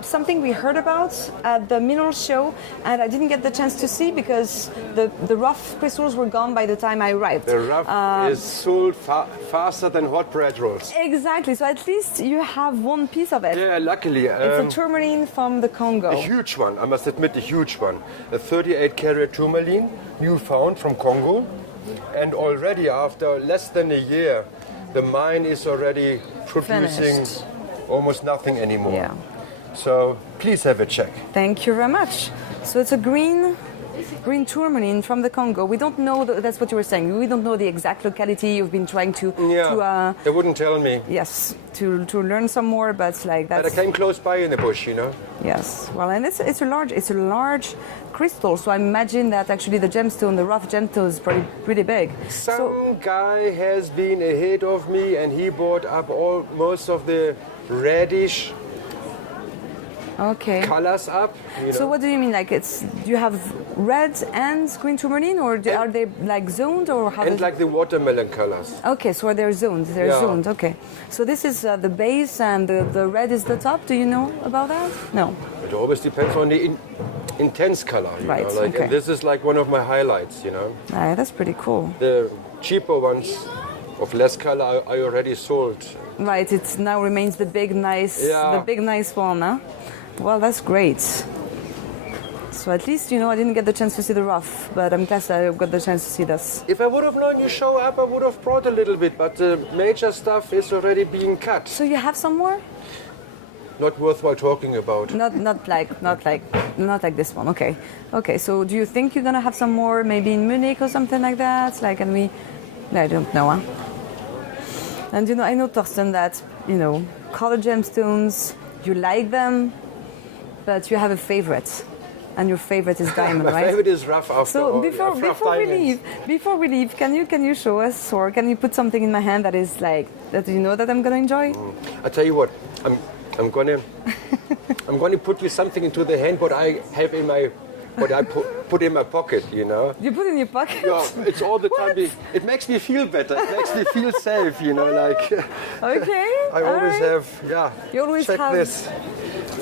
Something we heard about at the mineral show, and I didn't get the chance to see because the rough crystals were gone by the time I arrived. The rough is sold faster than hot bread rolls. Exactly, so at least you have one piece of it. Yeah, luckily. It's a tourmaline from the Congo. A huge one, I must admit, a huge one. A 38 carat tourmaline, new found from Congo. And already after less than a year, the mine is already producing almost nothing anymore. Yeah. So please have a check. Thank you very much. So it's a green tourmaline from the Congo. We don't know, that's what you were saying. We don't know the exact locality. You've been trying to... they wouldn't tell me. Yes, to learn some more, but like that's... But I came close by in the bush, Yes, well, and it's a large crystal, so I imagine that actually the gemstone, the rough gemstone is pretty big. Some guy has been ahead of me and he bought up most of the reddish colors up. So what do you mean? Like do you have red and green tourmaline, or are they like zoned, or how? And like the watermelon colors. Okay, so they're zoned. They're zoned. Okay. So this is the base, and the red is the top. Do you know about that? No. It always depends on the intense color. Right. And this is like one of my highlights. That's pretty cool. The cheaper ones of less color I already sold. Right. It now remains the big nice one, huh? Well, that's great. It's So at least, you know, I didn't get the chance to see the rough, but I'm glad I got the chance to see this. If I would have known you show up, I would have brought a little bit, but the major stuff is already being cut. So you have some more? Not worthwhile talking about. Not like this one. Okay. Okay. So do you think you're gonna have some more, maybe in Munich or something like that? Like, and we, no, I don't know. Huh? And you know, I know, Torsten, that you know, colored gemstones, you like them, but you have a favorite, and your favorite is diamond, My right? My favorite is rough after So all. before we leave, can you show us, or can you put something in my hand that is like that you know that I'm gonna enjoy? I tell you what, I'm gonna put you something into the hand what I have in my what I put in my pocket, you know. You put in your pocket? Yeah, it's all the time. It makes me feel better. It makes me feel safe, you know. Like. Okay. I always have. Yeah. You always check have this.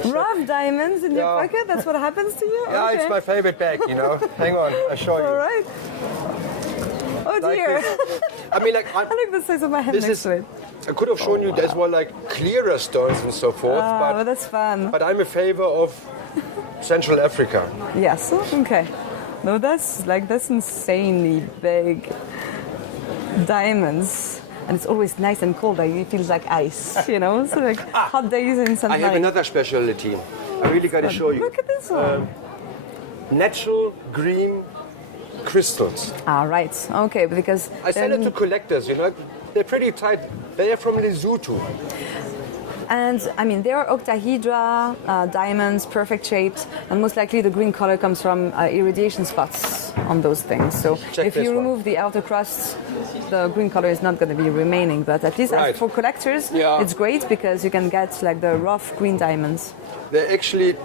rough diamonds in your pocket. That's what happens to you. Yeah, okay. it's my favorite bag, you know. Hang on, I'll show you. All right. Oh dear. Like I mean, like. I look at the size of my hand next to it. I could have shown you as well, like clearer stones and so forth. But that's fun. But I'm in favor of Central Africa. Yes. Okay. No, that's insanely big diamonds, and it's always nice and cold. Like, it feels like ice, you know. So like hot days in Sainte-Marie. I have another specialty. I really got to show you. Look at this one. Natural green crystals. Ah, right. Okay, because I sell it to collectors. You know, they're pretty tight. They are from Lesotho. And I mean, they are octahedra diamonds, perfect shaped, and most likely the green color comes from irradiation spots on those things. So if you remove the outer crust, the green color is not going to be remaining. But at least for collectors, it's great because you can get like the rough green diamonds. They're actually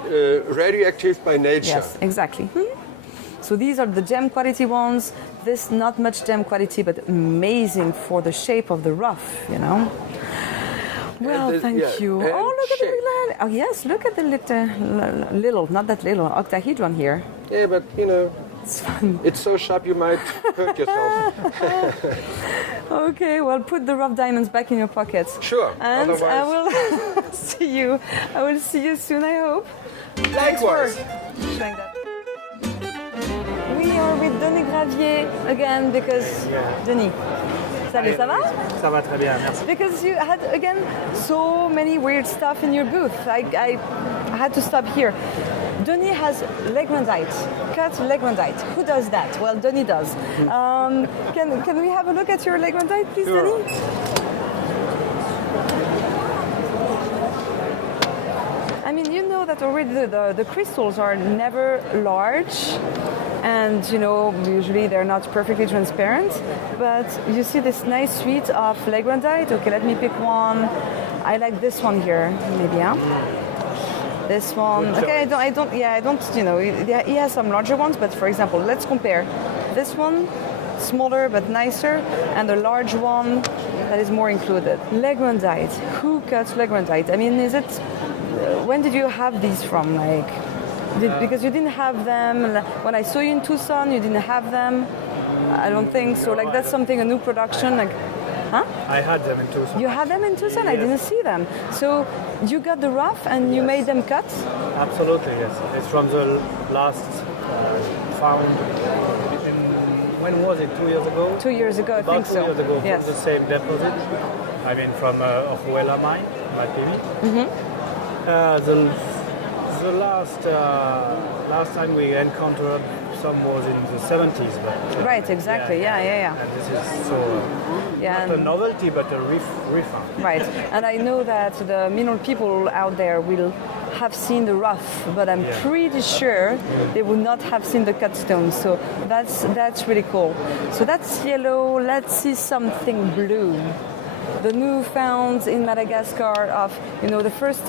radioactive by nature. Yes, exactly. So these are the gem quality ones. This not much gem quality, but amazing for the shape of the rough, you know. Well, thank you. Oh, look at the oh yes, look at the little, not that little octahedron here. Yeah, but you know, it's fun. It's so sharp you might hurt yourself. Okay, well, put the rough diamonds back in your pockets. Sure. And otherwise... I will see you. I will see you soon, I hope. Likewise. We are with Denis Gravier again because Denis. Salut, ça va? Ça va très bien, merci. Because you had, again, so many weird stuff in your booth. I had to stop here. Denis has legrandite, cut legrandite. Who does that? Well, Denis does. Can we have a look at your legrandite, please, Sure. Denis? I mean, you know that already the crystals are never large. And, you know, usually they're not perfectly transparent. But you see this nice suite of legrandite. Okay, let me pick one. I like this one here, maybe, huh? This one. Okay, I don't, you know, he has some larger ones. But, for example, let's compare. This one, smaller but nicer, and the large one that is more included. Legrandite. Who cuts legrandite? I mean, is it... when did you have these from? Like... because you didn't have them when I saw you in Tucson. You didn't have them. I don't think so. Like that's something, a new production. Like, huh? I had them in Tucson. You had them in Tucson. Yes. I didn't see them. So you got the rough and you made them cut. Absolutely, yes. It's from the last found. When was it? 2 years ago. 2 years ago, I think so. About 2 years ago, yes. From the same deposit. I mean, from Ojuela mine, Matemi. The last time we encountered some was in the 70s. But, right, exactly, yeah. And this is so not a novelty, but a refound. Right, and I know that the mineral people out there will have seen the rough, but I'm pretty sure they would not have seen the cut stones. So that's really cool. So that's yellow. Let's see something blue. The new found in Madagascar of, you know, the first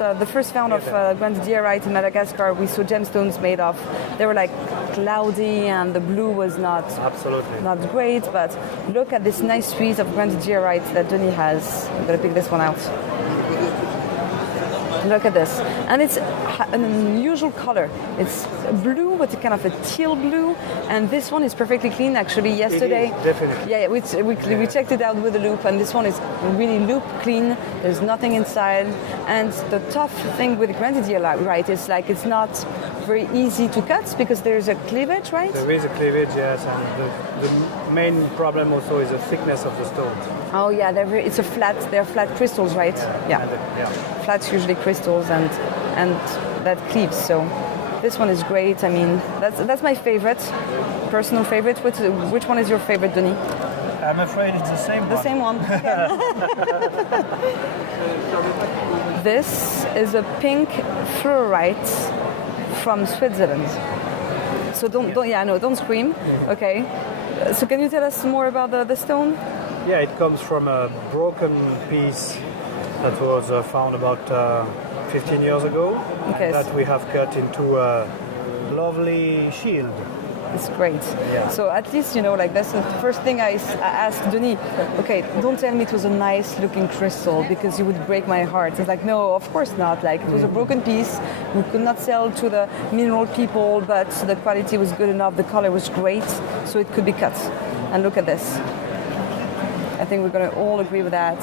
found of granodiorite in Madagascar, we saw gemstones made of. They were like cloudy and the blue was not great, but look at this nice suite of granodiorite that Denis has. I'm going to pick this one out. Look at this. And it's an unusual color. It's blue, but kind of a teal blue. And this one is perfectly clean. Actually, yesterday, It is, definitely. yeah, we checked it out with a loop, and this one is really loop clean. There's nothing inside. And the tough thing with Grenadier, right, is like it's not very easy to cut because there's a cleavage, right? There is a cleavage, yes, and the main problem also is the thickness of the stones. Oh yeah, they're flat crystals, right? Yeah. Flat's usually crystals, and that cleaves. So this one is great. I mean, that's my favorite, personal favorite. Which one is your favorite, Denis? I'm afraid it's the same one. The same one. This is a pink fluorite from Switzerland. So don't scream. Okay. So can you tell us more about the stone? Yeah, it comes from a broken piece that was found about 15 years ago, Okay. that we have cut into a lovely shield. It's great. Yeah. So at least, like that's the first thing I asked Denis. Okay, don't tell me it was a nice looking crystal because you would break my heart. It's like, no, of course not. Like, it was a broken piece. We could not sell to the mineral people, but the quality was good enough. The color was great, so it could be cut. And look at this. I think we're going to all agree with that.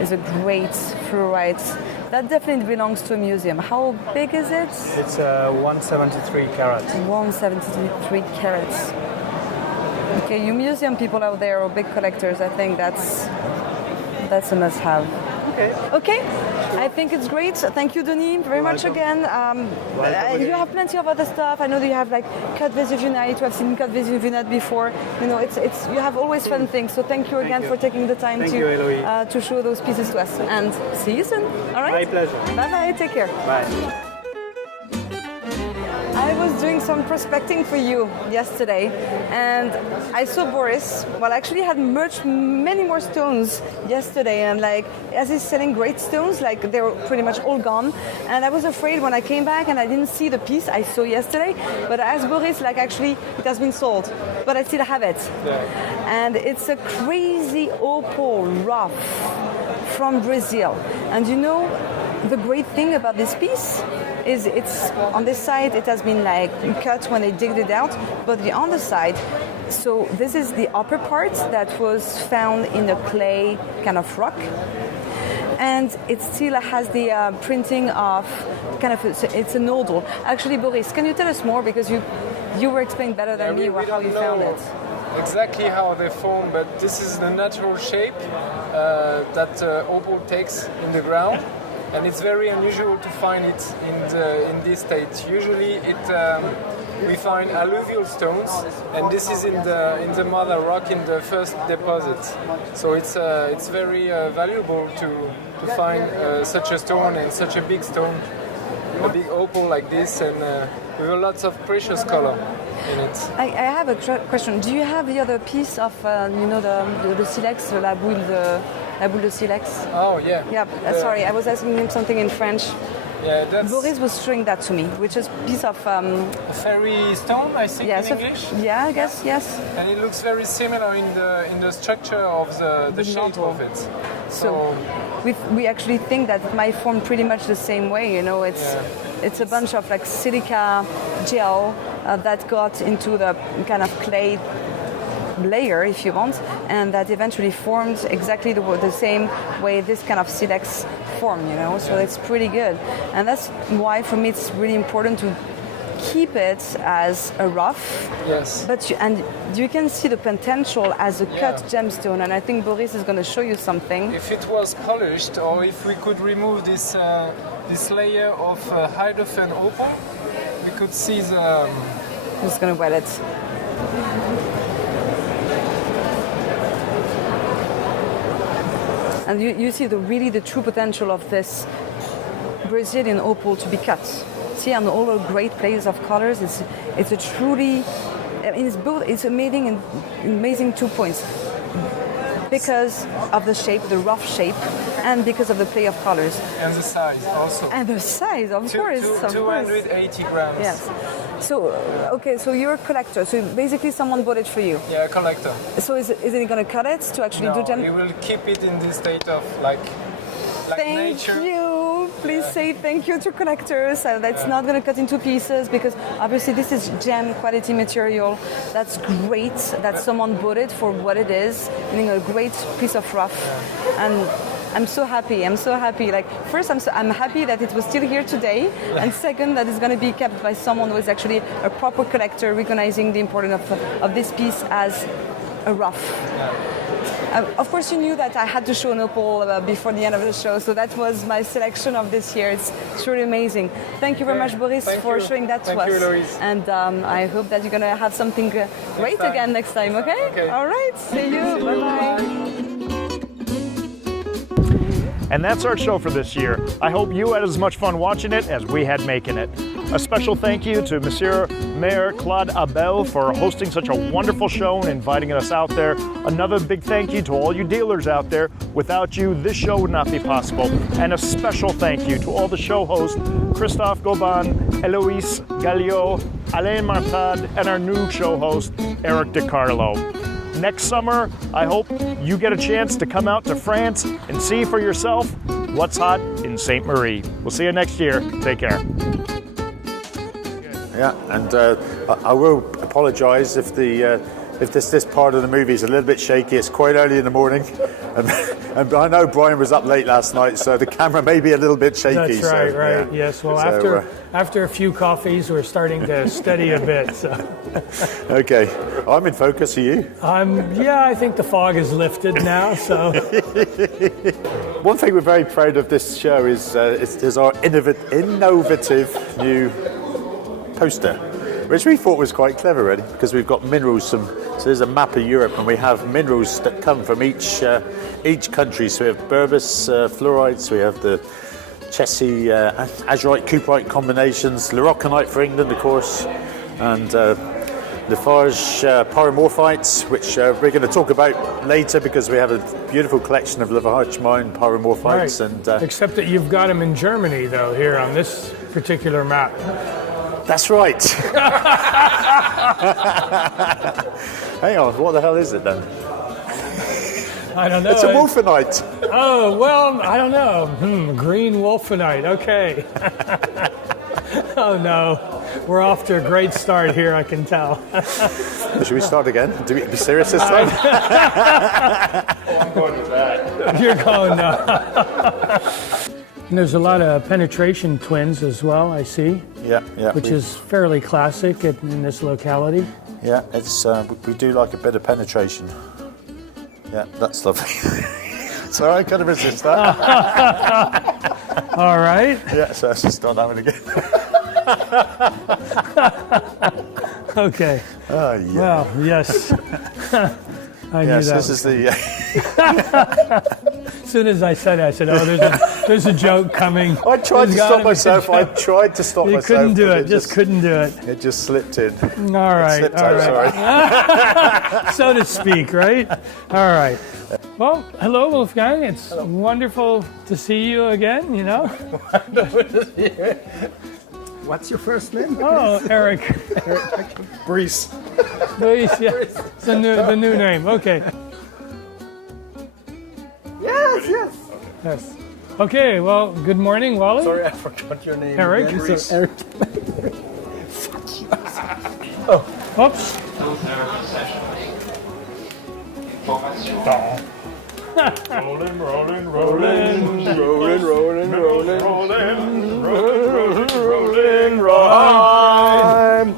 It's a great fluorite. That definitely belongs to a museum. How big is it? It's 173 carats. 173 carats. Okay, you museum people out there or big collectors, I think that's a must-have. Okay, I think it's great. Thank you, Denis, very much again. You have plenty of other stuff. I know that you have like cut Vesuvionite. I've seen cut Vesuvionite before. It's you have always fun things. So thank you again for taking the time to show those pieces to us. And see you soon. All right. My pleasure. Bye bye. Take care. Bye. I was doing some prospecting for you yesterday, and I saw Boris. Well, actually, had many more stones yesterday, and as he's selling great stones, they were pretty much all gone. And I was afraid when I came back and I didn't see the piece I saw yesterday. But I asked Boris, actually, it has been sold, but I still have it. Yeah. And it's a crazy opal rough from Brazil, and the great thing about this piece is it's on this side it has been cut when they digged it out, but the underside, so this is the upper part that was found in a clay kind of rock, and it still has the printing of kind of it's a nodal. Actually, Boris, can you tell us more, because you were explaining better than me how you found it. Exactly how they form, but this is the natural shape that opal takes in the ground. And it's very unusual to find it in this state. Usually, we find alluvial stones, and this is in the mother rock in the first deposit. So it's very valuable to find such a stone, and such a big stone, a big opal like this, and with lots of precious color in it. I have a question. Do you have the other piece of the silex, la boule de silex? Oh, yeah. Yeah, sorry, I was asking him something in French. Yeah, that's... Boris was showing that to me, which is a piece of... a fairy stone, I think, in English? Yeah, I guess, yes. And it looks very similar in the structure of the shape of it. So we actually think that it might form pretty much the same way, It's a bunch of silica gel that got into the kind of clay layer, if you want, and that eventually formed exactly the same way this kind of silex formed, so it's pretty good. And that's why for me it's really important to keep it as a rough. Yes. But you can see the potential as a cut gemstone, and I think Boris is going to show you something. If it was polished, or if we could remove this layer of hydrogen opal, we could see the... I'm just going to wet it. And you see the true potential of this Brazilian opal to be cut. See, on all the great plays of colors, it's a truly, it's amazing 2 points. Because of the shape, the rough shape, and because of the play of colors. And the size also. And the size, of course. 280 grams. Yes. So, so you're a collector. So basically someone bought it for you. Yeah, a collector. So is he going to cut it to actually do gem? He will keep it in this state of like Thank nature. you. please say thank you to collectors. That's not going to cut into pieces because obviously this is gem quality material. That's great that someone bought it for what it is, meaning a great piece of rough. And I'm so happy. Like, first, I'm happy that it was still here today, and second, that it's going to be kept by someone who is actually a proper collector, recognizing the importance of this piece as a rough. Of course, you knew that I had to show an opal before the end of the show, so that was my selection of this year. It's truly amazing. Thank you very much, Boris, for showing that to us. Thank you, Eloïse. And I hope that you're going to have something great again next time, okay? All right, see you. Bye-bye. And that's our show for this year. I hope you had as much fun watching it as we had making it. A special thank you to Monsieur Mayor Claude Abel for hosting such a wonderful show and inviting us out there. Another big thank you to all you dealers out there. Without you, this show would not be possible. And a special thank you to all the show hosts, Christophe, Gobin, Eloïse, Gaillou, Alain, Martaud, and our new show host, Eric DeCarlo. Next summer, I hope you get a chance to come out to France and see for yourself what's hot in Ste Marie. We'll see you next year. Take care. Yeah, and I will apologise if this part of the movie is a little bit shaky. It's quite early in the morning, and I know Brian was up late last night, so the camera may be a little bit shaky. That's right, so, right. Yeah. Yes. Well, after a few coffees, we're starting to steady a bit. So. Okay, I'm in focus. Are you? Yeah, I think the fog is lifted now. So. One thing we're very proud of this show is our innovative new poster, which we thought was quite clever, really, because we've got minerals. So there's a map of Europe, and we have minerals that come from each country. So we have Berbers, fluorides. We have the Chessy, azurite, cuprite combinations. Larocanite for England, of course, and DesFarge pyromorphites, which we're going to talk about later because we have a beautiful collection of Lafarge mine pyromorphites. Right. And except that you've got them in Germany, though, here on this particular map. That's right. Hang on, what the hell is it then? I don't know. It's a wolfenite. Oh, well, I don't know. Green wolfenite, okay. Oh no, we're off to a great start here, I can tell. Should we start again? Do we be serious this time? I'm going with that. You're going And there's a lot of penetration twins as well, I see. Yeah. Which is fairly classic in this locality. Yeah, it's we do like a bit of penetration. Yeah, that's lovely. Sorry, I couldn't resist that. All right. Yeah, so let's just start that one again. Okay. Oh, yeah. Well, yes. I knew that. This is the... As soon as I said it, I said, oh, there's a joke coming. I tried to stop myself. You couldn't do it. Just couldn't do it. It just slipped in. All right. Slipped all out, right. So to speak, right? All right. Well, hello, Wolfgang. It's wonderful to see you again, you know. Wonderful to see you. What's your first name? Oh, Eric. Brees. Brees, yeah. It's the new name. Okay. Yes. Okay, well, good morning, Wally. Sorry, I forgot your name. Eric. Again. So Eric. Fuck you. Oh, oops. Rolling.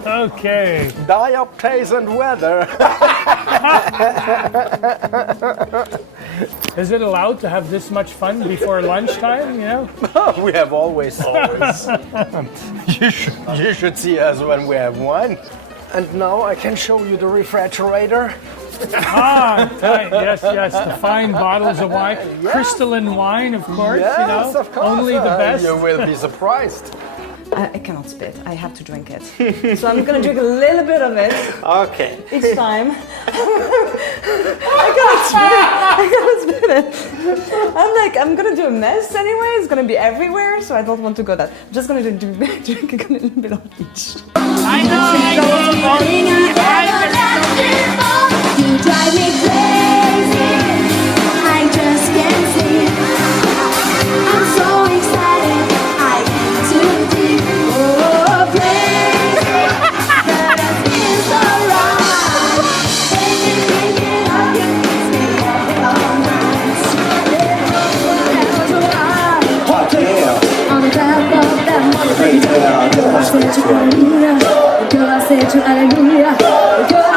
Okay. Dioptase and weather. Is it allowed to have this much fun before lunchtime, you know? We have always. You should see us when we have wine. And now I can show you the refrigerator. Yes, the fine bottles of wine. Yes. Crystalline wine, of course, yes, you know. Of course. Only the best. You will be surprised. I cannot spit. I have to drink it. So I'm going to drink a little bit of it. Okay. Each time. I cannot spit it. I'm going to do a mess anyway. It's going to be everywhere, so I don't want to go that. I'm just going to drink a little bit of each. I know. You drive me crazy. I just can't sleep. I'm so excited. hallelujah. Girl, I said you hallelujah. Girl,